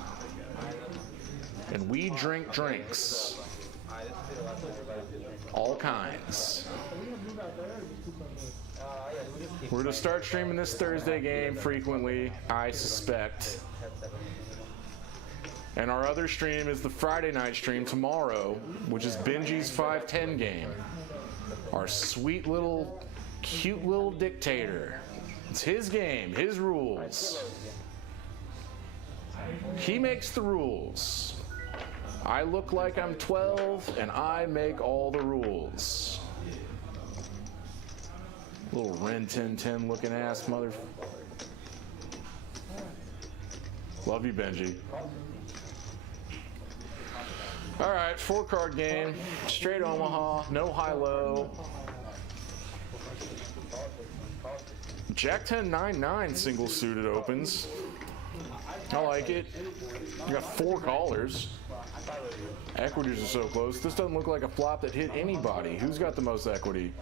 and we drink drinks, all kinds. We're going to start streaming this Thursday game frequently, I suspect. And our other stream is the Friday night stream tomorrow, which is Benji's 5-10 game. Our sweet little, cute little dictator. It's his game, his rules. He makes the rules. I look like I'm 12, and I make all the rules. Little Ren 1010 looking ass mother. Love you, Benji. All right, 4-card game. Straight Omaha, no high-low. Jack 10 9-9 single suited opens. I like it. You got 4 callers. Equities are so close. This doesn't look like a flop that hit anybody. Who's got the most equity?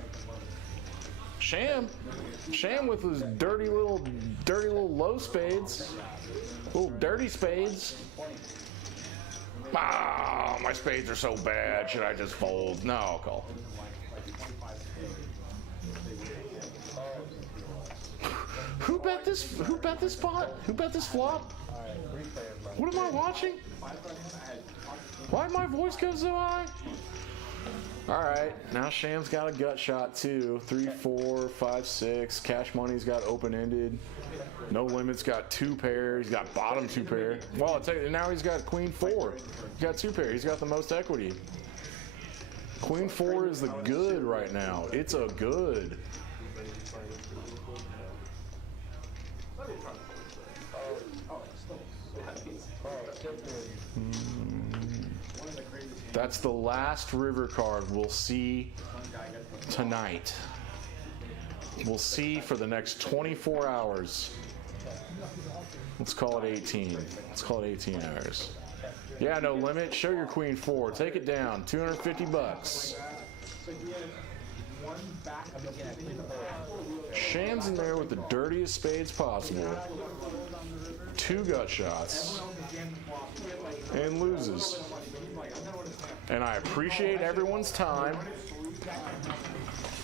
Sham. Sham with his dirty little low spades. Little dirty spades. Ah, my spades are so bad. Should I just fold? No, I'll call. Who bet this? Who bet this spot? Who bet this flop? What am I watching? Why did my voice go so high? All right, now Sham's got a gut shot too. 3, 4, 5, 6. Cash Money's got open-ended. No Limit's got 2 pair. He's got bottom 2 pair. Well, I'll tell you, now he's got Queen 4. He's got 2 pair. He's got the most equity. Queen 4 is the good right now. It's a good. That's the last river card we'll see tonight. We'll see for the next 24 hours. Let's call it 18. Let's call it 18 hours. Yeah, no limit. Show your Queen 4. Take it down. 250 bucks. Sham's in there with the dirtiest spades possible. 2 gut shots. And loses. And I appreciate everyone's time.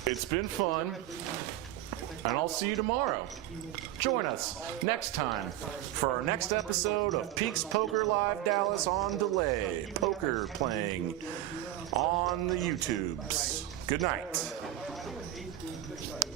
It's been fun. And I'll see you tomorrow. Join us next time for our next episode of Peaks Poker Live Dallas on delay. Poker playing on the YouTubes. Good night.